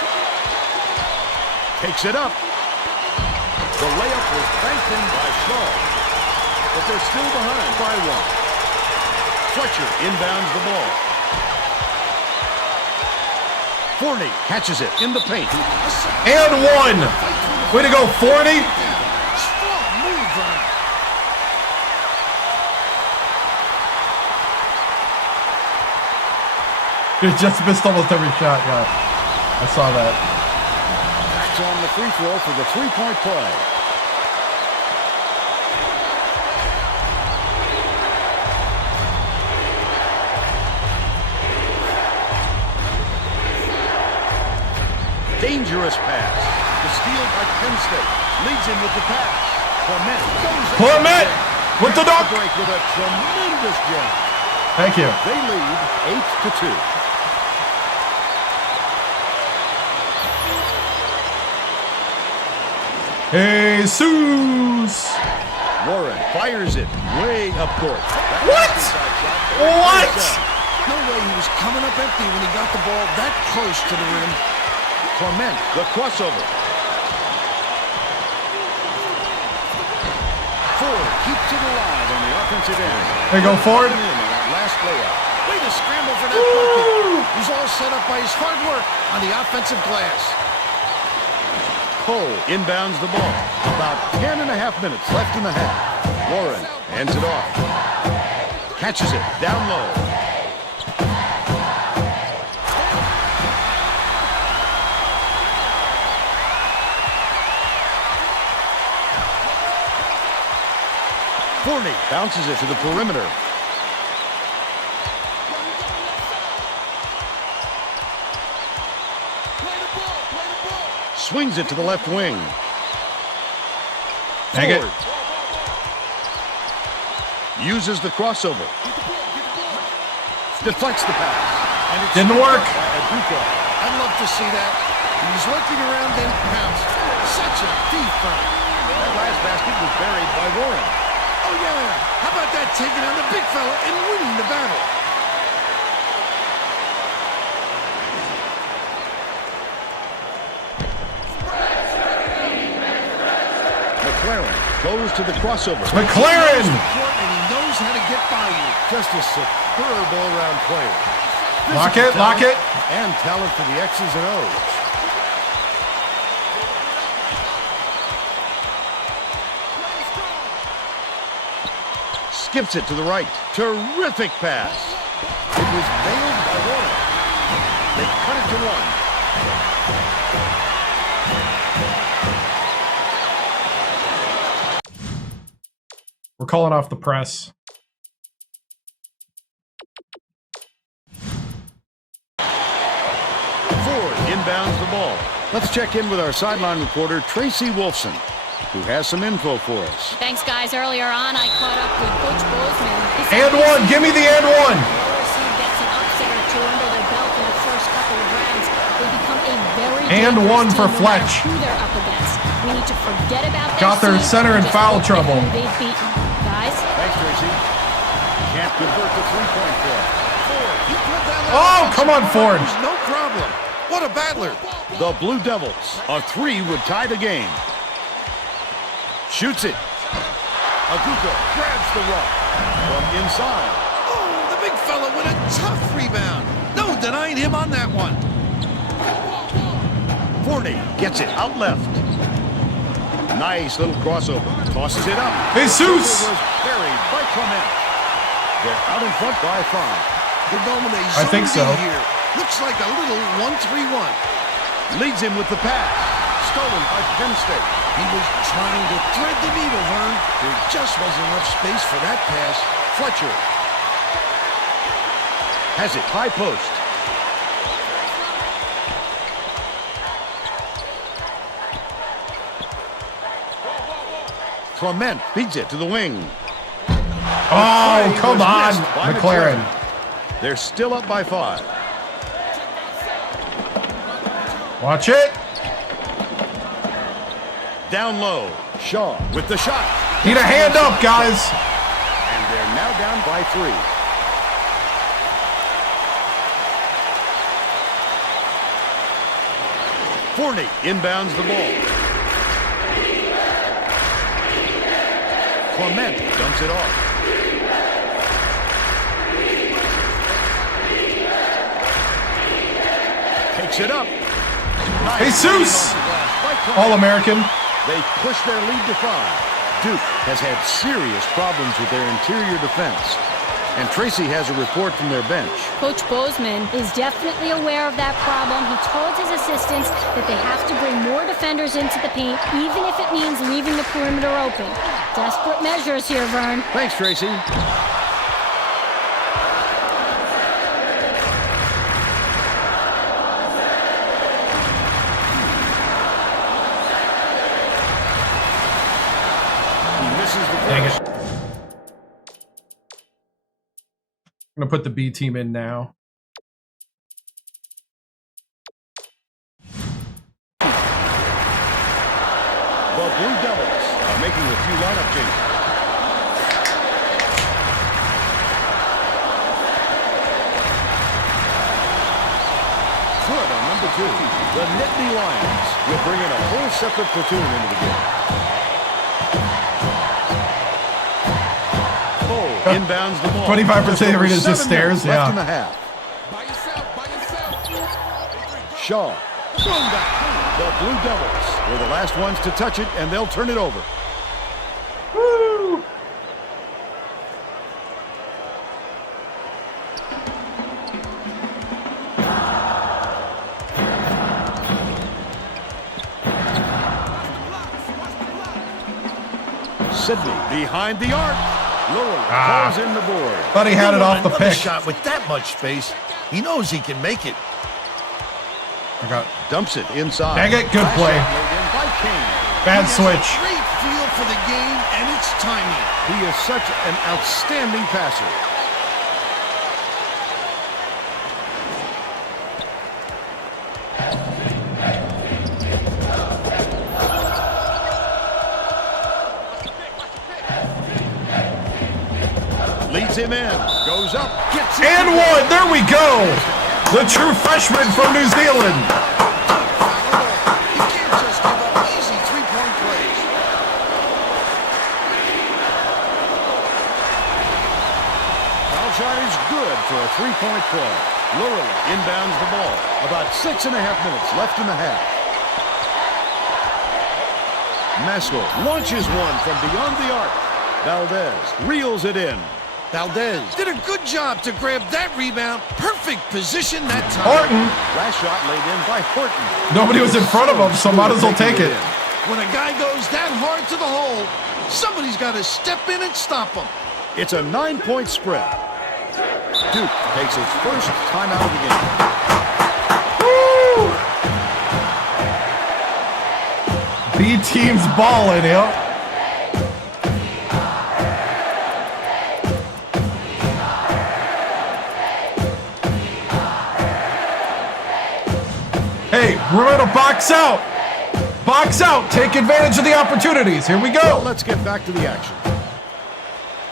takes it up. The layup was banked in by Shaw, but they're still behind by one. Fletcher inbounds the ball. Forney catches it in the paint. And one. Way to go, Forney. Strong move, Brian. He just missed almost every shot, yeah. I saw that. That's on the free throw for the three-point play. Dangerous pass. The steal by Penn State. Leads him with the pass. Clement goes. Clement with the dunk. Break with a tremendous jump. Thank you. They lead 8-2. Jesus. Warren fires it way up court. What? What? No way he was coming up empty when he got the ball that close to the rim. Clement, the crossover. Ford keeps it alive on the offensive end. There you go, Ford. In on that last layup. Way to scramble for that bucket. He's all set up by his hard work on the offensive glass. Cole inbounds the ball. About 10 and a half minutes left in the half. Warren hands it off. Catches it down low. Forney bounces it to the perimeter. Swings it to the left wing. Forward. Uses the crossover. Deflects the pass. And it's Didn't work. I'd love to see that. He's looking around and pounced. Such a defense. That last basket was buried by Warren. Oh, yeah. How about that taking on the big fella and winning the battle? McLaren goes to the crossover. McLaren! And he knows how to get by you. Just a superb all-around player. Lock it, lock it. And talent for the X's and O's. Skips it to the right. Terrific pass. It was nailed by Warren. They cut it to one. We're calling off the press. Ford inbounds the ball. Let's check in with our sideline reporter, Tracy Wolfson, who has some info for us. Thanks, guys. Earlier on, I caught up with Coach Bozeman. And one. Give me the and one. Lower seed gets an upset or two under their belt in the first couple of rounds. They become a very And dangerous one for team no matter Fletch. who they're up against. We need to forget about that. Got their center in foul trouble. They've beaten. Guys? Thanks, Tracy. Can't convert the three-point play. Oh, come on, Ford. No problem. What a battler. The Blue Devils, a three would tie the game. Shoots it. Aguka grabs the rock from inside. Oh, the big fella with a tough rebound. No denying him on that one. Forney gets it out left. Nice little crossover. Tosses it up. Jesus! It was buried by Clement. They're out in front by 5. The domination I think so. here. Looks like a little 1-3-1. Leads him with the pass. Stolen by Penn State. He was trying to thread the needle, Vern. There just wasn't enough space for that pass. Fletcher has it high post. Clement feeds it to the wing. Oh, come on, By McLaren. They're still up by 5. Watch it. Down low. Shaw with the shot. Need a hand up, guys. And they're now down by 3. Forney inbounds the ball. Clement dumps it off. Takes it up. Jesus! All-American. They push their lead to 5. Duke has had serious problems with their interior defense. And Tracy has a report from their bench. Coach Bozeman is definitely aware of that problem. He told his assistants that they have to bring more defenders into the paint, even if it means leaving the perimeter open. Desperate measures here, Vern. Thanks, Tracy. Dang it. I'm going to put the B team in now. The Blue Devils are making a few lineup changes. Good on number 2. The Nittany Lions will bring in a whole separate platoon into the game. Oh, inbounds the ball. 25% of it is just 7 stairs. minutes left in Yeah. the half. Shaw. Thrown back. The Blue Devils were the last ones to touch it, and they'll turn it over. Woo! Sidney behind the arc. Calls in the board. Thought he had it off the Another pick. shot with that much space. He knows he can make it. I got Dumps it inside. Dang it, good play. Bad He has switch. a great feel for the game and its timing. He is such an outstanding passer. Leads him in. Goes up. Gets it. And one. There we go. The true freshman from New Zealand. You can't just give up easy three-point plays. Foul shot is good for a three-point play. Lurley inbounds the ball. About 6.5 minutes left in the half. Maskell launches one from beyond the arc. Valdez reels it in. Valdez did a good job to grab that rebound. Perfect position that time. Horton. Last shot laid in by Horton. Nobody was in front of him, so might as well take it. When a guy goes that hard to the hole, somebody's got to step in and stop him. It's a 9-point spread. Duke takes his first timeout of the game. B team's balling, yeah. Hey, we're gonna box out. Box out. Take advantage of the opportunities. Here we go. Let's get back to the action.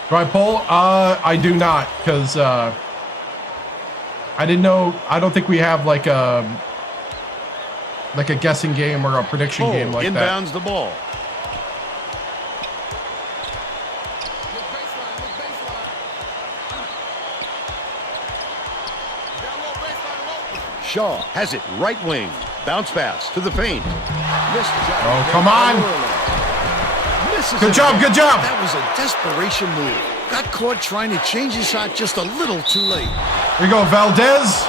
Do I pull? I do not, because I didn't know. I don't think we have like a guessing game or a prediction game like that. Inbounds the ball. Shaw has it right wing. Bounce pass to the paint. Oh, come on. Good job, good job. That was a desperation move. Got caught trying to change his shot just a little too late. Here we go, Valdez.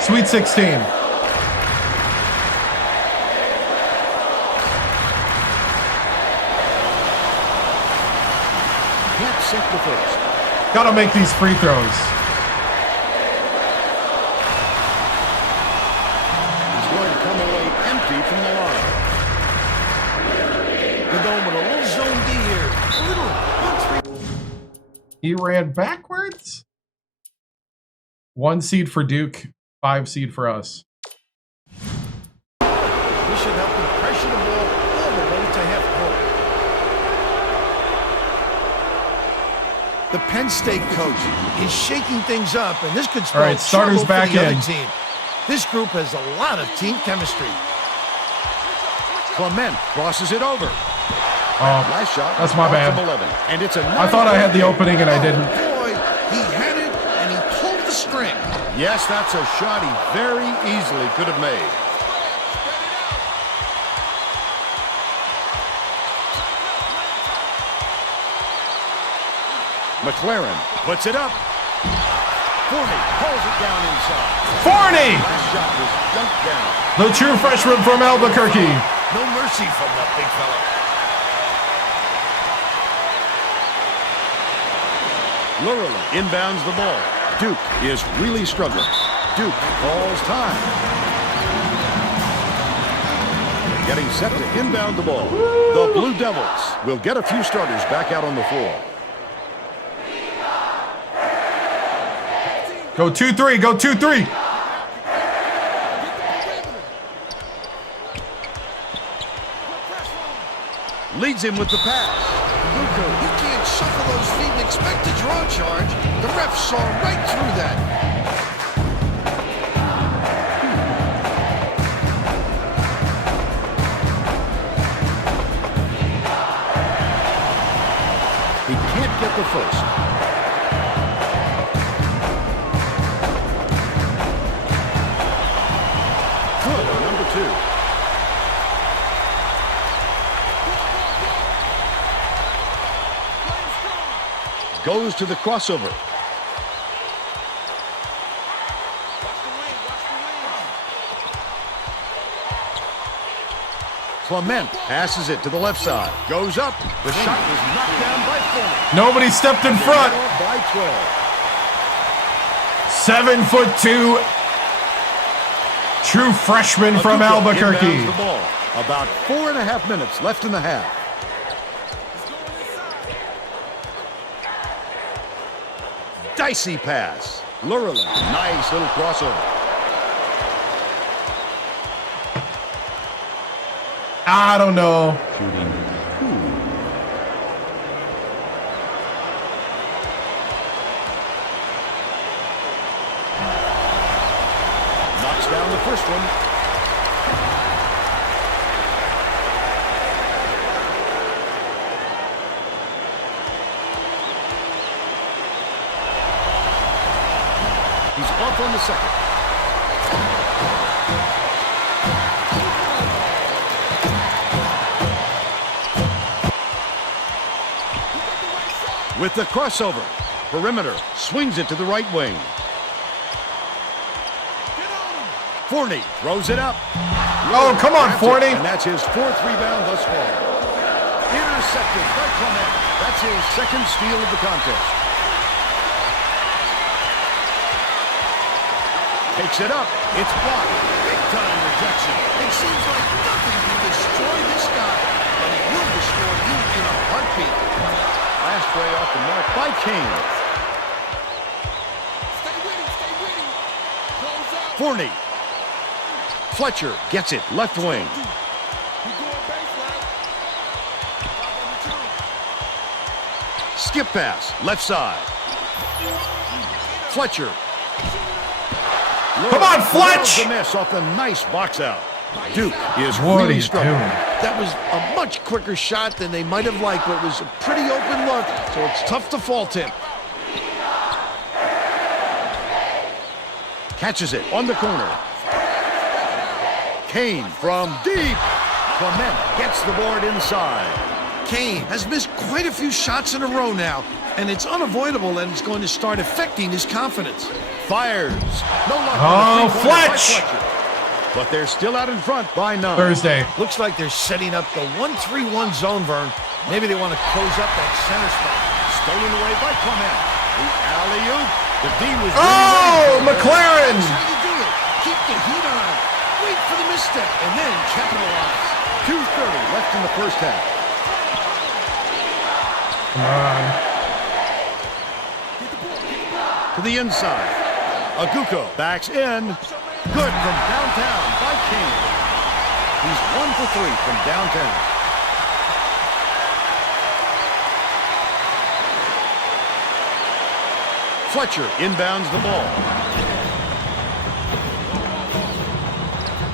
Sweet 16. Can't sink the first. Gotta make these free throws. He's going to come away empty from the line. We're going with a little zone D here. A little 1-3. He ran backwards. 1 seed for Duke, 5 seed for us. This should help him pressure the ball all the way to half court. The Penn State coach is shaking things up, and this could spell All right, starters trouble back for the in. other team. This group has a lot of team chemistry. Clement crosses it over. Last shot. That's my bad. From 11, and it's a I thought I had the opening and I didn't. Boy, he had it, and he pulled the string. Yes, that's a shot he very easily could have made. McLaren puts it up. Forney pulls it down inside. Forney! Last shot was dunked down. The true freshman from Albuquerque. No mercy from that big fella. Lurley inbounds the ball. Duke is really struggling. Duke calls time. Getting set to inbound the ball. The Blue Devils will get a few starters back out on the floor. Go 2-3, go 2-3. Leads him with the pass. You can't shuffle those feet and expect to draw a charge. The ref saw right through that. He can't get the first. Good on number 2. Goes to the crossover. Clement passes it to the left side. Goes up. The shot was knocked down by Forney. Nobody stepped in front. By 12. 7'2", true freshman from Aguko Albuquerque. inbounds the ball. About 4.5 minutes left in the half. Dicey pass. Lurlin. Nice little crossover. I don't know. Knocks down the first one. He's off on the second. With the crossover, perimeter, swings it to the right wing. Forney throws it up. Oh, come on, Grabs it, Forney. And that's his 4th rebound thus far. Intercepted by Clement. That's his 2nd steal of the contest. Takes it up. It's blocked. Big time rejection. It seems like nothing can destroy this guy, but he will destroy you in a heartbeat. Last way off the mark by Kane. Forney. Fletcher gets it. Left wing. Skip pass. Left side. Fletcher. Come on, Fletch! The miss off the nice box out. Duke is What are really you struggling. doing? That was a much quicker shot than they might have liked, but it was a pretty open look, so it's tough to fault him. Catches it on the corner. Kane from deep. Clement gets the board inside. Kane has missed quite a few shots in a row now, and it's unavoidable that it's going to start affecting his confidence. Fires. No luck. Oh, on the three-pointer by Fletch! Fletcher. But they're still out in front by 9. Thursday. Looks like they're setting up the 1-3-1 zone, Vern. Maybe they want to close up that center spot. Stolen away by Clement. The alley-oop. The D was Oh, McLaren! That's how you do it. Keep the heat on. Wait for the misstep, and then capitalize. 2:30 left in the first half. Come on. To the inside. Aguko backs in. Good from downtown by King. He's 1 for 3 from downtown. Fletcher inbounds the ball.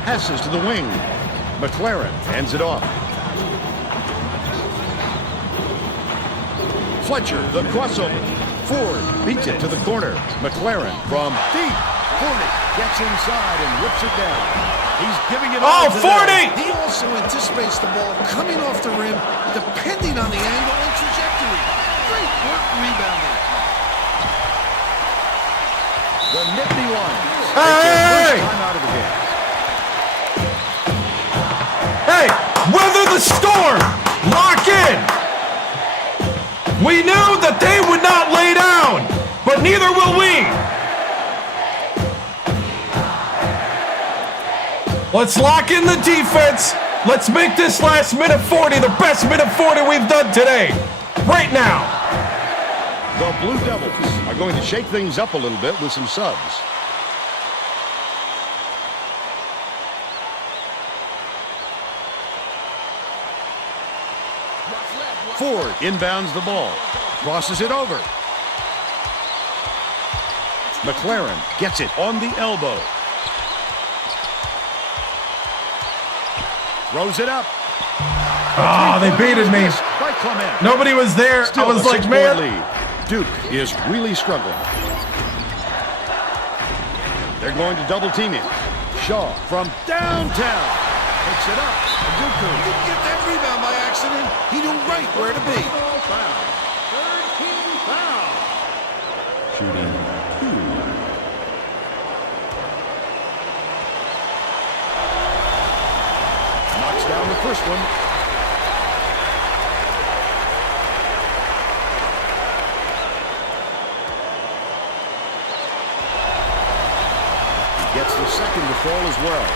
Passes to the wing. McLaren hands it off. Fletcher, the crossover. Ford beats it to the corner. McLaren from deep. Forney gets inside and rips it down. He's giving it Oh, all to Forney! them. He also anticipates the ball coming off the rim, depending on the angle and trajectory. Great work rebounding. The Nittany Lions Hey! take their first time out of the game. Hey, weather the storm! Lock in! We knew that they would not lay down, but neither will we! Let's lock in the defense. Let's make this last minute 40 the best minute 40 we've done today. Right now. The Blue Devils are going to shake things up a little bit with some subs. Ford inbounds the ball. Crosses it over. McLaren gets it on the elbow. Throws it up. Oh, they baited me. By Clement. Nobody was there. Still I was a like, 6-point man. lead. Duke is really struggling. They're going to double team him. Shaw from downtown. Picks it up. He didn't get that rebound by accident. He knew right where to be. Shooting 2. Knocks down the first one. He gets the second to fall as well.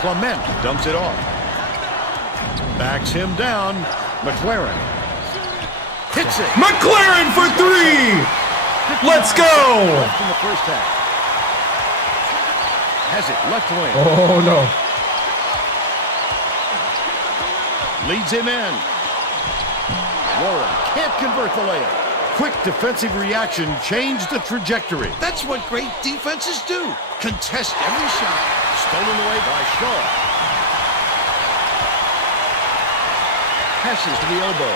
Clement dumps it off. Backs him down. McLaren hits it. McLaren for three. Let's go. Left in the first half. Has it left wing. Oh, no. Leads him in. Warren can't convert the layup. Quick defensive reaction changed the trajectory. That's what great defenses do. Contest every shot. Stolen away by Shaw. Passes to the elbow.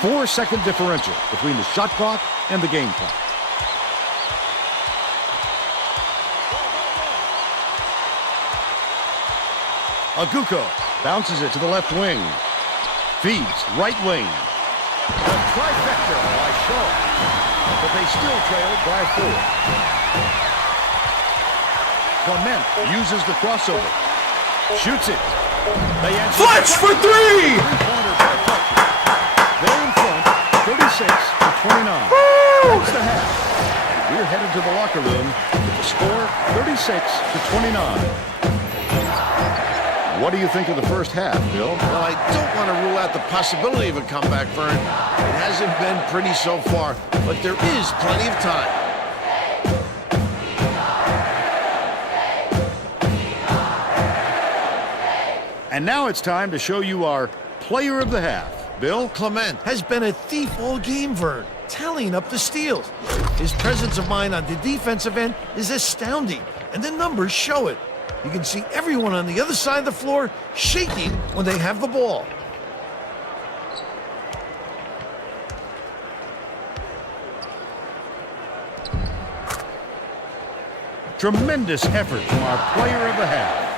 4-second differential between the shot clock and the game clock. Aguko bounces it to the left wing. Feeds right wing. The trifecta by Shaw. But they still trail by 4. Clement uses the crossover. Shoots it. They answer. Fletch for three! Three-pointer by Fletcher. They're in front, 36-29. That's the half. And we're headed to the locker room with the score 36-29. What do you think of the first half, Bill? Well, I don't want to rule out the possibility of a comeback, Vern. It hasn't been pretty so far, but there is plenty of time. And now it's time to show you our player of the half. Bill? Clement has been a thief all game, Vern, tallying up the steals. His presence of mind on the defensive end is astounding, and the numbers show it. You can see everyone on the other side of the floor shaking when they have the ball. Tremendous effort from our player of the half.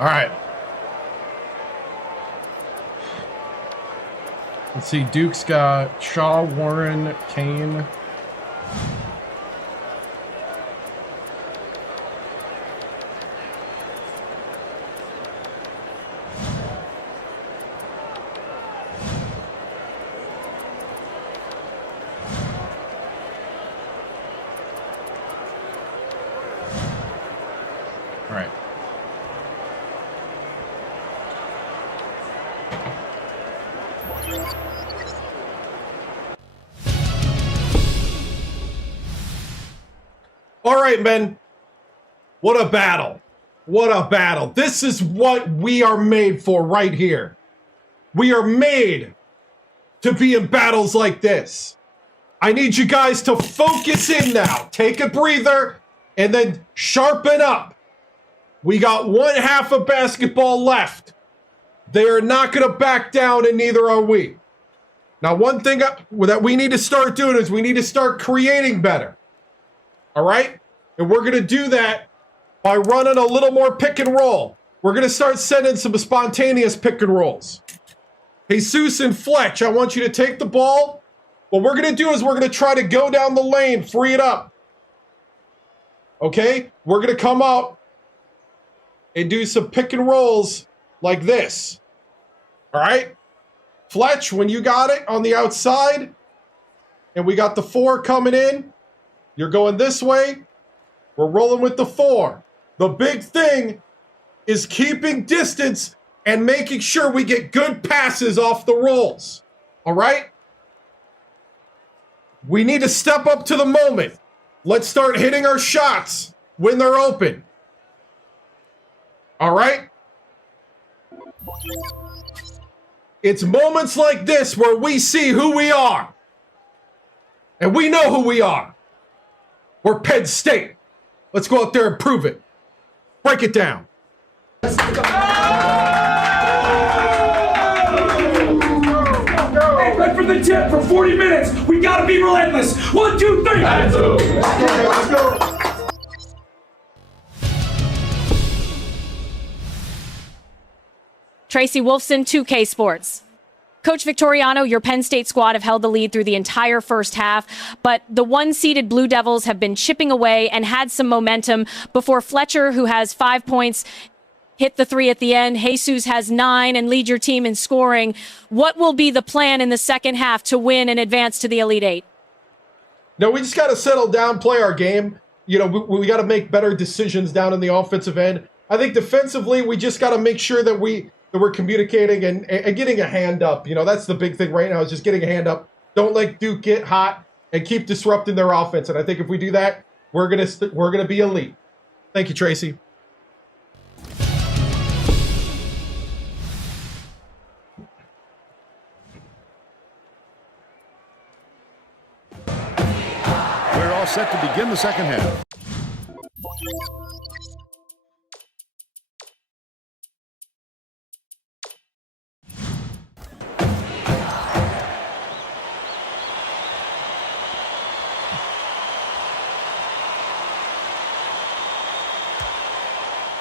All right. Let's see. Duke's got Shaw, Warren, Kane. All right. All right, men. What a battle. What a battle. This is what we are made for right here. We are made to be in battles like this. I need you guys to focus in now. Take a breather and then sharpen up. We got one half of basketball left. They are not going to back down, and neither are we. Now, one thing that we need to start doing is we need to start creating better. All right? And we're going to do that by running a little more pick and roll. We're going to start sending some spontaneous pick and rolls. Jesus and Fletch, I want you to take the ball. What we're going to do is we're going to try to go down the lane, free it up. Okay? We're going to come out and do some pick and rolls like this. All right? Fletch, when you got it on the outside, and we got the 4 coming in, you're going this way. We're rolling with the 4. The big thing is keeping distance and making sure we get good passes off the rolls. All right? We need to step up to the moment. Let's start hitting our shots when they're open. All right? It's moments like this where we see who we are. And we know who we are. We're Penn State. Let's go out there and prove it. Break it down. Hey, right from the tip for 40 minutes. We gotta be relentless. 1, 2, 3. Let's go. Tracy Wolfson, 2K Sports. Coach Victoriano, your Penn State squad have held the lead through the entire first half, but the one-seeded Blue Devils have been chipping away and had some momentum before Fletcher, who has 5 points, hit the 3 at the end. Jesus has 9 and lead your team in scoring. What will be the plan in the second half to win and advance to the Elite Eight? No, we just got to settle down, play our game. You know, we got to make better decisions down in the offensive end. I think defensively, we just got to make sure that we're communicating and getting a hand up. You know, that's the big thing right now is just getting a hand up. Don't let Duke get hot and keep disrupting their offense. And I think if we do that, we're gonna be elite. Thank you, Tracy. We're all set to begin the second half.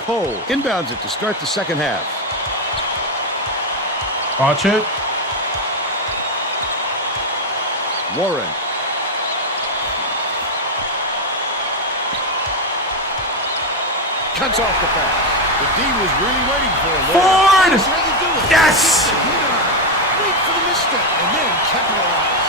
Cole inbounds it to start the second half. Watch it. Warren. Cuts off the pass. The D was really waiting for him. Ford! That's how you do it. Yes! Wait for the misstep and then capitalize.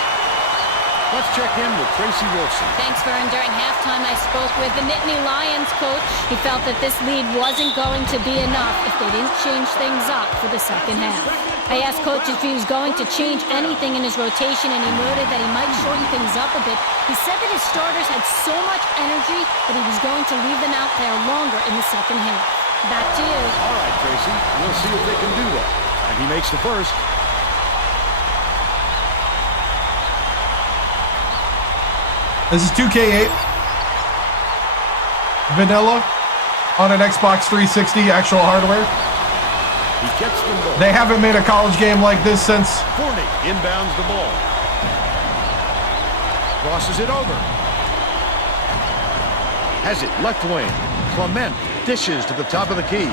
Let's check in with Tracy Wolfson. Thanks, Vern. During halftime, I spoke with the Nittany Lions coach. He felt that this lead wasn't going to be enough if they didn't change things up for the second half. I asked coach if he was going to change anything in his rotation, and he noted that he might shorten things up a bit. He said that his starters had so much energy that he was going to leave them out there longer in the second half. Back to you. All right, Tracy. We'll see if they can do that. And he makes the first. This is 2K8. Vanilla on an Xbox 360 actual hardware. He gets them both. They haven't made a college game like this since. Forney inbounds the ball. Crosses it over. Has it left wing. Clement dishes to the top of the key.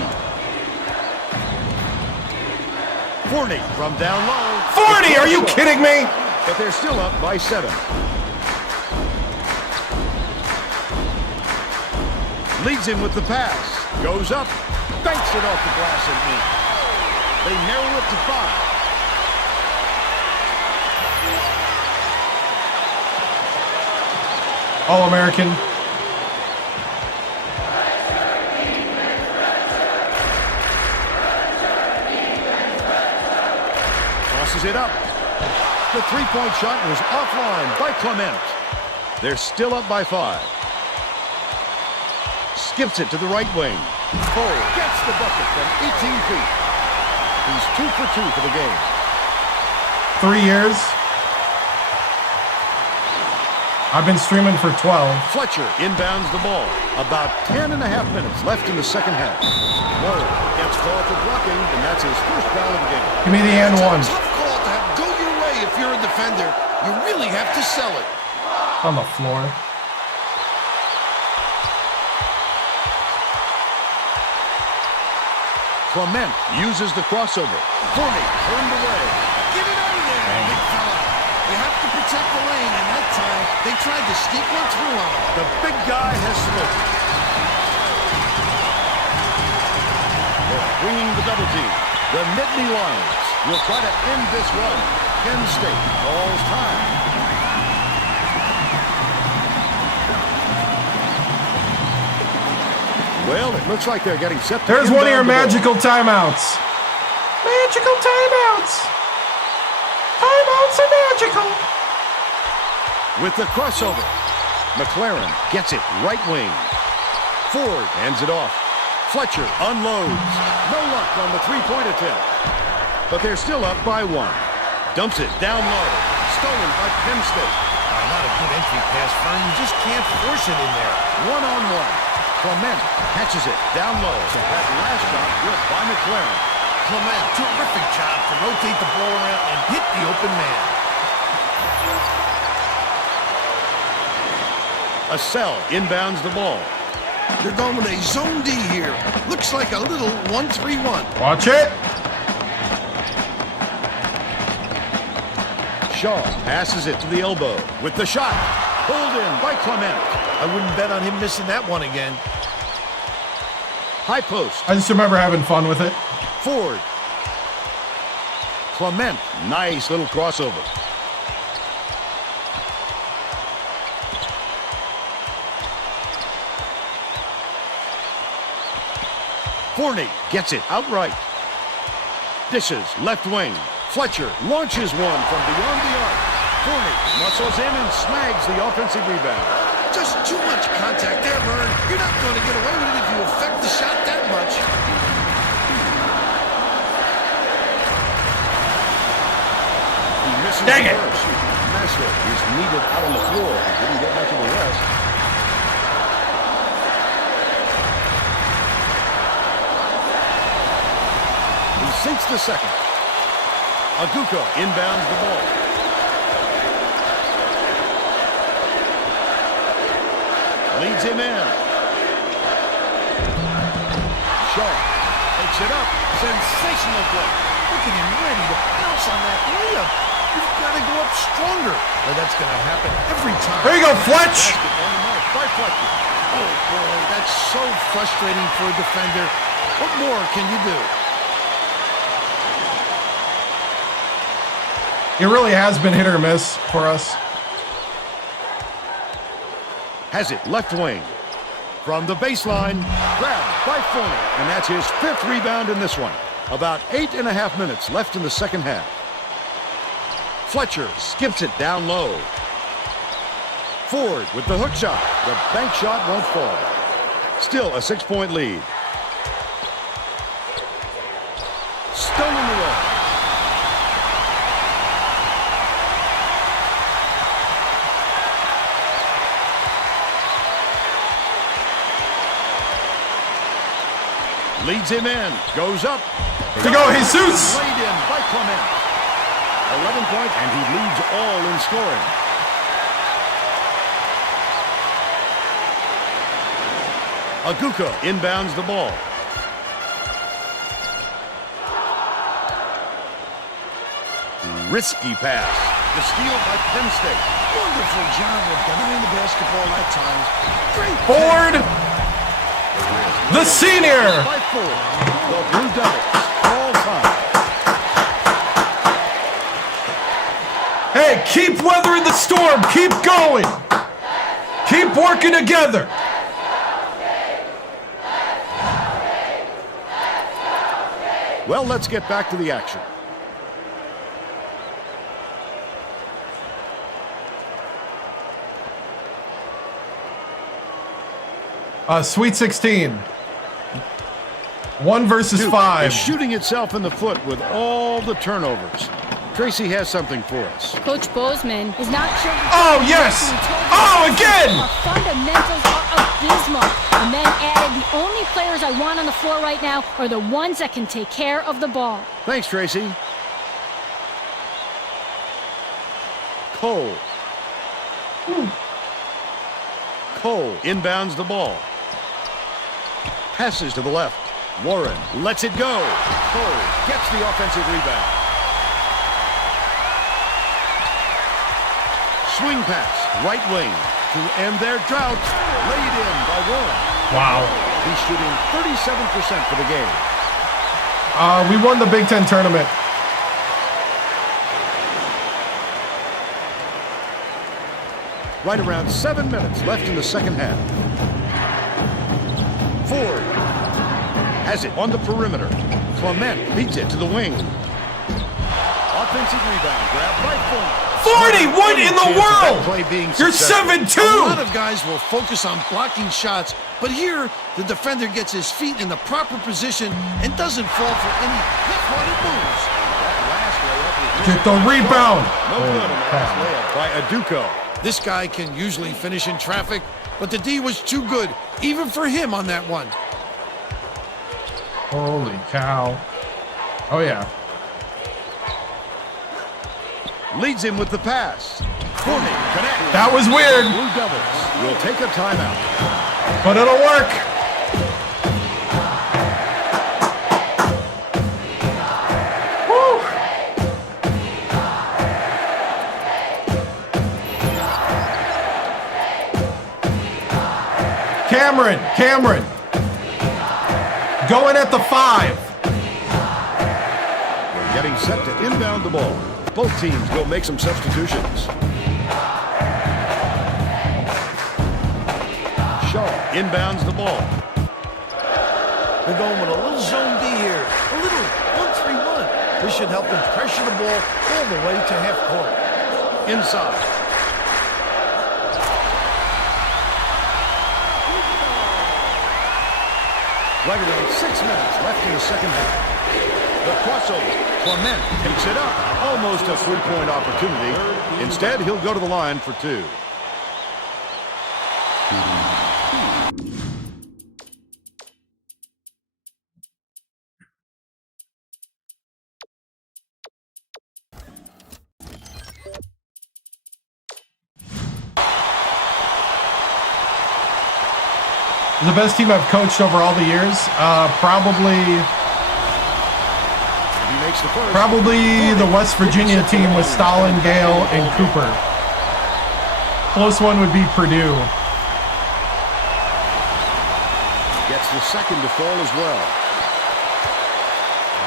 Forney from down low. Forney, are you kidding me? But they're still up by 7. Leads him with the pass. Goes up. Banks it off the glass and in. They narrow it to 5. All-American. Tosses it up. The three-point shot was offline by Clement. They're still up by 5. Skips it to the right wing. Cole gets the bucket from 18 feet. He's 2 for 2 for the game. 3 years. I've been streaming for 12. Fletcher inbounds the ball. About 10.5 minutes left in the second half. Moore gets called for blocking, and that's his first foul of the game. Give me the and one. Tough call to have go your way if you're a defender. You really have to sell it. On the floor. Clement uses the crossover. Forney turned away. Get it out of there, big fella. You have to protect the lane, and that time they tried to sneak one through on him. The big guy has spoken. They're bringing the double team. The Nittany Lions will try to end this run. Penn State calls time. Well, it looks like they're getting set. There's one of your magical timeouts. Magical timeouts. Timeouts are magical. With the crossover, McLaren gets it right wing. Ford hands it off. Fletcher unloads. No luck on the three-point attempt. But they're still up by one. Dumps it down low. Stolen by Penn State. Not a good entry pass, Fern. You just can't force it in there. One-on-one. Clement catches it down low. That last shot good by McLaren. Clement, terrific job to rotate the ball around and hit the open man. Assell inbounds the ball. They're going with a zone D here. Looks like a little 1-3-1. Watch it. Shaw passes it to the elbow with the shot. Pulled in by Clement. I wouldn't bet on him missing that one again. High post. I just remember having fun with it. Ford. Clement. Nice little crossover. Forney gets it outright. Dishes left wing. Fletcher launches one from beyond the arc. Forney muscles in and snags the offensive rebound. Just too much contact there, Vern. You're not going to get away with it if you affect the shot that much. He misses Dang the it. first. Massa is needed out on the floor. He didn't get much of a rest. He sinks the second. Aguka inbounds the ball. Leads him in. Shaw takes it up. Sensational block. Look at him ready to pounce on that layup. You've got to go up stronger. Or that's going to happen every time. There you go, Fletch. Basket on the mark by Fletcher. Oh, boy, that's so frustrating for a defender. What more can you do? It really has been hit or miss for us. Has it left wing. From the baseline, grabbed by Forney. And that's his fifth rebound in this one. About 8.5 minutes left in the second half. Fletcher skips it down low. Ford with the hook shot. The bank shot won't fall. Still a 6-point lead. Stolen away. Leads him in. Goes up. To go, Jesus! Laid in by Clement. 11 points, and he leads all in scoring. Aguka inbounds the ball. Risky pass. The steal by Penn State. Wonderful job of denying the basketball at times. Great. Ford, the senior. By Ford. The Blue Devils all time. Hey, keep weathering the storm. Keep going. Keep working together. Well, let's get back to the action. Sweet 16. 1 versus Duke 5. is shooting itself in the foot with all the turnovers. Tracy has something for us. Coach Bozeman is not sure. Oh, yes! Oh, again! Our fundamentals are abysmal. And then added, the only players I want on the floor right now are the ones that can take care of the ball. Thanks, Tracy. Cole. Cole inbounds the ball. Passes to the left. Warren lets it go. Cole gets the offensive rebound. Swing pass, right wing, to end their drought. Laid in by Warren. Wow. He's shooting 37% for the game. We won the Big Ten tournament. Right around 7 minutes left in the second half. Ford has it on the perimeter. Clement beats it to the wing. Offensive rebound, grab right corner. 40! What in the world? You're 7-2! A lot of guys will focus on blocking shots, but here the defender gets his feet in the proper position and doesn't fall for any half-hearted moves. Get the rebound. No good on the last layup by Aduko. This guy can usually finish in traffic, but the D was too good, even for him on that one. Holy cow. Oh, yeah. Leads him with the pass. Fournier connects. That was weird. Blue Devils will take a timeout. But it'll work. Woo. Cameron. Going at the 5. We're getting set to inbound the ball. Both teams will make some substitutions. Shaw inbounds the ball. They're going with a little zone D here. A little 1-3-1. This should help them pressure the ball all the way to half court. Inside. Right around 6 minutes left in the second half. The crossover. Clement takes it up. Almost a three-point opportunity. Instead, he'll go to the line for 2. The best team I've coached over all the years. Probably the West Virginia team with Stalin, Gale, and Cooper. Close one would be Purdue. Gets the second to fall as well.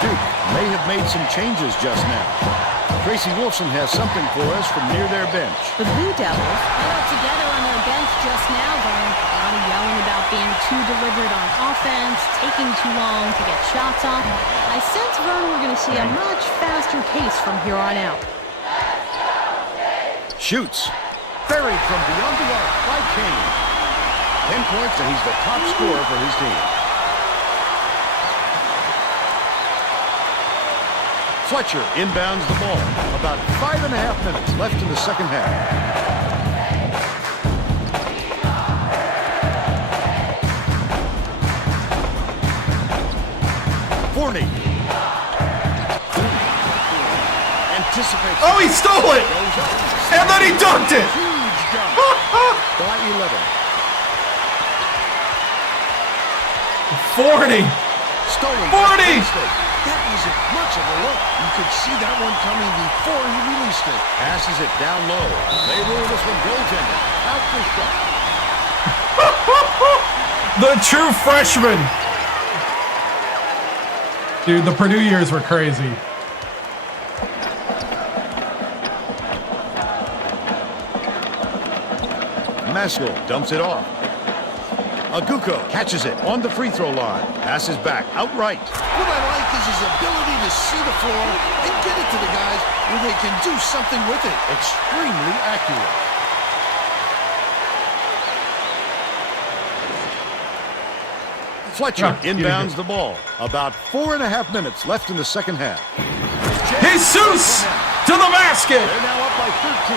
Duke may have made some changes just now. Tracy Wolfson has something for us from near their bench. The Blue Devils All together on their bench just now, Vern. A lot of yelling about being too deliberate on offense, taking too long to get shots off. I sense, Vern, we're going to see a much faster pace from here on out. Shoots. Buried from beyond the arc by Kane. 10 points, and he's the top scorer for his team. Fletcher inbounds the ball. About 5.5 minutes left in the second half. Fournier. Anticipates. Oh, he stole it! And then he dunked it! Huge dunk. By 11. 40! Stolen. 40! That wasn't much of a look. You could see that one coming before he released it. Passes it down low. They rule this one goaltender. Out for shot. The true freshman. Dude, the Purdue years were crazy. Maskell dumps it off. Aguko catches it on the free throw line. Passes back outright. What I like is his ability to see the floor and get it to the guys where they can do something with it. Extremely accurate. Fletcher inbounds the ball. About 4.5 minutes left in the second half. Jesus to to the basket. They're now up by 13.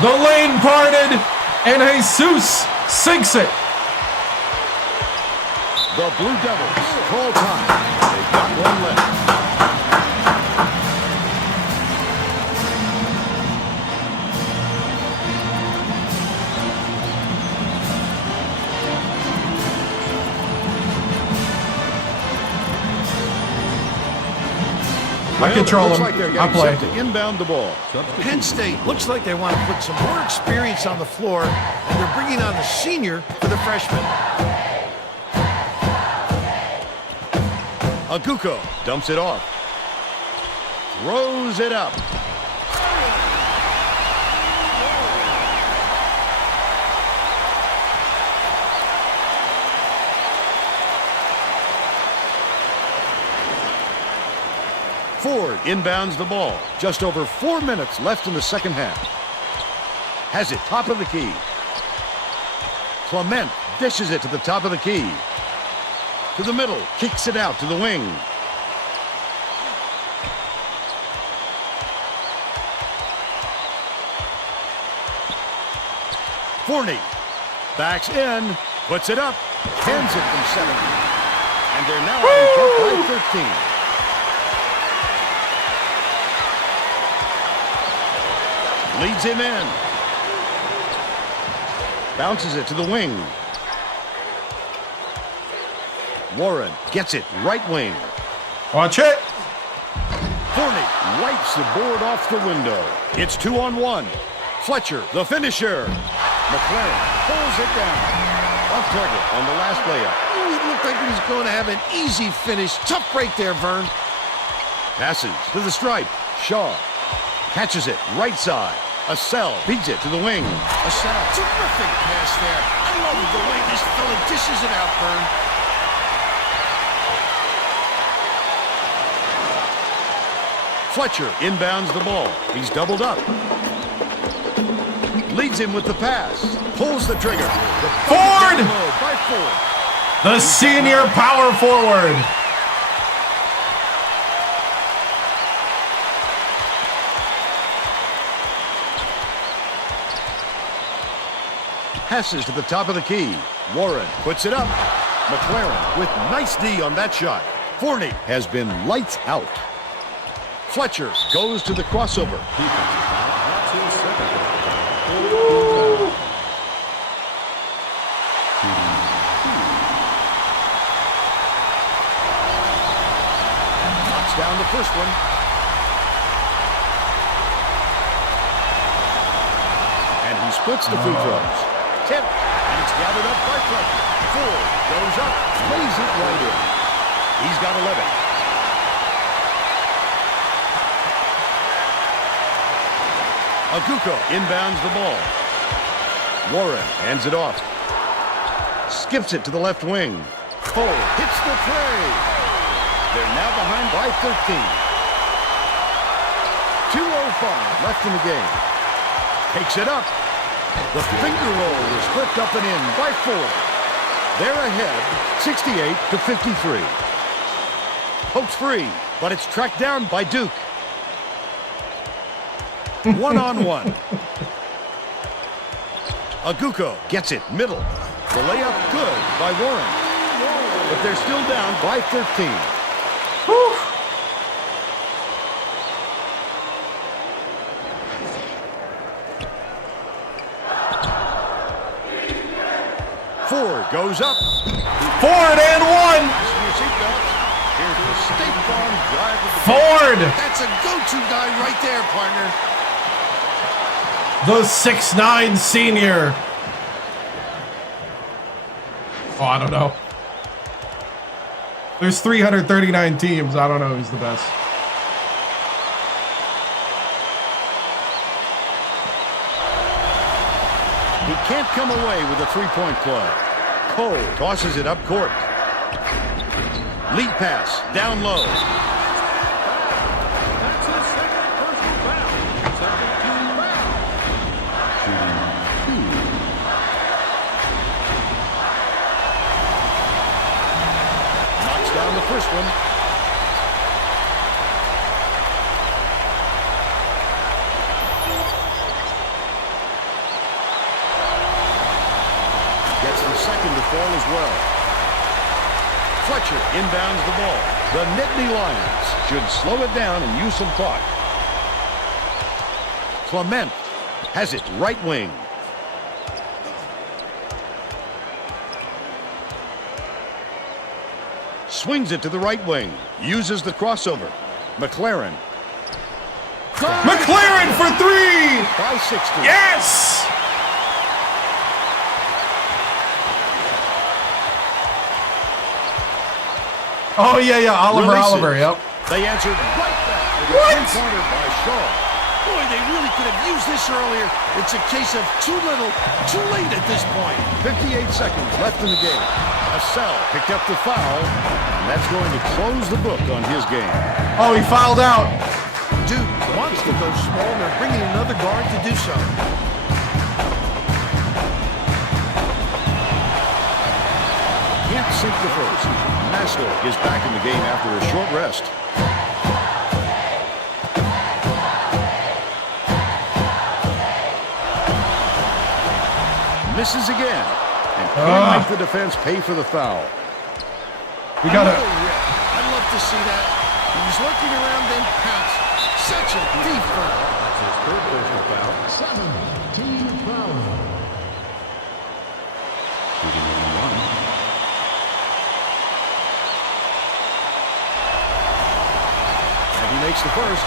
The lane parted, and Jesus sinks it. The Blue Devils call time. They've got one left. I control him. Like I play. To inbound the ball. Penn State looks like they want to put some more experience on the floor, and they're bringing on the senior for the freshman. Aguko dumps it off. Throws it up. Ford inbounds the ball. Just over 4 minutes left in the second half. Has it top of the key. Clement dishes it to the top of the key. To the middle, kicks it out to the wing. Forney backs in, puts it up, hands it from 7. And they're now in front by 13. Leads him in. Bounces it to the wing. Warren gets it right wing. Watch it. Forney wipes the board off the window. It's 2-on-1. Fletcher, the finisher. McLaren pulls it down. Off target on the last layup. Ooh, it looked like he was going to have an easy finish. Tough break there, Vern. Passes to the stripe. Shaw catches it right side. Assell beats it to the wing. Assell, terrific pass there. I love the way this fella dishes it out, Vern. Fletcher inbounds the ball. He's doubled up. Leads him with the pass. Pulls the trigger. Ford! By Ford. The senior power forward. Passes to the top of the key. Warren puts it up. McLaren with nice D on that shot. Forney has been lights out. Fletcher goes to the crossover. Knocks down the first one. And he splits the free throws. Tip, and it's gathered up by Fletcher. Ford goes up, lays it right in. He's got 11. Aguko inbounds the ball. Warren hands it off. Skips it to the left wing. Ford hits the tray. They're now behind by 13. 2:05 left in the game. Takes it up. The finger roll is flipped up and in by 4. They're ahead, 68-53. Pokes free, but it's tracked down by Duke. 1-on-1. Aguko gets it, middle. The layup good by Warren. But they're still down by 13. Whew. Ford goes up. Ford and 1. Here's the State Farm drive. Ford. That's a go-to guy right there, partner. The 6'9" senior. Oh, I don't know. There's 339 teams. I don't know who's the best. He can't come away with a three-point play. Cole tosses it up court. Lead pass, down low. Knocks down the first one. Gets the second to fall as well. Fletcher inbounds the ball. The Nittany Lions should slow it down and use some clock. Clement has it right wing. Swings it to the right wing. Uses the crossover. McLaren. McLaren for three! By 60. Yes! Oh, yeah. Oliver, yep. They answered right back with a three-pointer by Shaw. Boy, they really could have used this earlier. It's a case of too little, too late at this point. 58 seconds left in the game. Assell picked up the foul, and that's going to close the book on his game. Oh, he fouled out. Duke wants to go small. They're bringing another guard to do so. Can't sink the first. Maslow is back in the game after a short rest. Misses again. And can't make the defense pay for the foul. We got it. I'd love to see that. He was looking around, then pounced. Such a deep foul. Third personal foul. 7-team foul. Shooting in one. And he makes the first.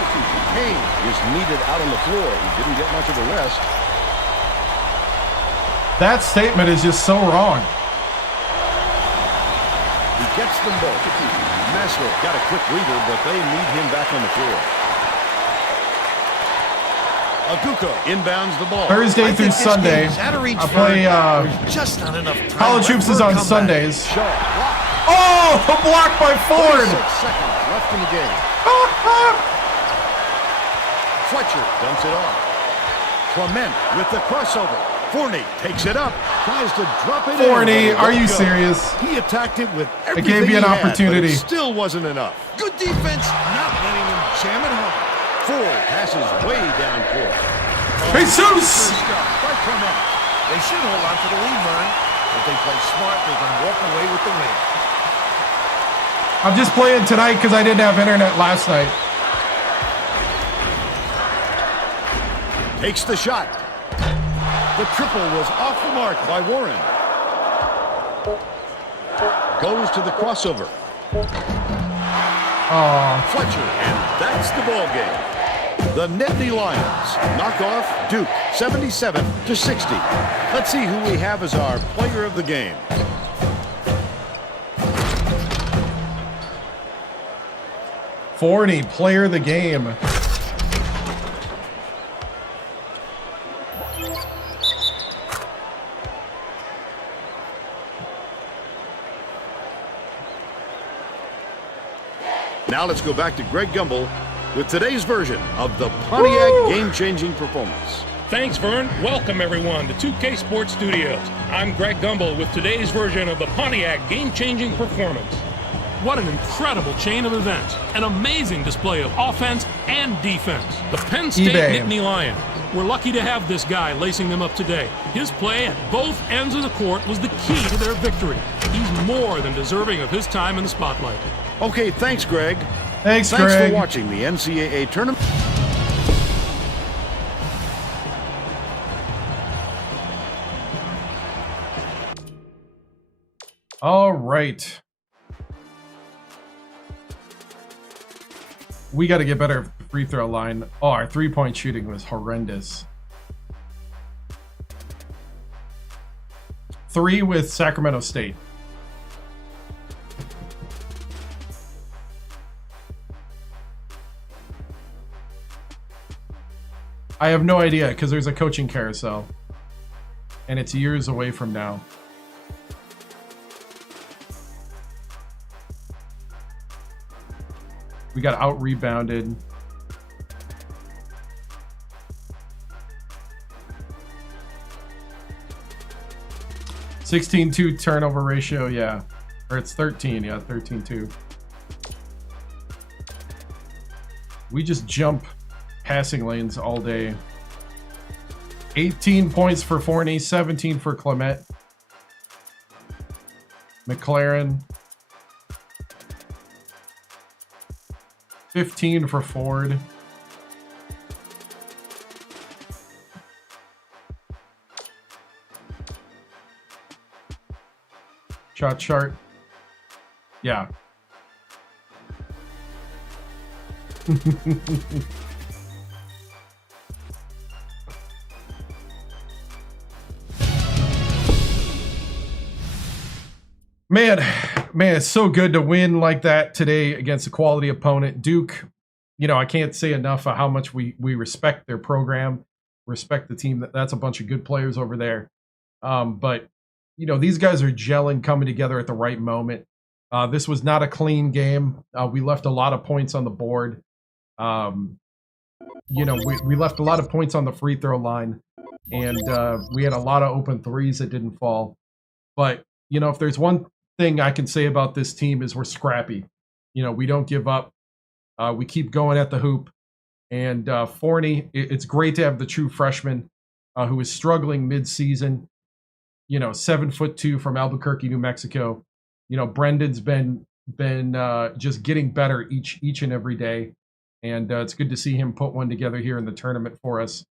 Kane is needed out on the floor. He didn't get much of a rest. That statement is just so wrong. He gets them both. Maslow got a quick breather, but they need him back on the floor. Aguko inbounds the ball. Thursday through Sunday. I play just not enough time. college hoops is on Sundays. Oh, blocked by Ford. 6 seconds left in the game. Fletcher dumps it off. Clement with the crossover. Forney takes it up, tries to drop it in. Forney, are you serious? He attacked it with I everything gave you an he had, opportunity. but it still wasn't enough. Good defense, not letting him jam it home. Ford passes way down court. Jesus! By Clement. They should hold on to the lead, Vern. If they play smart, they can walk away with the win. I'm just playing tonight because I didn't have internet last night. Takes the shot. The triple was off the mark by Warren. Goes to the crossover. Fletcher, and that's the ball game. The Nittany Lions knock off Duke 77-60. Let's see who we have as our player of the game. Forney, player of the game. Now let's go back to Greg Gumbel with today's version of the Pontiac game-changing performance. Thanks, Vern. Welcome, everyone, to 2K Sports Studios. I'm Greg Gumbel with today's version of the Pontiac game-changing performance. What an incredible chain of events. An amazing display of offense and defense. The Penn State Nittany Lions. We're lucky to have this guy lacing them up today. His play at both ends of the court was the key to their victory. He's more than deserving of his time in the spotlight. Okay, thanks, Greg. Thanks, Greg. for watching the NCAA tournament. All right. We got to get better at the free throw line. Oh, our three-point shooting was horrendous. 3 with Sacramento State. I have no idea because there's a coaching carousel. And it's years away from now. We got out-rebounded. (16-2) turnover ratio, yeah. Or it's 13, yeah, 13-2. We just jump passing lanes all day. 18 points for Forney, 17 for Clement. McLaren. 15 for Ford. Shot chart. Yeah. Man, it's so good to win like that today against a quality opponent. Duke, I can't say enough of how much we respect their program, respect the team. That's a bunch of good players over there. But, these guys are gelling, coming together at the right moment. This was not a clean game. We left a lot of points on the board. We left a lot of points on the free throw line. And we had a lot of open threes that didn't fall. But, if there's one thing I can say about this team is we're scrappy. We don't give up. We keep going at the hoop. And Forney, it's great to have the true freshman who is struggling mid-season. 7'2" from Albuquerque, New Mexico. Brendan's been just getting better each and every day. And it's good to see him put one together here in the tournament for us.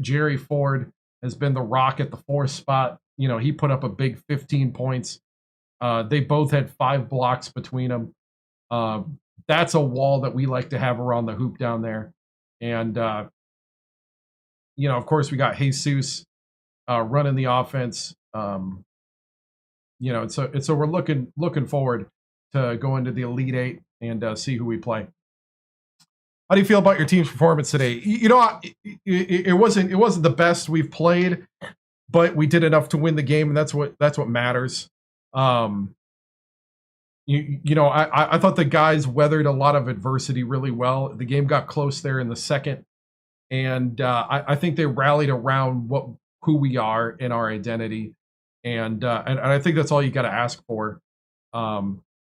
Jerry Ford has been the rock at the 4th spot. He put up a big 15 points. They both had 5 blocks between them. That's a wall that we like to have around the hoop down there. And, of course, we got Jesus running the offense. So we're looking forward to going to the Elite Eight and see who we play. How do you feel about your team's performance today? It wasn't the best we've played, but we did enough to win the game, and that's what matters. I thought the guys weathered a lot of adversity really well. The game got close there in the second, and I think they rallied around who we are and our identity, and I think that's all you got to ask for,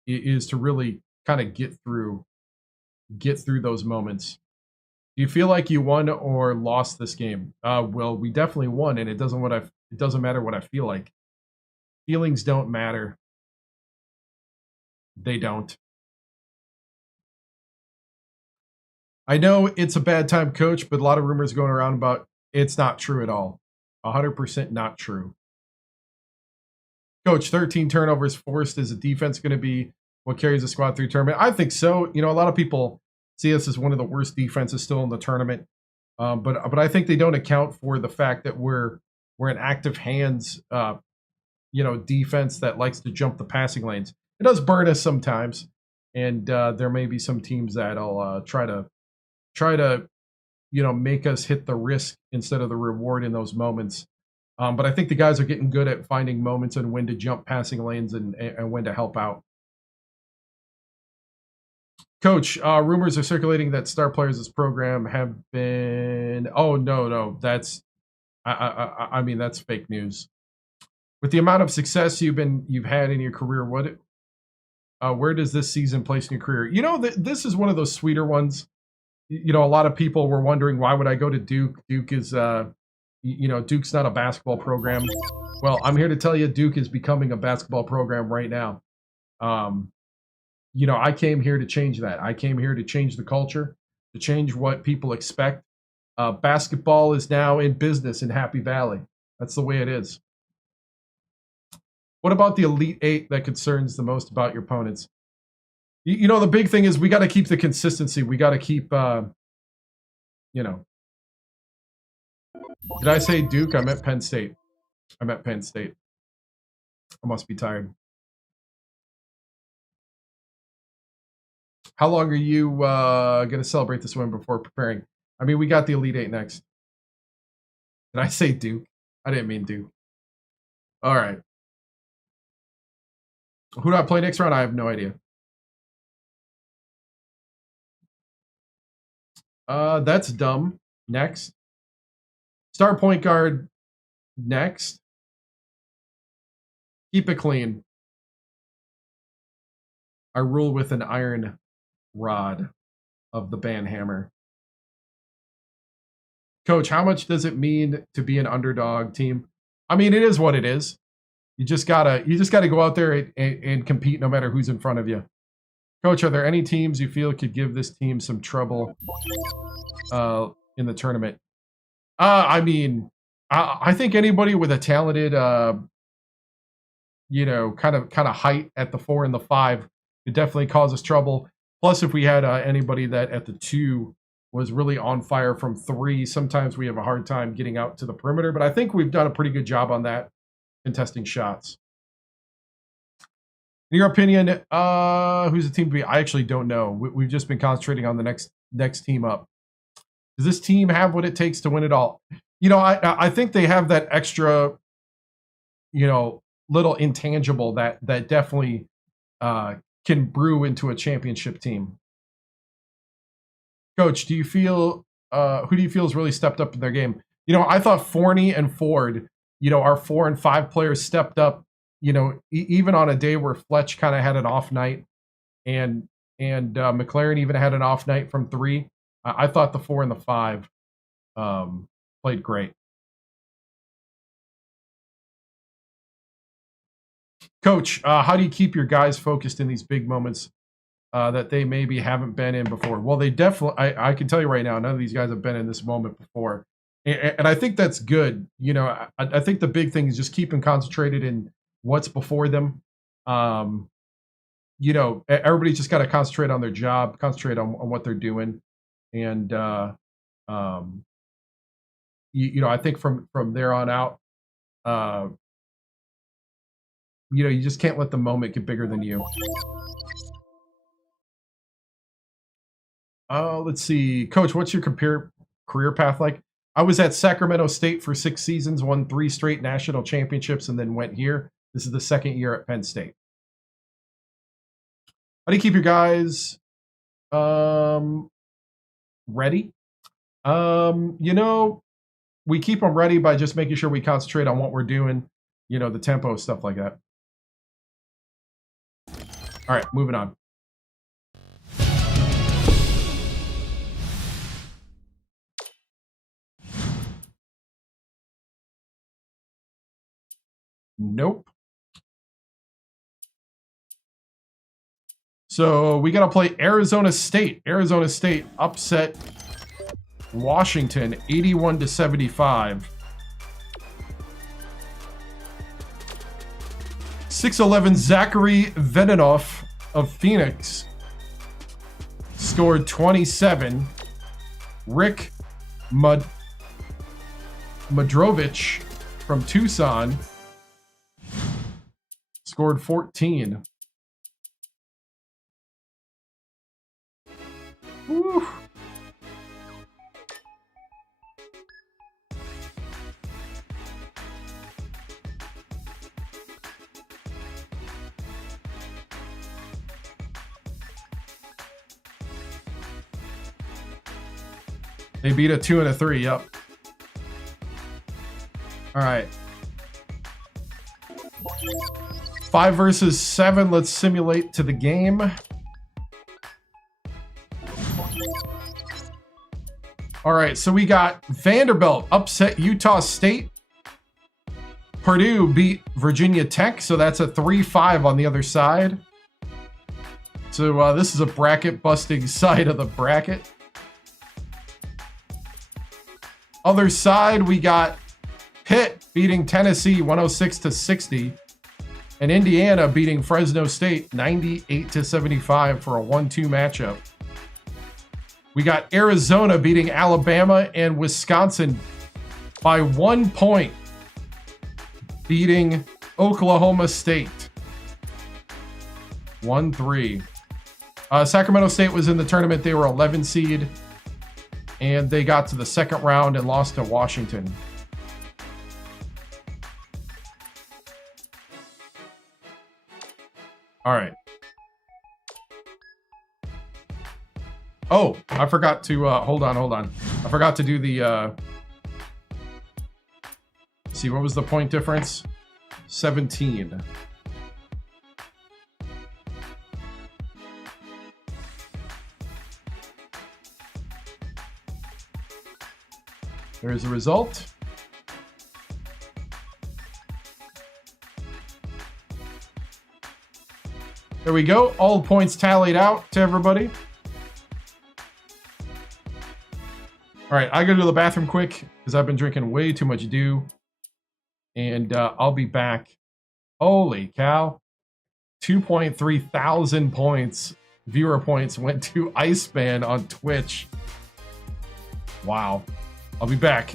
is to really kind of get through those moments. Do you feel like you won or lost this game? Well, we definitely won, and it doesn't matter what I feel like. Feelings don't matter. They don't. I know it's a bad time, Coach, but a lot of rumors going around about it's not true at all. 100% not true. Coach, 13 turnovers forced. Is the defense going to be what carries the squad through tournament? I think so. A lot of people see us as one of the worst defenses still in the tournament. But I think they don't account for the fact that we're an active hands, defense that likes to jump the passing lanes. It does burn us sometimes, and there may be some teams that'll try to make us hit the risk instead of the reward in those moments. But I think the guys are getting good at finding moments and when to jump passing lanes and when to help out. Coach, rumors are circulating that star players of this program have been. Oh no, that's. I mean that's fake news. With the amount of success you've had in your career, where does this season place in your career? This is one of those sweeter ones. A lot of people were wondering why would I go to Duke? Duke is, Duke's not a basketball program. Well, I'm here to tell you, Duke is becoming a basketball program right now. I came here to change that. I came here to change the culture, to change what people expect. Basketball is now in business in Happy Valley. That's the way it is. What about the Elite Eight that concerns the most about your opponents? The big thing is we got to keep the consistency. We got to keep, Did I say Duke? I meant Penn State. I must be tired. How long are you going to celebrate this win before preparing? I mean, we got the Elite Eight next. Did I say Duke? I didn't mean Duke. All right. Who do I play next round? I have no idea. That's dumb. Next. Star point guard. Next. Keep it clean. I rule with an iron rod of the band hammer. Coach, how much does it mean to be an underdog team? I mean, it is what it is. You just gotta go out there and compete no matter who's in front of you. Coach, are there any teams you feel could give this team some trouble in the tournament? I mean, I think anybody with a talented, you know, kind of height at the 4 and the 5 could definitely cause us trouble. Plus, if we had anybody that at the 2 was really on fire from 3, sometimes we have a hard time getting out to the perimeter. But I think we've done a pretty good job on that, contesting shots. In your opinion, who's the team to be? I actually don't know. We've just been concentrating on the next team up. Does this team have what it takes to win it all? You know, I think they have that extra, you know, little intangible that definitely can brew into a championship team. Coach, do you feel who do you feel has really stepped up in their game? You know, I thought Forney and Ford, you know, our 4 and 5 players stepped up. You know, even on a day where Fletch kind of had an off night, and McLaren even had an off night from 3. I thought the 4 and the 5 played great. Coach, how do you keep your guys focused in these big moments that they maybe haven't been in before? Well, they definitely, I can tell you right now, none of these guys have been in this moment before. And I think that's good. You know, I think the big thing is just keeping concentrated in what's before them. You know, everybody's just got to concentrate on their job, concentrate on what they're doing. And, you know, I think from there on out, you know, you just can't let the moment get bigger than you. Let's see. Coach, what's your career path like? I was at Sacramento State for 6 seasons, won 3 straight national championships, and then went here. This is the 2nd year at Penn State. How do you keep your guys ready? You know, we keep them ready by just making sure we concentrate on what we're doing, you know, the tempo, stuff like that. All right, moving on. Nope. So we got to play Arizona State. Arizona State upset Washington 81-75. 6'11" Zachary Veninoff of Phoenix scored 27. Rick Madrovich from Tucson scored 14. Woo. They beat a 2 and a 3, yep. All right. 5 versus 7. Let's simulate to the game. All right, so we got Vanderbilt upset Utah State. Purdue beat Virginia Tech, so that's a 3-5 on the other side. So this is a bracket-busting side of the bracket. Other side, we got Pitt beating Tennessee 106-60. And Indiana beating Fresno State 98-75 for a 1-2 matchup. We got Arizona beating Alabama and Wisconsin by 1 point, beating Oklahoma State 1-3. Sacramento State was in the tournament. They were 11 seed, and they got to the second round and lost to Washington. All right. Oh, I forgot to, hold on. I forgot to do the, see, what was the point difference? 17. There's the result. There we go. All the points tallied out to everybody. All right, I gotta go to the bathroom quick because I've been drinking way too much dew. And I'll be back. Holy cow. 2.3 thousand points, viewer points, went to Iceman on Twitch. Wow. I'll be back.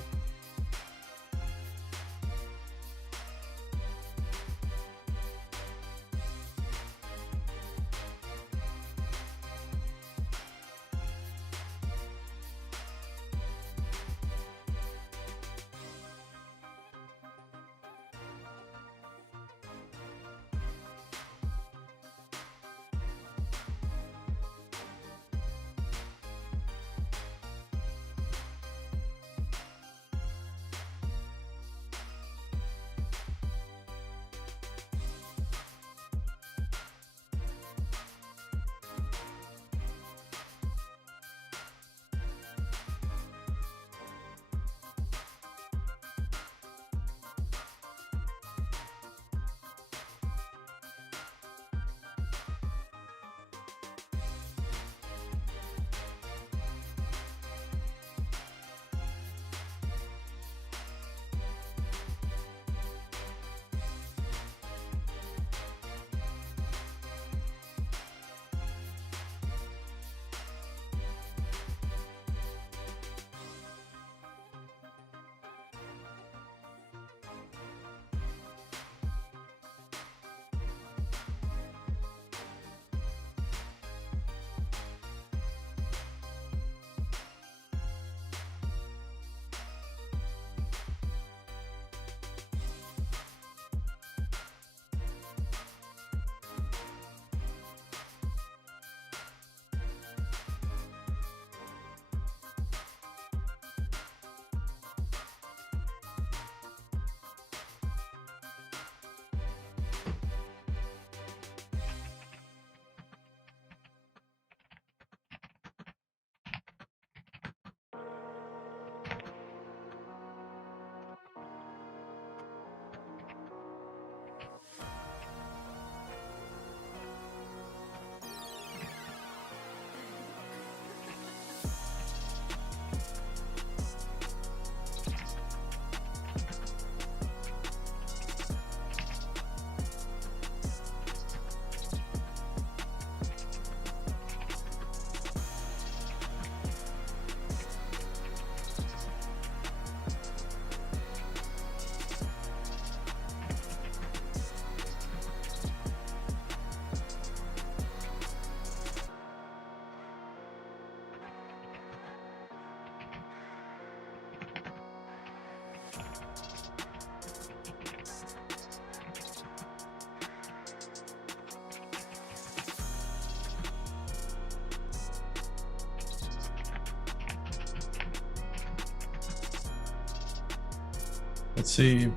Let's see.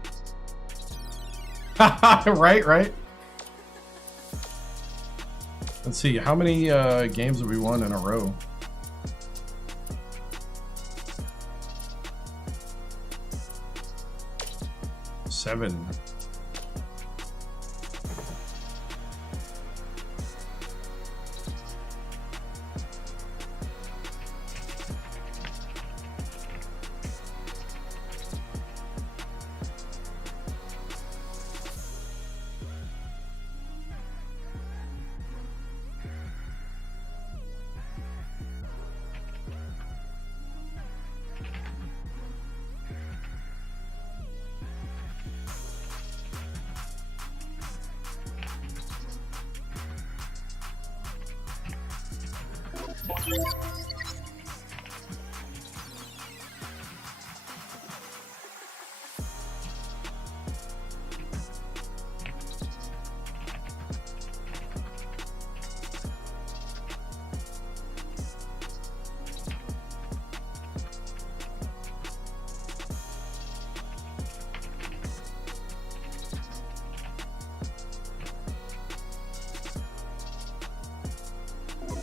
Right. Let's see. How many games have we won in a row? Seven.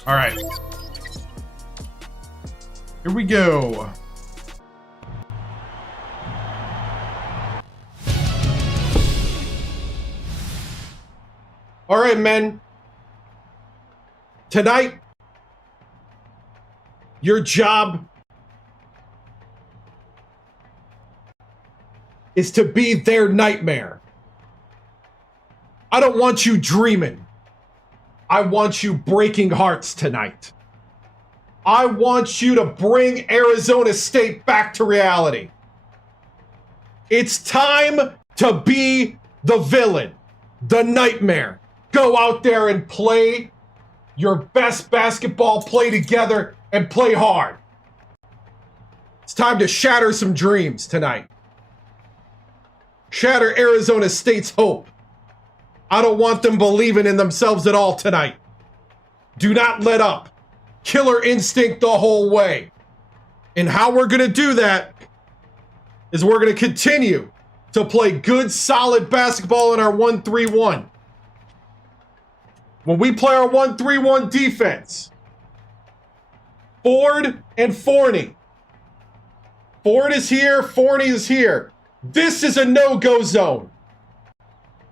All right. Here we go. All right, men. Tonight, your job is to be their nightmare. I don't want you dreaming. I want you breaking hearts tonight. I want you to bring Arizona State back to reality. It's time to be the villain, the nightmare. Go out there and play your best basketball, play together, and play hard. It's time to shatter some dreams tonight. Shatter Arizona State's hope. I don't want them believing in themselves at all tonight. Do not let up. Killer instinct the whole way. And how we're going to do that is we're going to continue to play good, solid basketball in our 1-3-1. When we play our 1-3-1 defense, Ford and Forney. Ford is here, Forney is here. This is a no-go zone.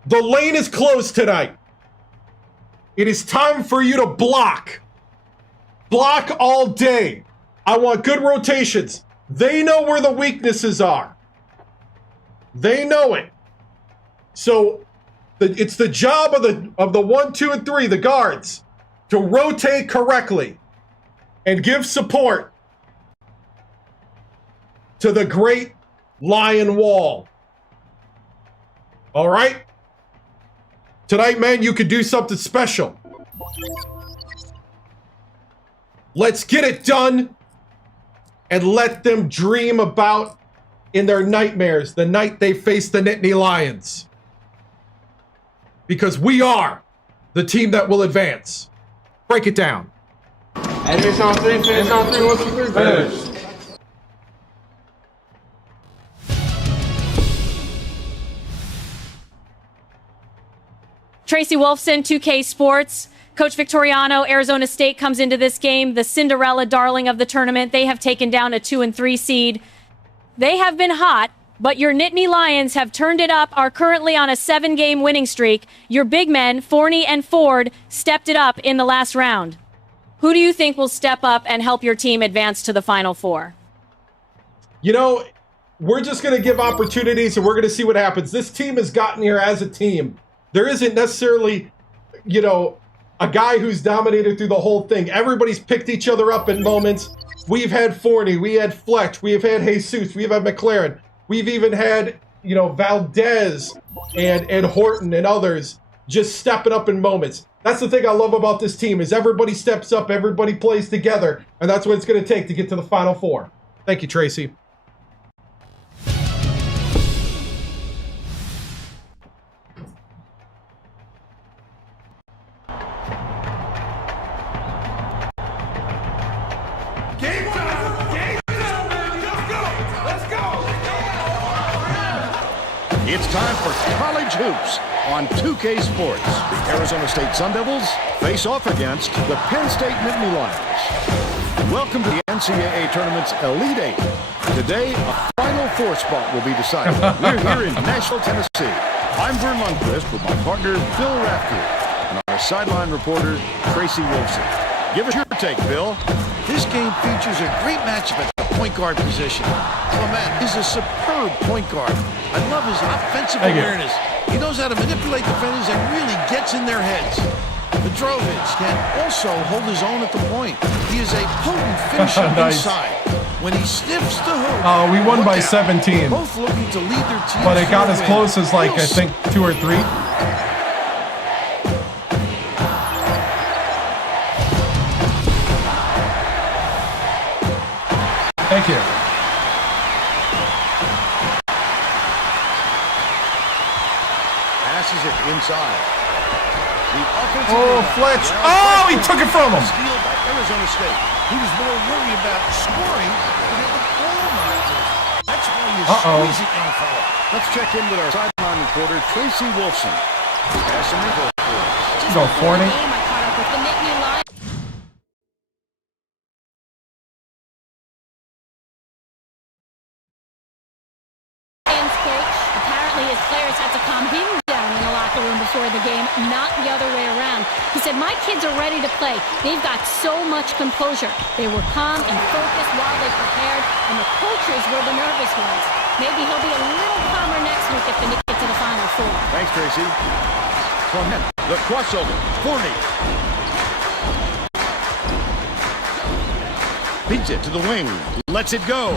The lane is closed tonight. It is time for you to block. Block all day. I want good rotations. They know where the weaknesses are. They know it. So it's the job of the 1, 2, and 3, the guards, to rotate correctly and give support to the great Lion Wall. All right? Tonight, man, you could do something special. Let's get it done and let them dream about in their nightmares the night they face the Nittany Lions. Because we are the team that will advance. Break it down. And it's on 3, finish on 3, 1, 2, 3, finish. Tracy Wolfson, 2K Sports. Coach Victoriano, Arizona State comes into this game, the Cinderella darling of the tournament. They have taken down a 2 and 3 seed. They have been hot, but your Nittany Lions have turned it up, are currently on a 7-game winning streak. Your big men, Forney and Ford, stepped it up in the last round. Who do you think will step up and help your team advance to the Final Four? You know, we're just going to give opportunities and we're going to see what happens. This team has gotten here as a team. There isn't necessarily, you know, a guy who's dominated through the whole thing. Everybody's picked each other up in moments. We've had Forney, we had Fletch, we've had Jesus, we've had McLaren. We've even had, you know, Valdez and Horton and others just stepping up in moments. That's the thing I love about this team is everybody steps up, everybody plays together, and that's what it's going to take to get to the Final Four. Thank you, Tracy. It's time for college hoops on 2K Sports. The Arizona State Sun Devils face off against the Penn State Nittany Lions. Welcome to the NCAA Tournament's Elite Eight. Today, a Final Four spot will be decided. We're here in Nashville, Tennessee. I'm Vern Lundquist with my partner, Bill Rafter, and our sideline reporter, Tracy Wilson. Give us your take, Bill. This game features a great matchup at the point guard position. Clement is a superb point guard. I love his offensive awareness. He knows how to manipulate defenders and really gets in their heads. Petrovic can also hold his own at the point. He is a potent finisher inside. When he sniffs the hoop, we won by 17. Both looking to lead their teams. But it got as close as like, I think, 2 or 3. Thank you. Passes it inside. The offensive Fletch. Oh, he took it from him. Steal by Arizona State. He was more worried about scoring than the ball markers. That's why he's squeezing young fella. Let's check in with our sideline reporter, Tracy Wolfson. Passing info. Go, Forney. I caught up with the Nittany Lions. Coach, apparently his players had to calm him down in the locker room before the game, not the other way around. He said, my kids are ready to play. They've got so much composure. They were calm and focused while they prepared, and the coaches were the nervous ones. Maybe he'll be a little calmer next week if the Knicks get to the Final Four. Thanks, Tracy. Clement, the crossover. Forney. Beats it to the wing. Lets it go.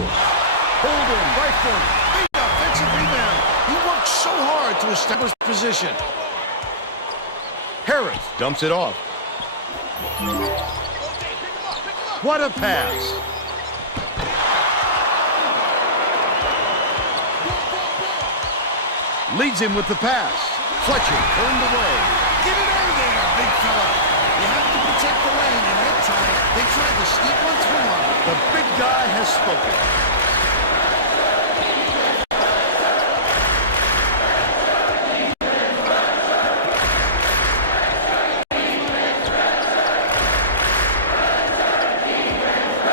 Hold in by Forney. Big offensive rebound. He worked so hard to establish position. Harris dumps it off. What a pass. Leads him with the pass. Fletcher turned away. Get it out of there, big fella. You have to protect the lane, and that time they tried to sneak one through on him. The big guy has spoken.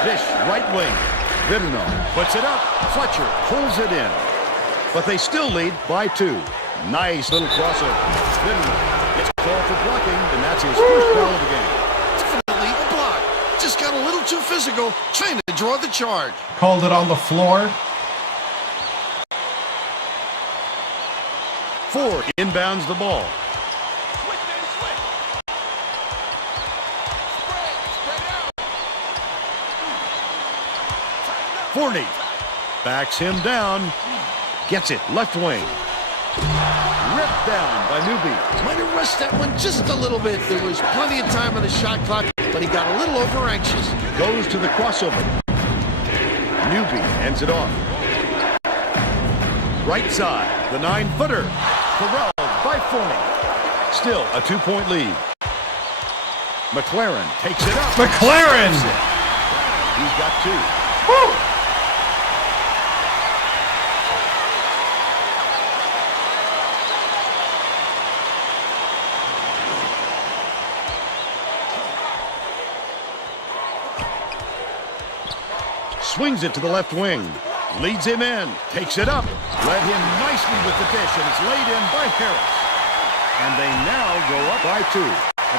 Dish, right wing. Vidinov puts it up. Fletcher pulls it in. But they still lead by 2. Nice little crossover. Vidinov gets called for blocking, and that's his first foul of the game. Definitely a block. Just got a little too physical, trying to draw the charge. Called it on the floor. Ford inbounds the ball. Forney backs him down. Gets it left wing. Ripped down by Newby. Might have rushed that one just a little bit. There was plenty of time on the shot clock, but he got a little over anxious. Goes to the crossover. Newby ends it off. Right side, the 9-footer. Corralled by Forney. Still a 2-point lead. McLaren takes it up. McLaren! He's got 2. Woo! Swings it to the left wing. Leads him in. Takes it up. Led him nicely with the dish, and it's laid in by Harris. And they now go up by 2.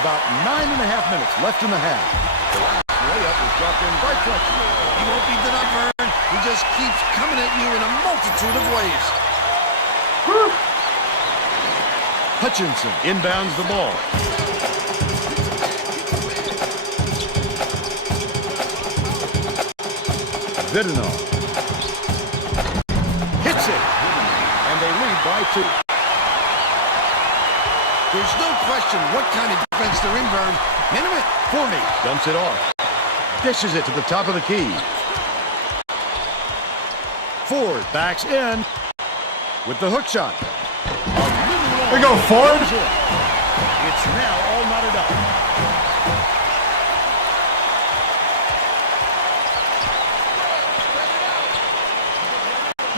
About 9.5 minutes left in the half. The last layup was dropped in by Fletcher. He won't be denied, Vern. He just keeps coming at you in a multitude of ways. Hutchinson inbounds the ball. Vidinov hits it, and they lead by 2. There's no question what kind of defense they're in, Vern. Minute. Forney dumps it off. Dishes it to the top of the key. Ford backs in with the hook shot. There you go, Ford. It's now all knotted up.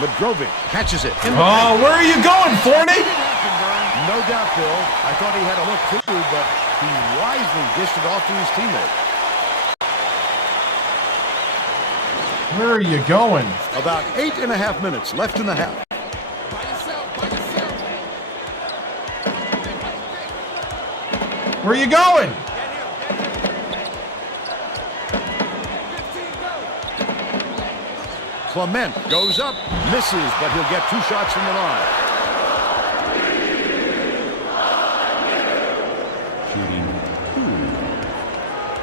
Madrovic catches it. Oh, where are you going, Forney? No doubt, Bill. I thought he had a look too, but he wisely dished it off to his teammate. Where are you going? About 8.5 minutes left in the half. Where are you going? Clement goes up, misses, but he'll get 2 shots from the line.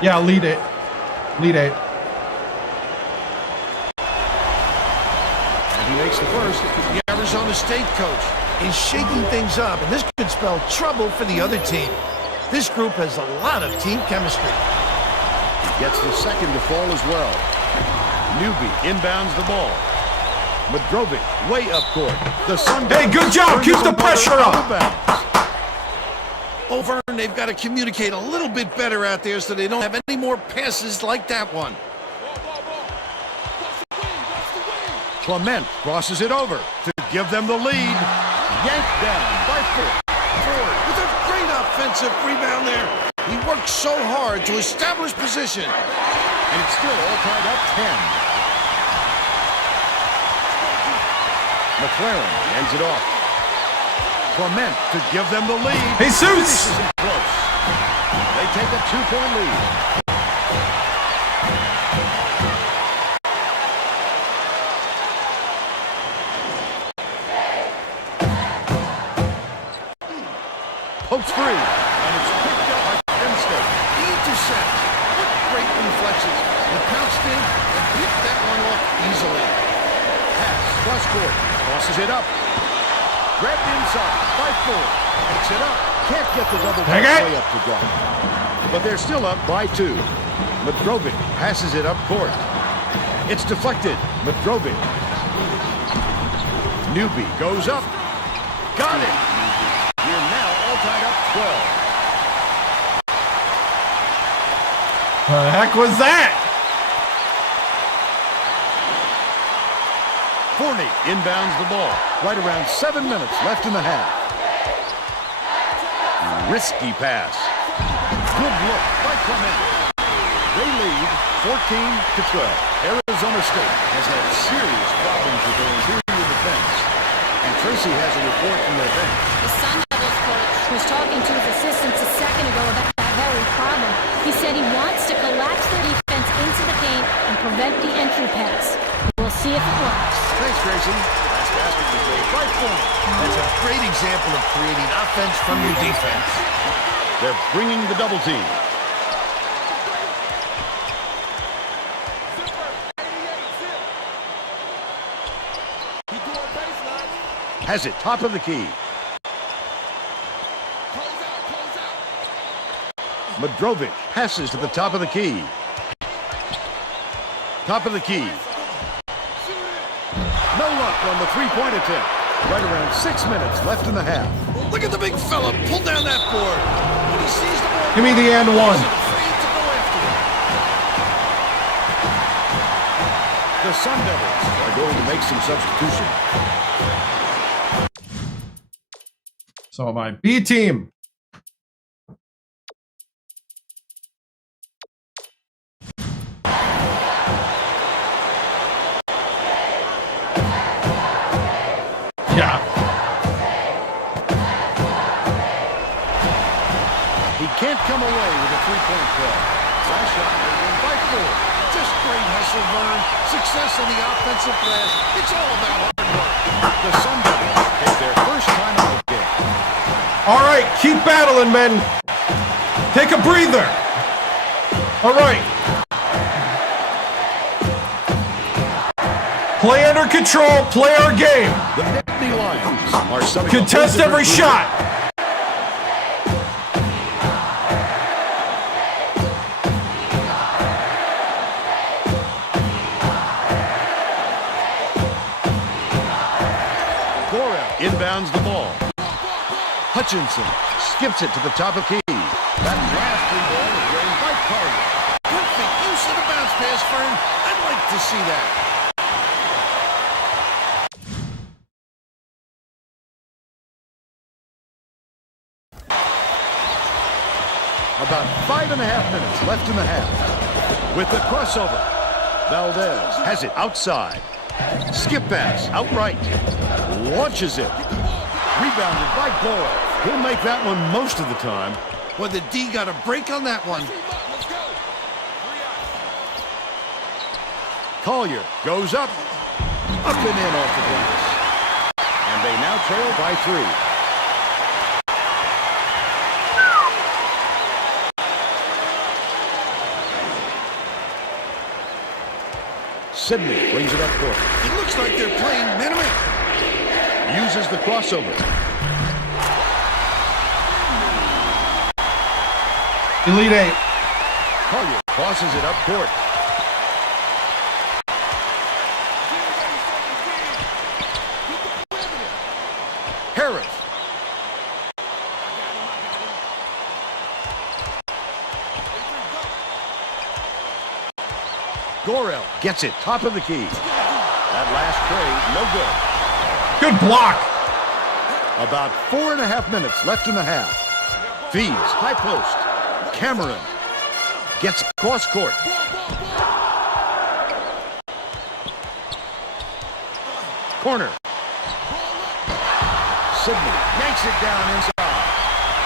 Yeah, lead it. Lead 8. And he makes the first. The Arizona State coach is shaking things up, and this could spell trouble for the other team. This group has a lot of team chemistry. He gets the second to fall as well. Newby inbounds the ball. Madrovic way up court. The Sun. Hey, good job. Keep the pressure up. Over, and they've got to communicate a little bit better out there so they don't have any more passes like that one. Clement crosses it over to give them the lead. Yanked down by Ford. Ford with a great offensive rebound there. He worked so hard to establish position. And it's still all tied up 10. McLaren ends it off. Clement to give them the lead. Jesus! Close. They take a 2-point lead. Pokes free, and it's picked up by Penn State. The intercept. What great reflexes. And pounced in and picked that one off easily. Pass, cross court, tosses it up. Grabbed inside by Ford. Picks it up. Can't get the double way up to drop. But they're still up by 2. Mitrovic passes it up court. It's deflected. Mitrovic. Newby goes up. Got it. You're now all tied up 12. The heck was that? Forney inbounds the ball. Right around 7 minutes left in the half. Risky pass. Good look by Clement. They lead 14-12. Arizona State has had serious problems with their interior defense. And Tracy has a report from their bench. The Sun Devils coach was talking to his assistants a second ago about that very problem. He said he wants to collapse their defense into the paint and prevent the entry pass. We'll see if it works. Thanks, Tracy. Last basket was laid by Forney. That's a great example of creating offense from your defense. They're bringing the double team. Has it, top of the key. Mitrovic passes to the top of the key. Top of the key. No luck on the three-point attempt. Right around 6 minutes left in the half. Look at the big fella pull down that board. When he sees the ball, Give me the and one. he's afraid to go after it. The Sun Devils are going to make some substitutions. So my B team. Yeah. He can't come away with a three-point play. Last shot win by 4. Just great hustle, Vern. Success on the offensive glass. It's all about hard work. The Sun Devils take their first time out of the game. All right, keep battling, men. Take a breather. All right. Play under control. Play our game. The Nittany Lions are subbing. Contest every shot. Inbounds the ball. Hutchinson skips it to the top of key. That last three ball is raised by Collier. Perfect use of the bounce pass, Vern. I'd like to see that. About 5.5 minutes left in the half. With the crossover, Valdez has it outside. Skip pass, outright. Launches it. Rebounded by Boyle. He'll make that one most of the time. Well, the D got a break on that one. Collier goes up. Up and in off the glass. And they now trail by 3. Sidney brings it up court. It looks like they're playing minimum. Uses the crossover. Elite 8. Collier crosses it up court. Harris. Gorel gets it, top of the key. That last trade, no good. Good block. About 4.5 minutes left in the half. Feeds, high post. Cameron gets cross court. Corner. Sidney yanks it down inside.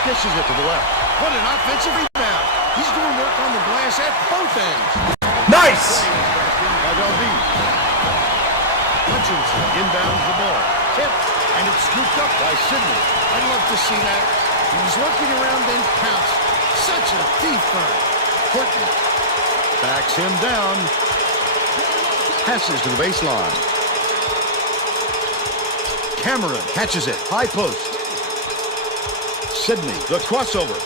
Dishes it to the left. What an offensive rebound. He's doing work on the glass at both ends. Nice! Hutchinson inbounds the ball. Tipped, and it's scooped up by Sidney. I'd love to see that. He was looking around then pounced. Such a deep burn. Horton backs him down. Passes to the baseline. Cameron catches it. High post. Sidney, the crossover.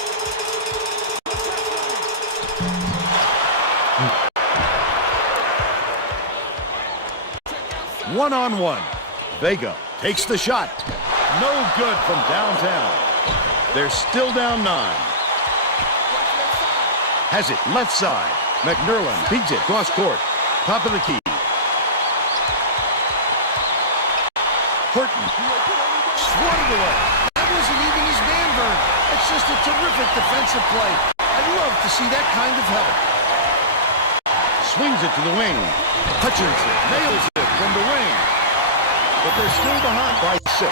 One-on-one. Vega takes the shot. No good from downtown. They're still down 9. Has it left side. McNerlin beats it cross court. Top of the key. Horton swatted away. That wasn't even his man burn. It's just a terrific defensive play. I'd love to see that kind of help. Swings it to the wing. Hutchinson nails it from the wing. But they're still behind by 6.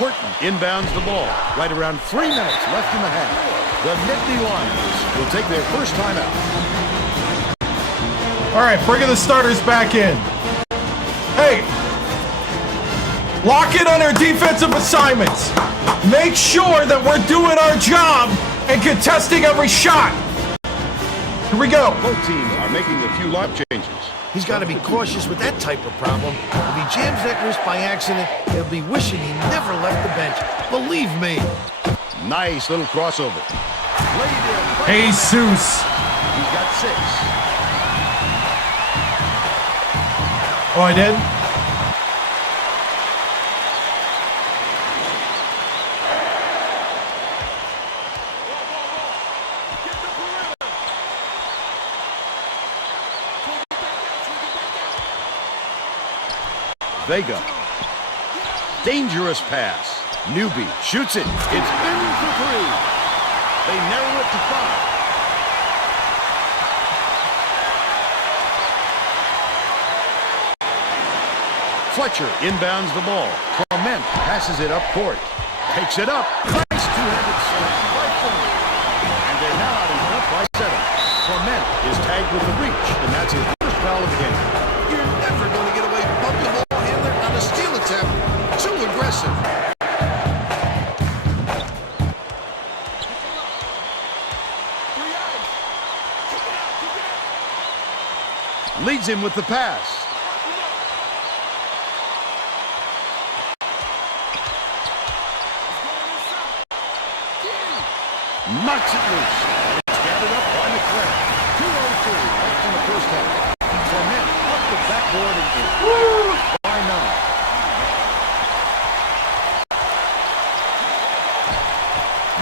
Horton inbounds the ball. Right around 3 minutes left in the half. The Nittany Lions will take their first time out. All right, bringing the starters back in. Hey, lock in on our defensive assignments. Make sure that we're doing our job and contesting every shot. Here we go. Both teams are making a few line changes. He's got to be cautious with that type of problem. If he jams that wrist by accident, he'll be wishing he never left the bench. Believe me. Nice little crossover. Jesus. He's got 6. Oh, I did? Vega. Dangerous pass. Newby shoots it. It's in for 3. They narrow it to 5. Fletcher inbounds the ball. Clement passes it up court. Takes it up. Nice two-handed slam by Thorne. And they're now out in front by 7. Clement is tagged with the reach, and that's his first foul of the game. You're never going to get away from bumping the ball handler on a steal attempt. Too aggressive. Leads him with the pass. Knocks it loose. It's gathered up by McClary. 2:02 left in the first half. Clement up the backboard and in. By 9.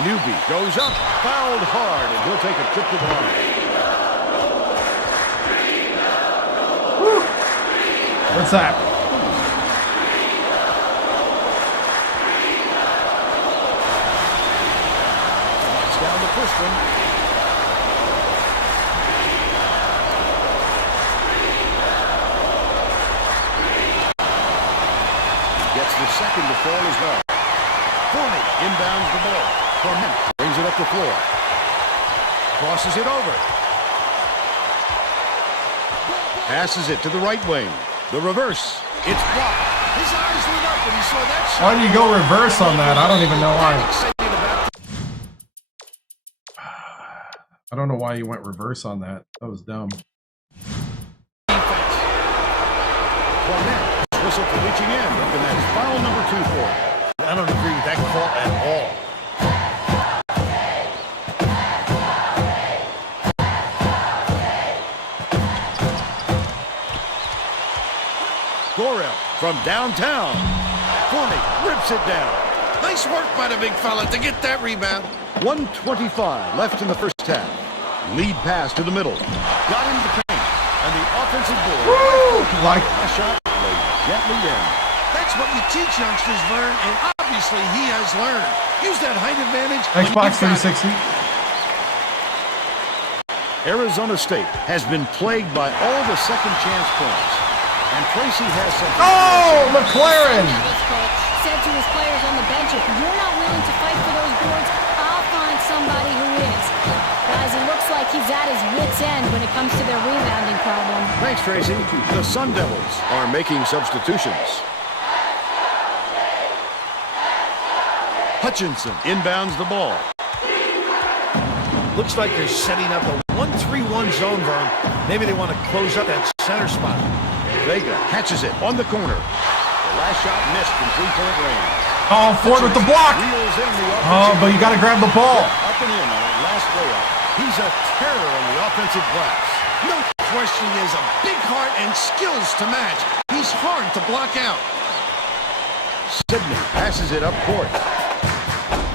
Newby goes up, fouled hard, and he'll take a trip to the line. What's that? Down the first one. Gets the second to fall as well. Forney inbounds the ball. Clement brings it up the floor. Crosses it over. Passes it to the right wing. The reverse. It's blocked. His eyes lit up when he saw that shot. Why do you go reverse on that? I don't even know why. I don't know why you went reverse on that. That was dumb. Clement whistle for reaching in, and that's foul number 2 for him. I don't agree with that call at all. Gorel from downtown. Forney rips it down. Nice work by the big fella to get that rebound. 1:25 left in the first half. Lead pass to the middle. Got him the paint. And the offensive board. Woo! Like a shot laid gently in. That's what you teach youngsters, Vern, and obviously he has learned. Use that height advantage. Xbox 360. Arizona State has been plagued by all the second chance points. And Tracy has something. Oh, McLaren! This coach said to his players on the bench, if you're not willing to fight for those boards, I'll find somebody who is. Guys, it looks like he's at his wit's end when it comes to their rebounding problem. Thanks, Tracy. The Sun Devils are making substitutions. Hutchinson inbounds the ball. Looks like they're setting up a 1-3-1 zone, Vern. Maybe they want to close up that center spot. Vega catches it on the corner. The last shot missed from three-point range. Oh, Ford with the block. Reels in the Oh, but you got to grab the ball. Up and in on that last layup. He's a terror on the offensive glass. No question, he has a big heart and skills to match. He's hard to block out. Sidney passes it up court.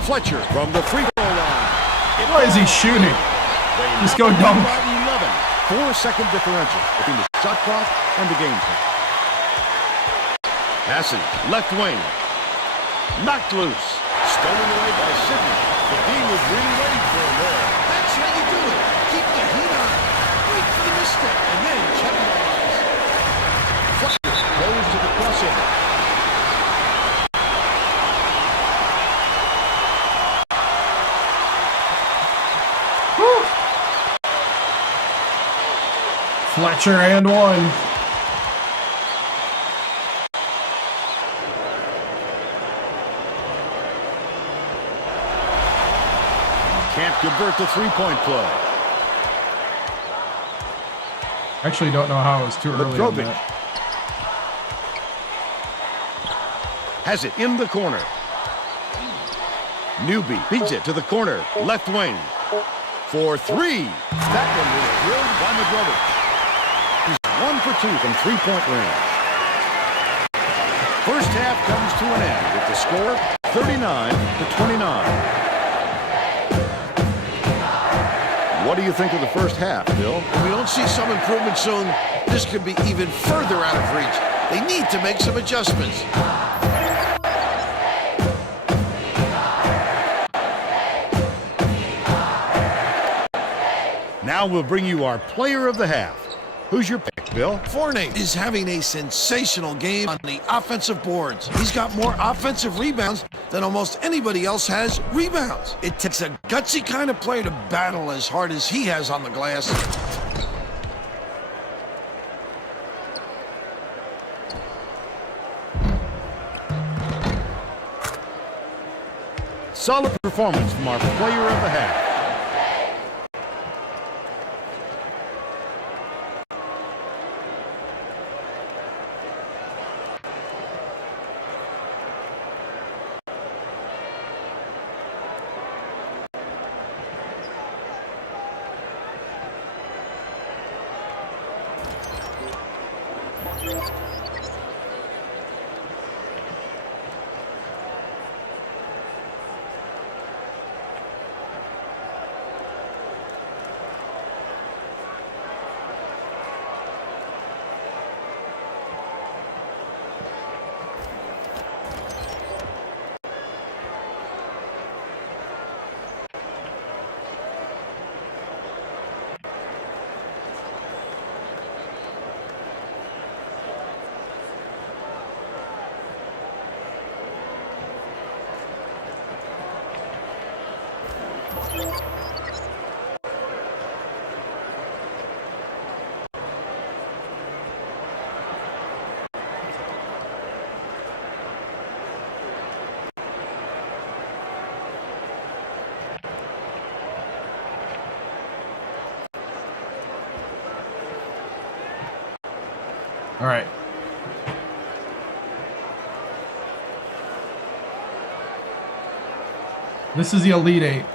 Fletcher from the free throw line. Why is he shooting? Just go dunk. 11. 4-second differential between the shot clock and the game clock. Passing left wing. Knocked loose. Stolen away by Sidney. The D was really waiting for him there. That's how you do it. Keep the heat on. Wait for the misstep and then capitalize. Fletcher goes to the crossover. Fletcher and one. Can't convert the three-point play. Actually, don't know how it was too early on that. Has it in the corner. Newby beats it to the corner. Left wing. For three. That one was drilled by Madrovich. He's 1 for 2 from three-point range. First half comes to an end with the score 39-29. What do you think of the first half, Bill? If we don't see some improvement soon, this could be even further out of reach. They need to make some adjustments. Now we'll bring you our player of the half. Who's your pick, Bill? Forney is having a sensational game on the offensive boards. He's got more offensive rebounds than almost anybody else has rebounds. It takes a gutsy kind of player to battle as hard as he has on the glass. Solid performance from our player of the half. All right. This is the Elite Eight.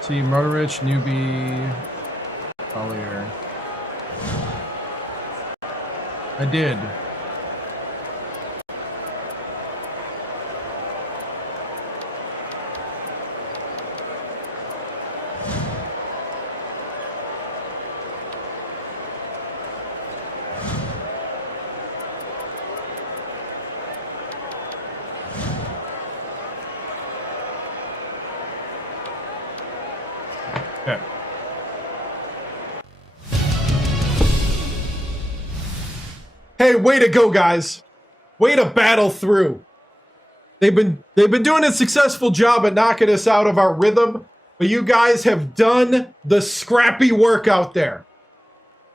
See, Motorich, Newbie, Collier. I did. Okay. Hey, way to go, guys. Way to battle through. They've been doing a successful job at knocking us out of our rhythm, but you guys have done the scrappy work out there.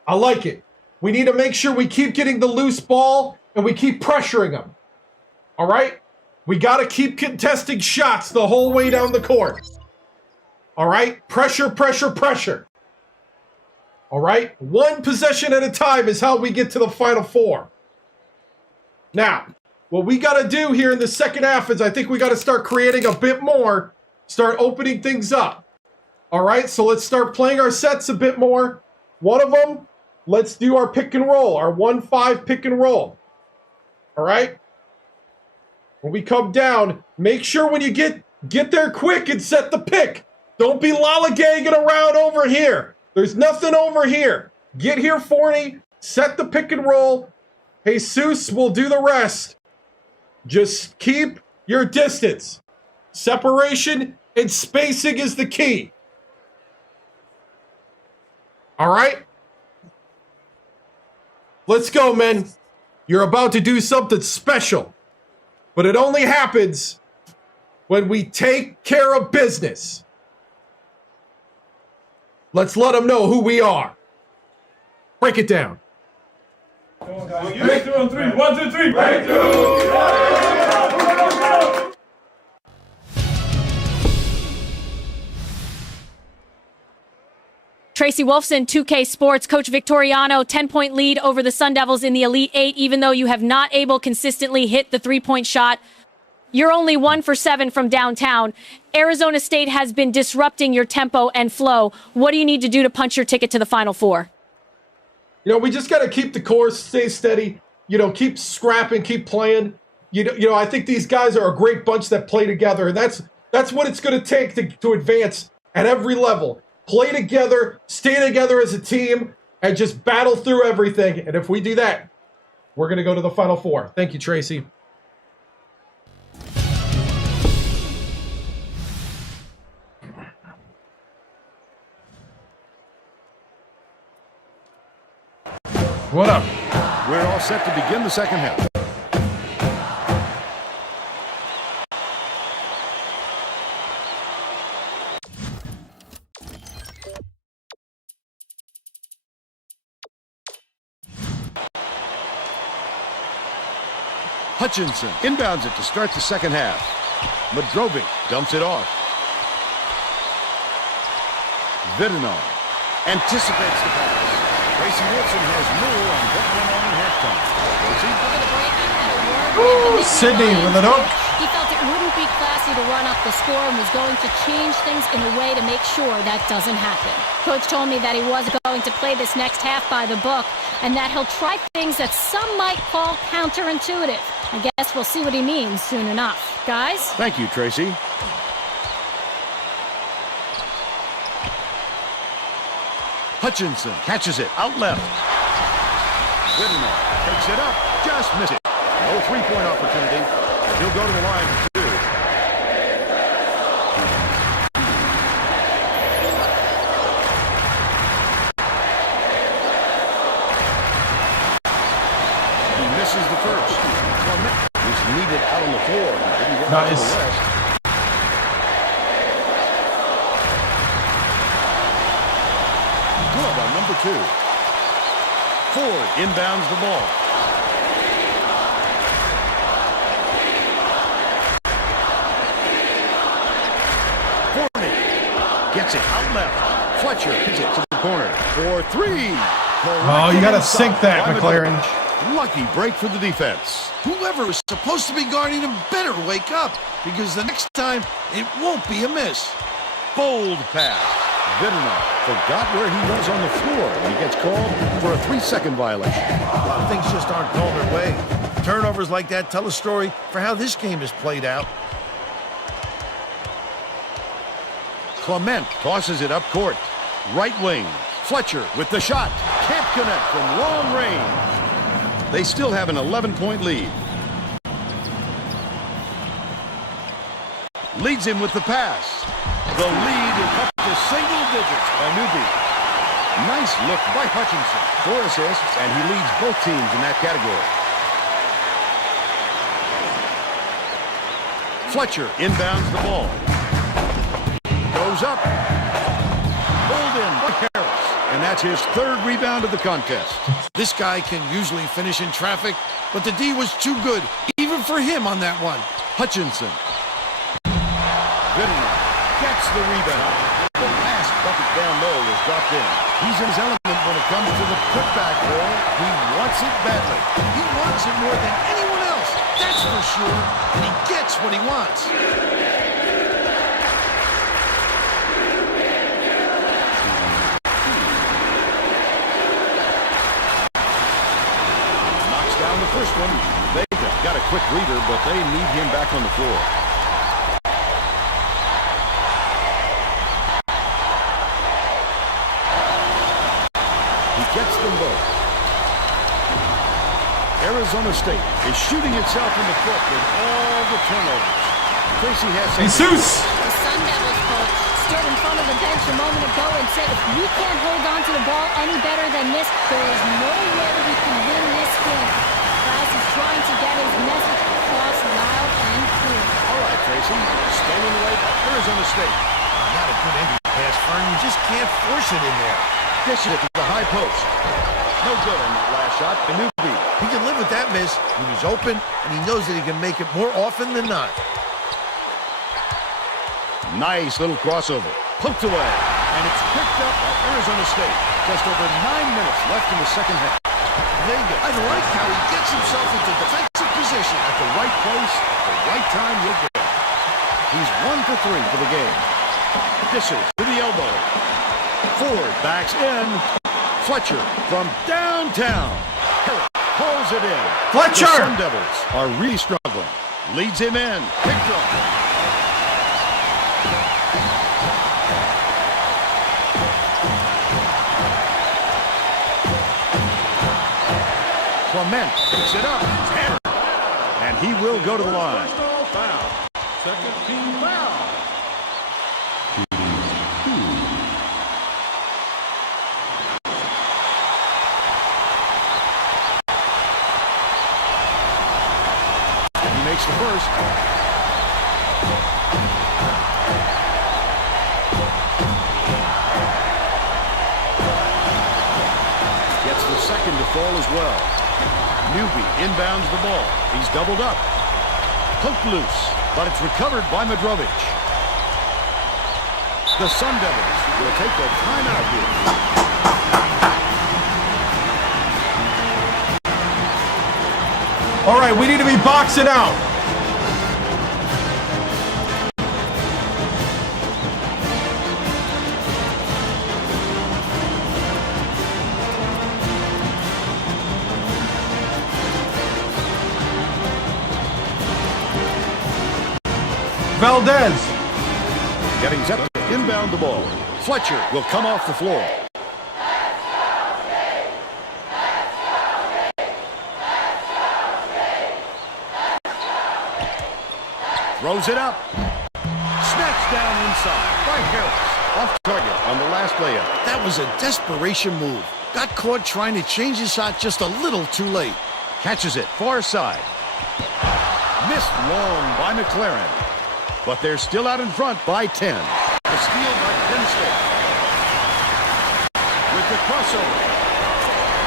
I like it. We need to make sure we keep getting the loose ball and we keep pressuring them. All right? We got to keep contesting shots the whole way down the court. All right? Pressure, pressure, pressure. All right? One possession at a time is how we get to the Final Four. Now, what we got to do here in the second half is I think we got to start creating a bit more, start opening things up. All right? So let's start playing our sets a bit more. One of them, let's do our pick and roll, our 1-5 pick and roll. All right? When we come down, make sure when you get there quick and set the pick. Don't be lollygagging around over here. There's nothing over here. Get here, Forney. Set the pick and roll. Jesus will do the rest. Just keep your distance. Separation and spacing is the key. All right? Let's go, men. You're about to do something special. But it only happens when we take care of business. Let's let them know who we are. Break it down. Break 2 on 3. 1, 2, 3. Break 2. Tracy Wolfson, 2K Sports. Coach Victoriano, 10-point lead over the Sun Devils in the Elite Eight, even though you have not able consistently hit the three-point shot. You're only 1 for 7 from downtown. Arizona State has been disrupting your tempo and flow. What do you need to do to punch your ticket to the Final Four? You know, we just got to keep the course, stay steady, you know, keep scrapping, keep playing. You know, I think these guys are a great bunch that play together, and that's what it's going to take to advance at every level. Play together, stay together as a team, and just battle through everything. And if we do that, we're going to go to the Final Four. Thank you, Tracy. What up? We're all set to begin the second half. Hutchinson inbounds it to start the second half. Madrovic dumps it off. Vidinov anticipates the pass. Tracy Wolfson has more on what went on in halftime. Sydney with an hook. He felt it wouldn't be classy to run up the score and was going to change things in a way to make sure that doesn't happen. Coach told me that he was going to play this next half by the book and that he'll try things that some might call counterintuitive. I guess we'll see what he means soon enough. Guys? Thank you, Tracy. Hutchinson catches it out left. Vidinov takes it up, just missed it. No three-point opportunity. He'll go to the line for 2. He misses the first. Clement was needed out on the floor. Didn't get much of the rest. Good on number 2. Ford inbounds the ball. Gets it out left. Fletcher hits it to the corner for 3. Oh, you got to sink that, McLaren. Lucky break for the defense. Whoever is supposed to be guarding him better wake up, because the next time it won't be a miss. Bold pass. Vidinov forgot where he was on the floor when he gets called for a 3-second violation. A lot of things just aren't going their way. Turnovers like that tell a story for how this game is played out. Clement tosses it up court. Right wing. Fletcher with the shot. Can't connect from long range. They still have an 11-point lead. Leads him with the pass. The lead is up to single digits by Newby. Nice look by Hutchinson. 4 assists, and he leads both teams in that category. Fletcher inbounds the ball. Goes up. Pulled in by Harris. And that's his 3rd rebound of the contest. This guy can usually finish in traffic, but the D was too good, even for him on that one. Hutchinson. Goodman gets the rebound. The last bucket down low is dropped in. He's in his element when it comes to the putback ball. He wants it badly. He wants it more than anyone else, that's for sure. And he gets what he wants. Knocks down the first one. They've got a quick leader, but they need him back on the floor. Gets them both. Arizona State is shooting itself in the foot with all the turnovers. Tracy has Jesus! The Sun Devils coach stood in front of the bench a moment ago and said, if we can't hold on to the ball any better than this, there is no way we can win this game. Price is trying to get his message across loud and clear. All right, Tracy. Stolen away by Arizona State. Not a good entry pass, Fern. You just can't force it in there. Dishes it to the high post. No good on that last shot. A new beat. He can live with that miss. He was open, and he knows that he can make it more often than not. Nice little crossover. Poked away. And it's picked up by Arizona State. Just over 9 minutes left in the second half. Vega, I like how he gets himself into defensive position. At the right place, at the right time, you'll get it. He's 1 for 3 for the game. Dishes to the elbow. Ford backs in. Fletcher from downtown. Pulls it in. Fletcher! The Sun Devils are really struggling. Leads him in. Picked up. Clement picks it up. And he will go to the line. Second team foul. Makes the first. Gets the second to fall as well. Newby inbounds the ball. He's doubled up. Poked loose, but it's recovered by Madrovic. The Sun Devils will take a timeout here. All right, we need to be boxing out. Valdez. Getting set to inbound the ball. Fletcher will come off the floor. Throws it up. Snatched down inside by Harris. Off target on the last layup. That was a desperation move. Got caught trying to change his shot just a little too late. Catches it far side. Missed long by McLaren. But they're still out in front by 10. A steal by Penn State. With the crossover.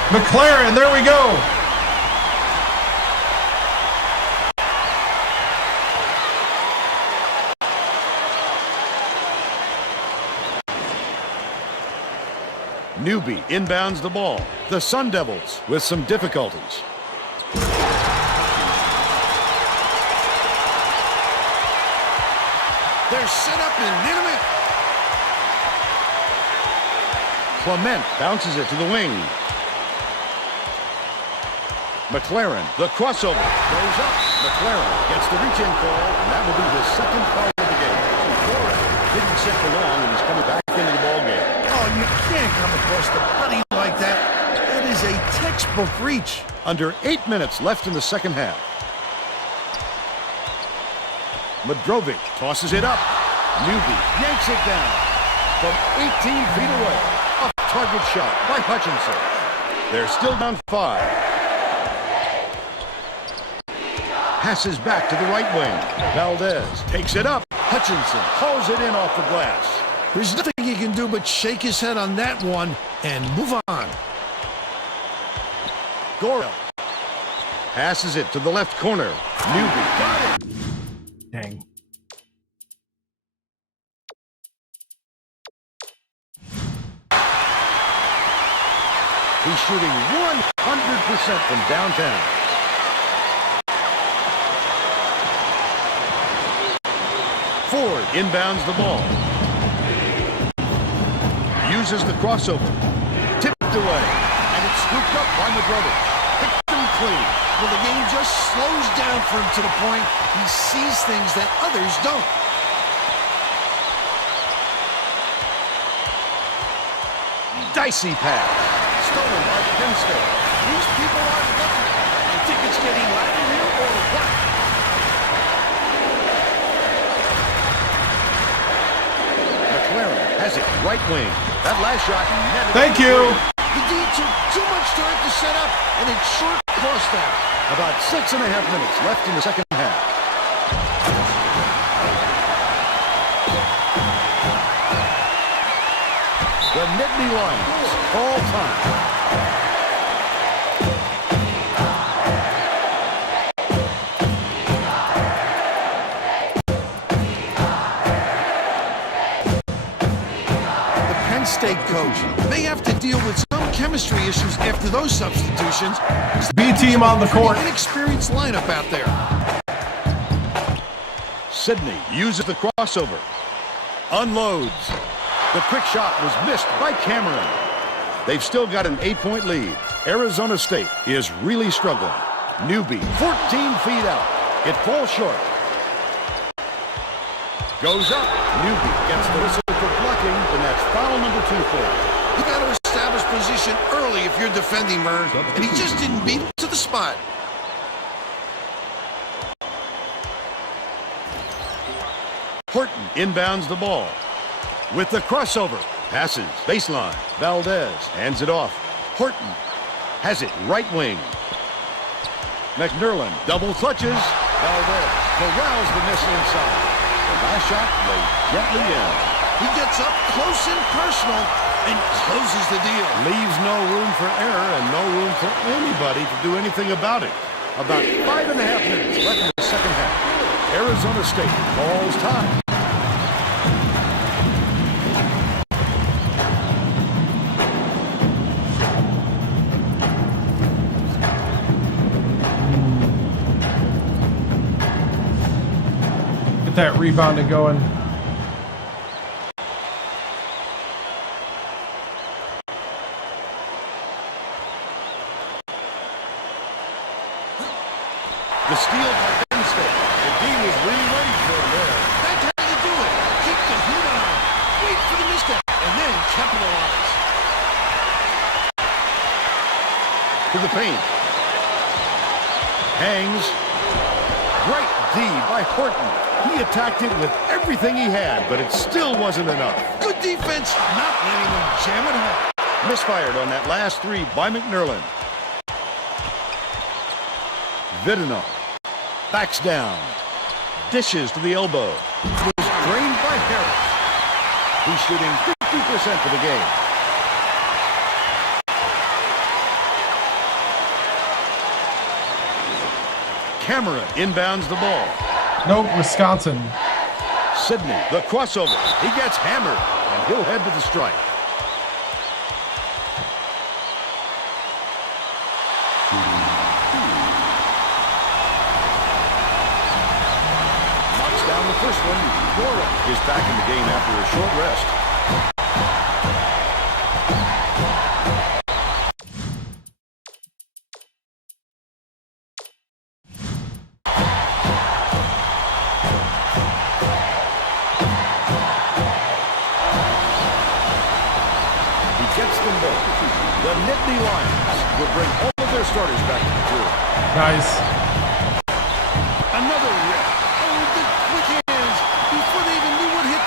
McLaren, there we go. Newby inbounds the ball. The Sun Devils with some difficulties. They're set up in Nittany. Clement bounces it to the wing. McLaren, the crossover, goes up. McLaren gets the reach-in call, and that will be his second foul of the game. Didn't sit for long, and he's coming back into the ball game. Oh, you can't come across the body like that. That is a textbook reach. Under 8 minutes left in the second half. Madrovic tosses it up. Newby yanks it down from 18 feet away. A target shot by Hutchinson. They're still down 5. Passes back to the right wing. Valdez takes it up. Hutchinson hauls it in off the glass. There's nothing he can do but shake his head on that one and move on. Gorel passes it to the left corner. Newby got it. Dang. He's shooting 100% from downtown. Ford inbounds the ball. Uses the crossover. Tipped away. And it's scooped up by McGrovern. Picked him clean. Well, the game just slows down for him to the point he sees things that others don't. Dicey pass. Stolen by Penn State. These people aren't looking. You think it's getting louder here or what? McLaren has it right wing. That last shot netted. Thank you. The D took too much time to set up, and it sure cost them. About 6.5 minutes left in the second half. The Nittany Lions call time. Penn State coach may have to deal with some chemistry issues after those substitutions. B team on the court. Inexperienced lineup out there. Sidney uses the crossover. Unloads. The quick shot was missed by Cameron. They've still got an 8-point lead. Arizona State is really struggling. Newby, 14 feet out. It falls short. Goes up. Newby gets the whistle for blocking, and that's foul number 2 for him. You got to establish position early if you're defending, Vern, and he just didn't beat him to the spot. Horton inbounds the ball. With the crossover. Passes. Baseline. Valdez hands it off. Horton has it right wing. McNerlin double clutches. Valdez corrals the miss inside. The last shot laid gently in. He gets up close and personal and closes the deal. Leaves no room for error and no room for anybody to do anything about it. About 5.5 minutes left in the second half. Arizona State calls time. Get that rebounding going. The steal by Penn State. The D was really ready for it there. That's how you do it. Keep the heat on. Wait for the misstep and then capitalize. To the paint. Hangs. Great D by Horton. He attacked it with everything he had, but it still wasn't enough. Good defense, not letting them jam it home. Misfired on that last 3 by McNerlin. Vidino backs down. Dishes to the elbow. It was drained by Harris. He's shooting 50% for the game. Cameron inbounds the ball. Nope, Wisconsin. Sidney, the crossover. He gets hammered, and he'll head to the strike. Knocks down the first one. Dora is back in the game after a short rest. The Nittany Lions will bring all of their starters back to the field. Nice. Another rip. Oh, the quick hands before they even knew what hit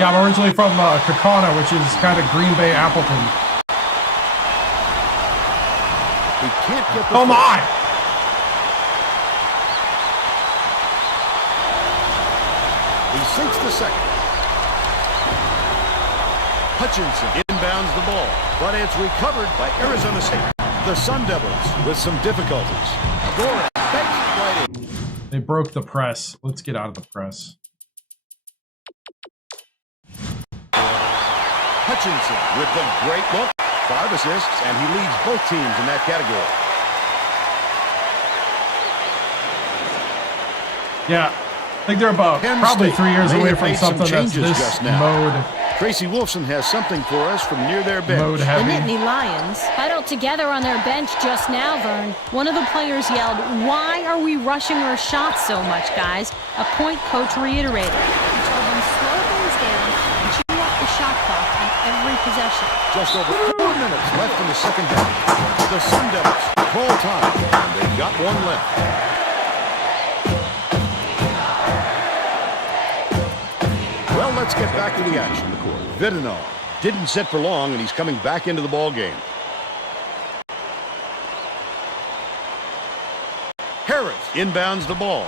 Yeah, I'm originally from Kaukauna, which is kind of Green Bay, Appleton. He can't get the... Oh my! He sinks the second. Hutchinson inbounds the ball, but it's recovered by Arizona State. The Sun Devils with some difficulties. Goran banks it right in. They broke the press. Let's get out of the press. Hutchinson with the great look. 5 assists, and he leads both teams in that category. Yeah, I think they're about probably 3 years away from something that's this mode. Tracy Wolfson has something for us from near their bench. Mode heavy. The Nittany Lions huddled together on their bench just now, Vern. One of the players yelled, "Why are we rushing our shots so much, guys?" A point coach reiterated. He told them slow things down and chew up the shot clock on every possession. Just over 4 minutes left in the second half. The Sun Devils call time, and they've got one left. Well, let's get back to the action. Vidinov didn't sit for long, and he's coming back into the ball game. Harris inbounds the ball.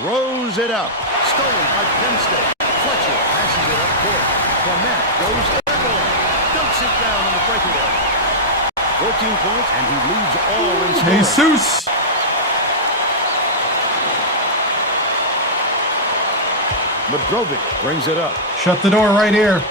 Throws it up. Stolen by Penn State. Fletcher passes it up court. Clement goes airborne. Dunks it down on the breakaway. 14 points, and he leads all in scoring. Jesus! Madrovic brings it up. Shut the door right here.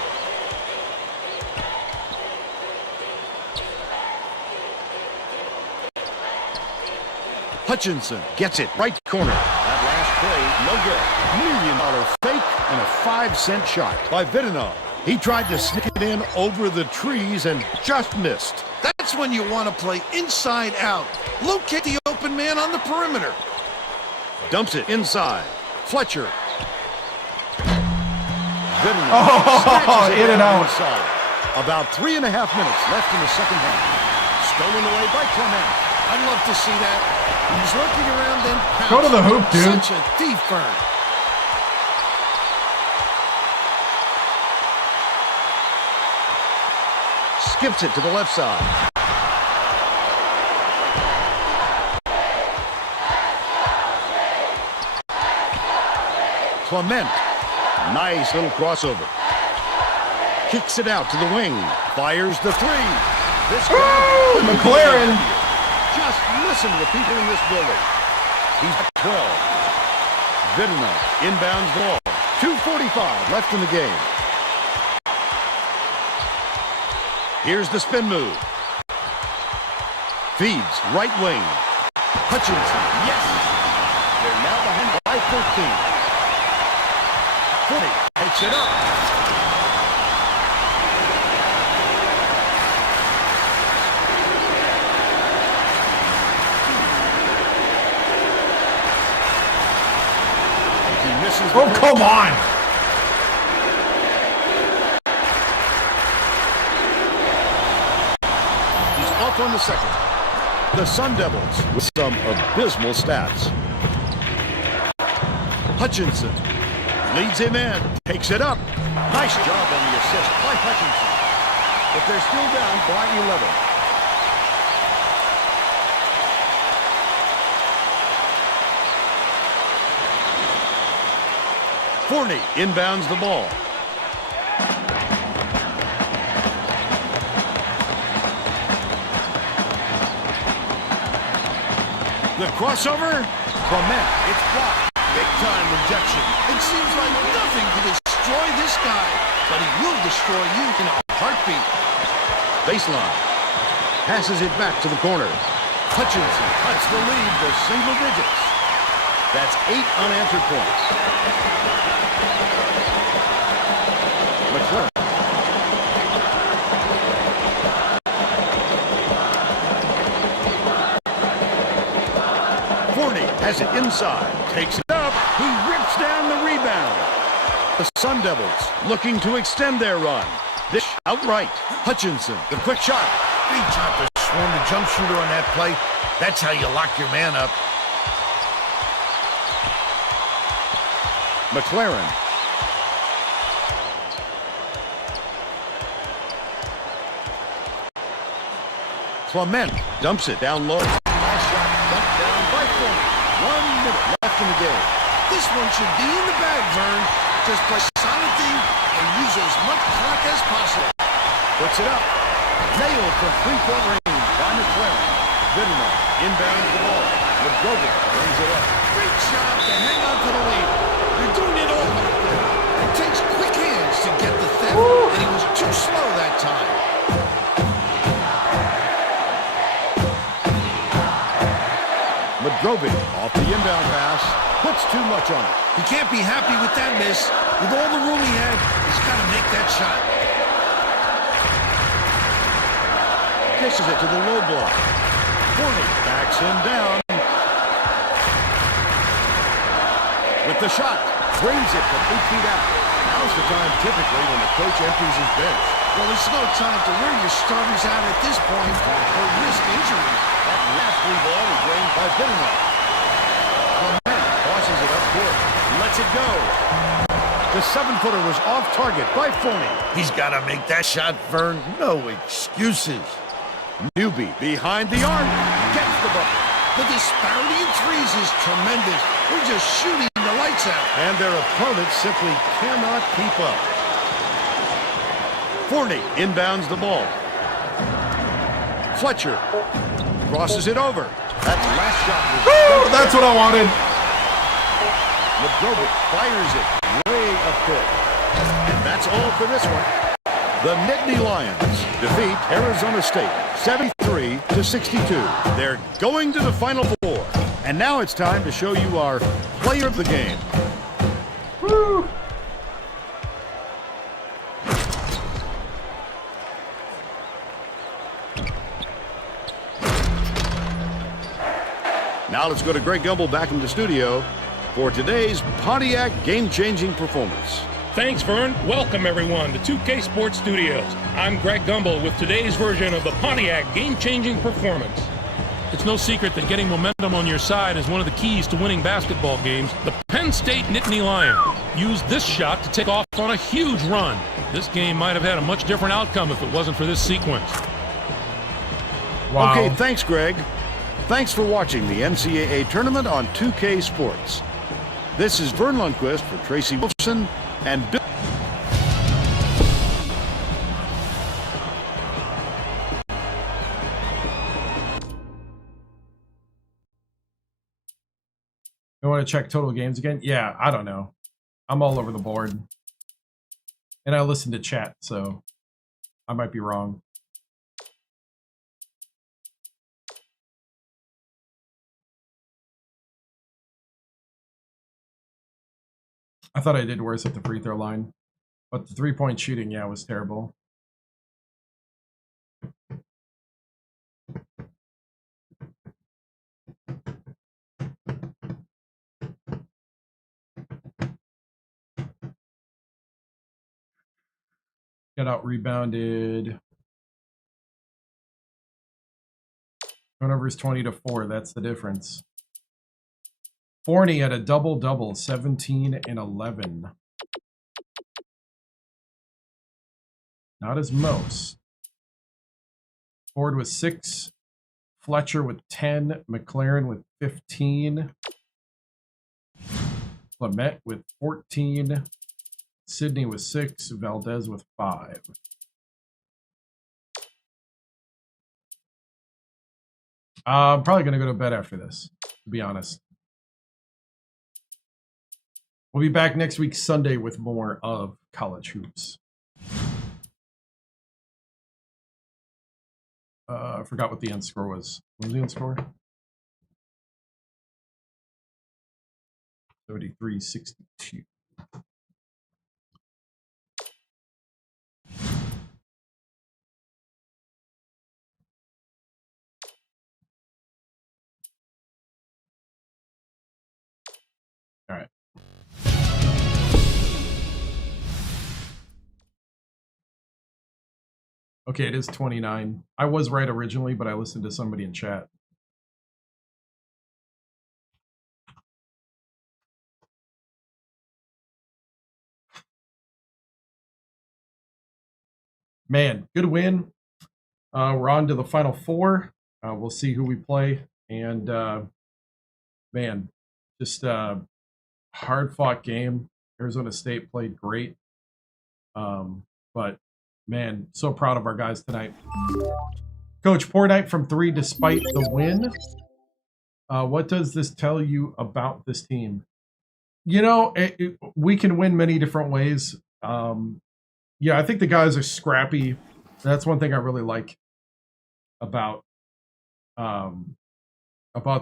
Hutchinson gets it right corner. That last play, no good. $1 million fake and a 5-cent shot by Vidinov. He tried to sneak it in over the trees and just missed. That's when you want to play inside out. Locate the open man on the perimeter. Dumps it inside. Fletcher. Vidinov in and out. Inside. About 3.5 minutes left in the second half. Stolen away by Clement. I'd love to see that. He's looking around then. Go to the hoop, dude. Such a thief, Vern. Skips it to the left side. Clement. Nice little crossover. Kicks it out to the wing. Fires the three. This guy, McLaren. Just listen to the people in this building. He's at 12. Vidinov inbounds the ball. 2:45 left in the game. Here's the spin move. Feeds right wing. Hutchinson, yes! They're now behind by 13. 40, takes it up. He misses. Oh, come on! He's off on the second. The Sun Devils with some abysmal stats. Hutchinson leads him in, takes it up. Nice job on the assist by Hutchinson. But they're still down by 11. Forney inbounds the ball. The crossover. Clement, it's blocked. Big-time rejection. It seems like nothing to destroy this guy, but he will destroy you in a heartbeat. Baseline. Passes it back to the corner. Hutchinson cuts the lead to single digits. That's 8 unanswered points. McLaren. Forney has it inside. Takes it up. He rips down the rebound. The Sun Devils looking to extend their run. This outright. Hutchinson, the quick shot. He tried to swarm the jump shooter on that play. That's how you lock your man up. McLaren Clement dumps it down low. Last shot dumped down by Forney. 1 minute left in the game. This one should be in the bag, Vern. Just play solid D and use as much clock as possible. Puts it up. Nailed from three-point range by McLaren. Vidma inbounds the ball. McGovern brings it up. Great job to hang on to the lead. You're doing it all back there. It takes quick hands to get the theft, and he was too slow that time. Madrovic off the inbound pass. Puts too much on it. He can't be happy with that miss. With all the room he had, he's got to make that shot. Kisses it to the low block. Forney backs him down. With the shot. Brings it from 8 feet out. Now's the time typically when the coach empties his bench. Well, there's no time to wear your starters out at this point or risk injuries. That last free ball is drained by Vidma. Clement tosses it up court. Lets it go. The 7-footer was off target by Forney. He's got to make that shot, Vern. No excuses. Newby behind the arc. Gets the bucket. The disparity in threes is tremendous. We're just shooting the lights out. And their opponents simply cannot keep up. Forney inbounds the ball. Fletcher crosses it over. That last shot was... Woo! That's what I wanted. Madrovic fires it way up court. And that's all for this one. The Nittany Lions defeat Arizona State 73-62. They're going to the Final Four. And now it's time to show you our player of the game. Woo! Now let's go to Greg Gumbel back in the studio for today's Pontiac game-changing performance. Thanks, Vern. Welcome, everyone, to 2K Sports Studios. I'm Greg Gumbel with today's version of the Pontiac game-changing performance. It's no secret that getting momentum on your side is one of the keys to winning basketball games. The Penn State Nittany Lions used this shot to take off on a huge run. This game might have had a much different outcome if it wasn't for this sequence. Wow. Okay, thanks, Greg. Thanks for watching the NCAA tournament on 2K Sports. This is Vern Lundquist for Tracy Wilson and Bill. You want to check total games again? Yeah, I don't know. I'm all over the board. And I listen to chat, so I might be wrong. I thought I did worse at the free throw line, but the three-point shooting, yeah, was terrible. Got out rebounded. Turnovers 20-4. That's the difference. Forney had a double-double, 17 and 11. Not as most. Ford with 6. Fletcher with 10. McLaren with 15. Clement with 14. Sidney with 6. Valdez with 5. I'm probably going to go to bed after this, to be honest. We'll be back next week, Sunday, with more of college hoops. I forgot what the end score was. What was the end score? 73-62. All right. Okay, it is 29. I was right originally, but I listened to somebody in chat. Man, good win. We're on to the Final Four. We'll see who we play. And, man, just a hard-fought game. Arizona State played great. But, man, so proud of our guys tonight. Coach, poor night from 3 despite the win. What does this tell you about this team? You know, we can win many different ways. Yeah, I think the guys are scrappy. That's one thing I really like about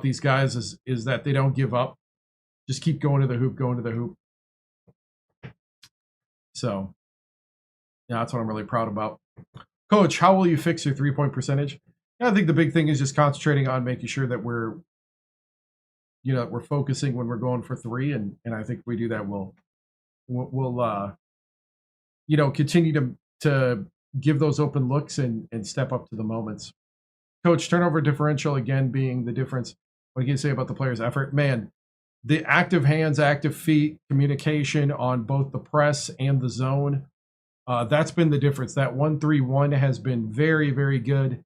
these guys is that they don't give up. Just keep going to the hoop. So, yeah, that's what I'm really proud about. Coach, how will you fix your three-point percentage? Yeah, I think the big thing is just concentrating on making sure that we're focusing when we're going for 3, and I think if we do that, we'll continue to give those open looks and step up to the moments. Coach, turnover differential again being the difference. What can you say about the players' effort? Man, the active hands, active feet, communication on both the press and the zone. That's been the difference. That 1-3-1 has been very, very good.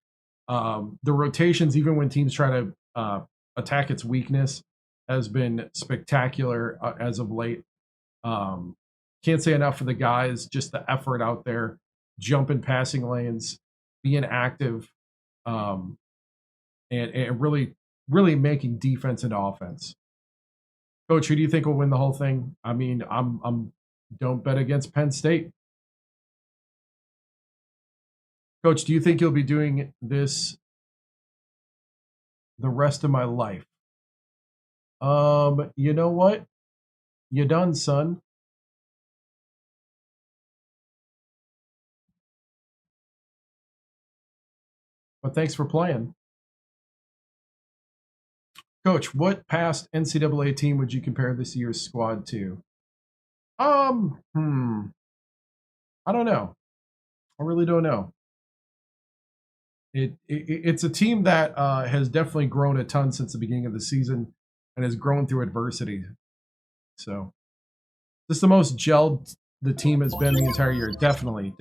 The rotations, even when teams try to attack its weakness, has been spectacular as of late. Can't say enough for the guys, just the effort out there, jumping passing lanes, being active, and really, really making defense into offense. Coach, who do you think will win the whole thing? I mean, I'm don't bet against Penn State. Coach, do you think you'll be doing this the rest of my life? You know what? You done, son. But thanks for playing. Coach, what past NCAA team would you compare this year's squad to? I don't know. I really don't know. It's a team that has definitely grown a ton since the beginning of the season and has grown through adversity. So, this is the most gelled the team has been the entire year. Definitely.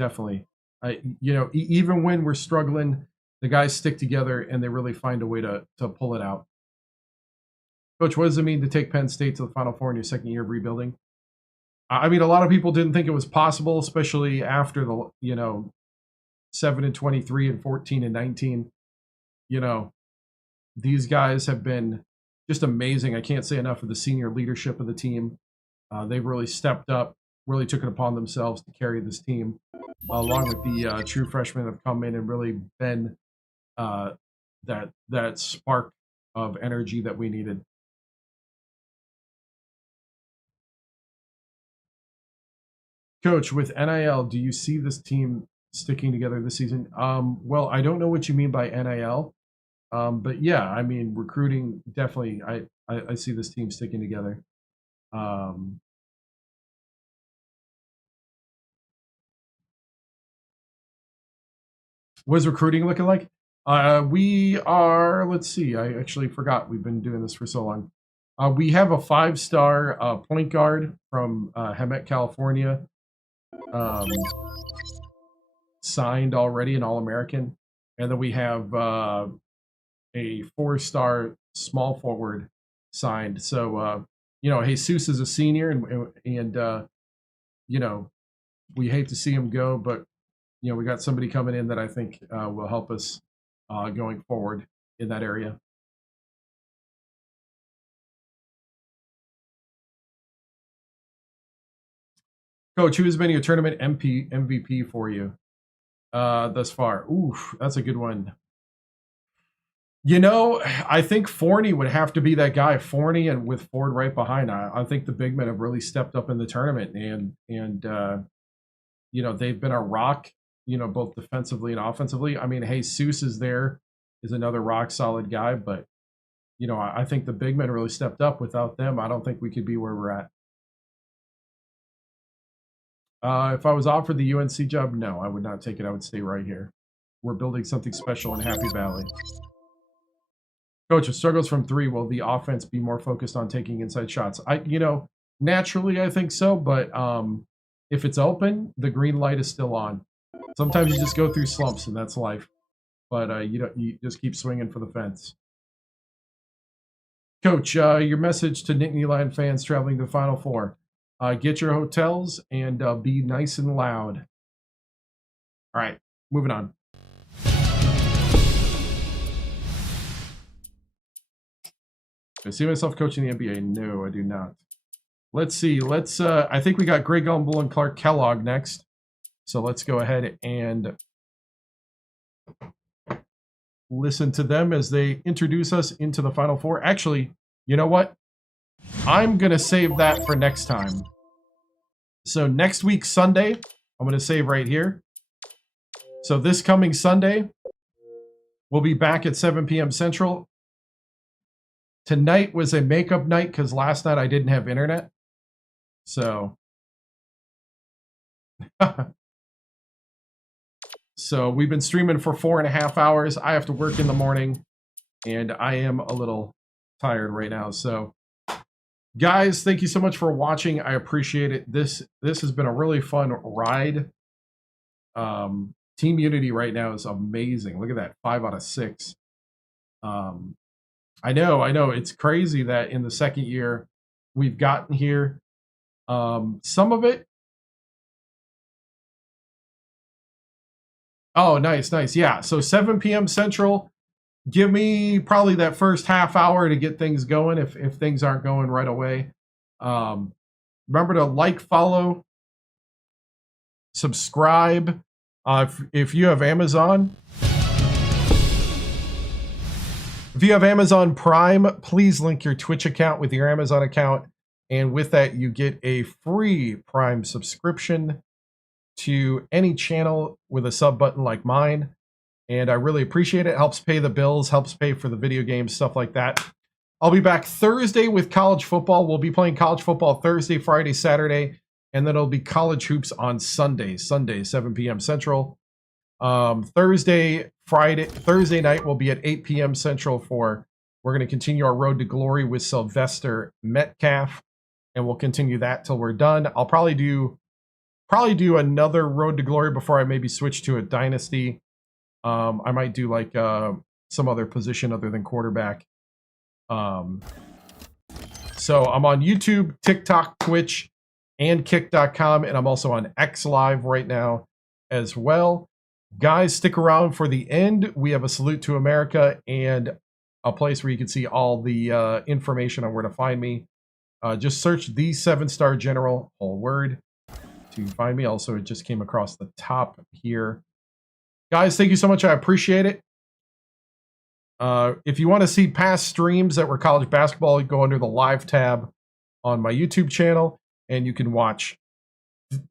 Even when we're struggling, the guys stick together and they really find a way to pull it out. Coach, what does it mean to take Penn State to the Final Four in your second year of rebuilding? I mean, a lot of people didn't think it was possible, especially after the 7-23 and 14-19. These guys have been just amazing. I can't say enough of the senior leadership of the team. They've really stepped up, really took it upon themselves to carry this team, along with the true freshmen that have come in and really been that spark of energy that we needed. Coach, with NIL, do you see this team sticking together this season? Well, I don't know what you mean by NIL, but yeah, I mean recruiting definitely. I see this team sticking together. What is recruiting looking like? We are. Let's see. I actually forgot. We've been doing this for so long. We have a 5-star point guard from Hemet, California. Signed already, an All-American, and then we have a 4-star small forward signed. So Jesus is a senior, and we hate to see him go, but we got somebody coming in that I think will help us going forward in that area. Coach, who has been your tournament MVP for you thus far? Oof, that's a good one. I think Forney would have to be that guy. Forney, and with Ford right behind. I think the big men have really stepped up in the tournament, and they've been a rock, both defensively and offensively. I mean, Jesus is another rock solid guy, but I think the big men really stepped up. Without them, I don't think we could be where we're at. If I was offered the UNC job, no, I would not take it. I would stay right here. We're building something special in Happy Valley. Coach, if struggles from 3, will the offense be more focused on taking inside shots? Naturally, I think so, but if it's open, the green light is still on. Sometimes you just go through slumps, and that's life. but you just keep swinging for the fence. Coach, your message to Nittany Lion fans traveling to the Final Four. Get your hotels and be nice and loud. All right, moving on. I see myself coaching the NBA. No, I do not. Let's see. I think we got Greg Gumbel and Clark Kellogg next. So let's go ahead and listen to them as they introduce us into the Final Four. Actually, you know what? I'm going to save that for next time. So next week, Sunday, I'm going to save right here. So this coming Sunday, we'll be back at 7 p.m. Central. Tonight was a makeup night because last night I didn't have internet. So, so we've been streaming for 4.5 hours. I have to work in the morning, and I am a little tired right now. So, guys, thank you so much for watching. I appreciate it. This has been a really fun ride. Team Unity right now is amazing. Look at that, 5 out of 6. I know. It's crazy that in the second year we've gotten here. Some of it. Oh, nice. Yeah, so 7 p.m. Central. Give me probably that first half hour to get things going if things aren't going right away. Remember to like, follow, subscribe. If you have Amazon. If you have Amazon Prime, please link your Twitch account with your Amazon account. And with that, you get a free Prime subscription to any channel with a sub button like mine. And I really appreciate it. It helps pay the bills, helps pay for the video games, stuff like that. I'll be back Thursday with college football. We'll be playing college football Thursday, Friday, Saturday. And then it'll be college hoops on Sunday, 7 p.m. Central. Thursday night will be at 8 p.m. Central we're going to continue our road to glory with Sylvester Metcalf, and we'll continue that till we're done. I'll probably do another road to glory before I maybe switch to a dynasty. I might do like some other position other than quarterback. So I'm on YouTube, TikTok, Twitch, and Kick.com, and I'm also on X Live right now as well. Guys, stick around for the end. We have a salute to America and a place where you can see all the information on where to find me. Just search the 7-Star General, whole word, to find me. Also, it just came across the top here. Guys, thank you so much. I appreciate it. If you want to see past streams that were college basketball, you go under the live tab on my YouTube channel, and you can watch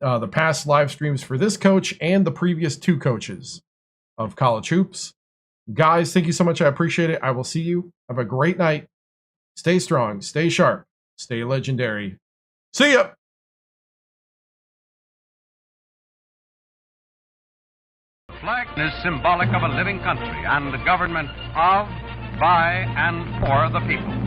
the past live streams for this coach and the previous 2 coaches of college hoops. Guys, thank you so much. I appreciate it. I will see you. Have a great night. Stay strong, stay sharp, stay legendary. See ya. The flag is symbolic of a living country and a government of, by, and for the people.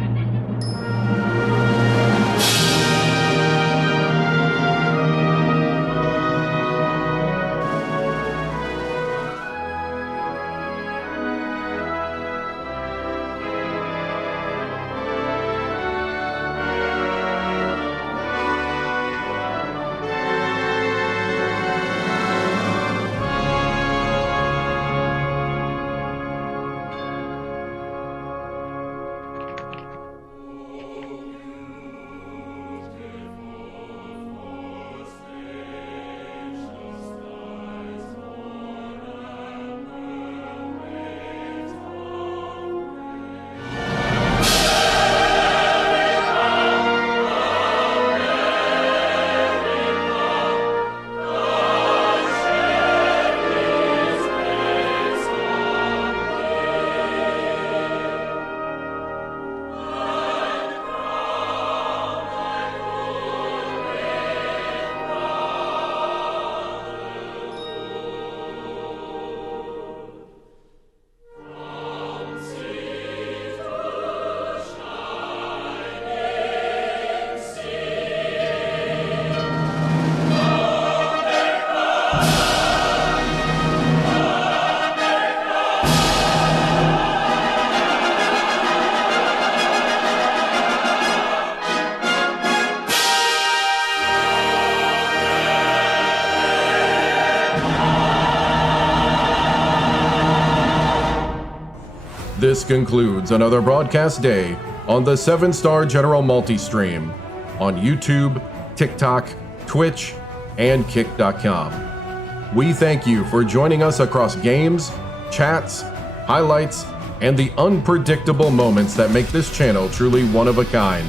This concludes another broadcast day on the 7-Star General Multi-Stream on YouTube, TikTok, Twitch, and Kick.com. We thank you for joining us across games, chats, highlights, and the unpredictable moments that make this channel truly one of a kind.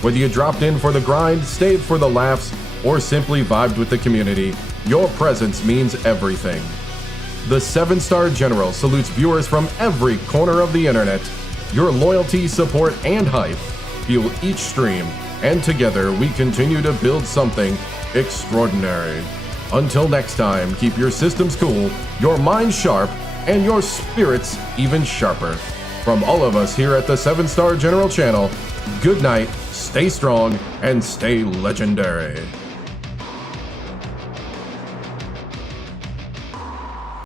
Whether you dropped in for the grind, stayed for the laughs, or simply vibed with the community, your presence means everything. The 7-Star General salutes viewers from every corner of the internet. Your loyalty, support, and hype fuel each stream, and together we continue to build something extraordinary. Until next time, keep your systems cool, your minds sharp, and your spirits even sharper. From all of us here at the 7-Star General channel, good night, stay strong, and stay legendary.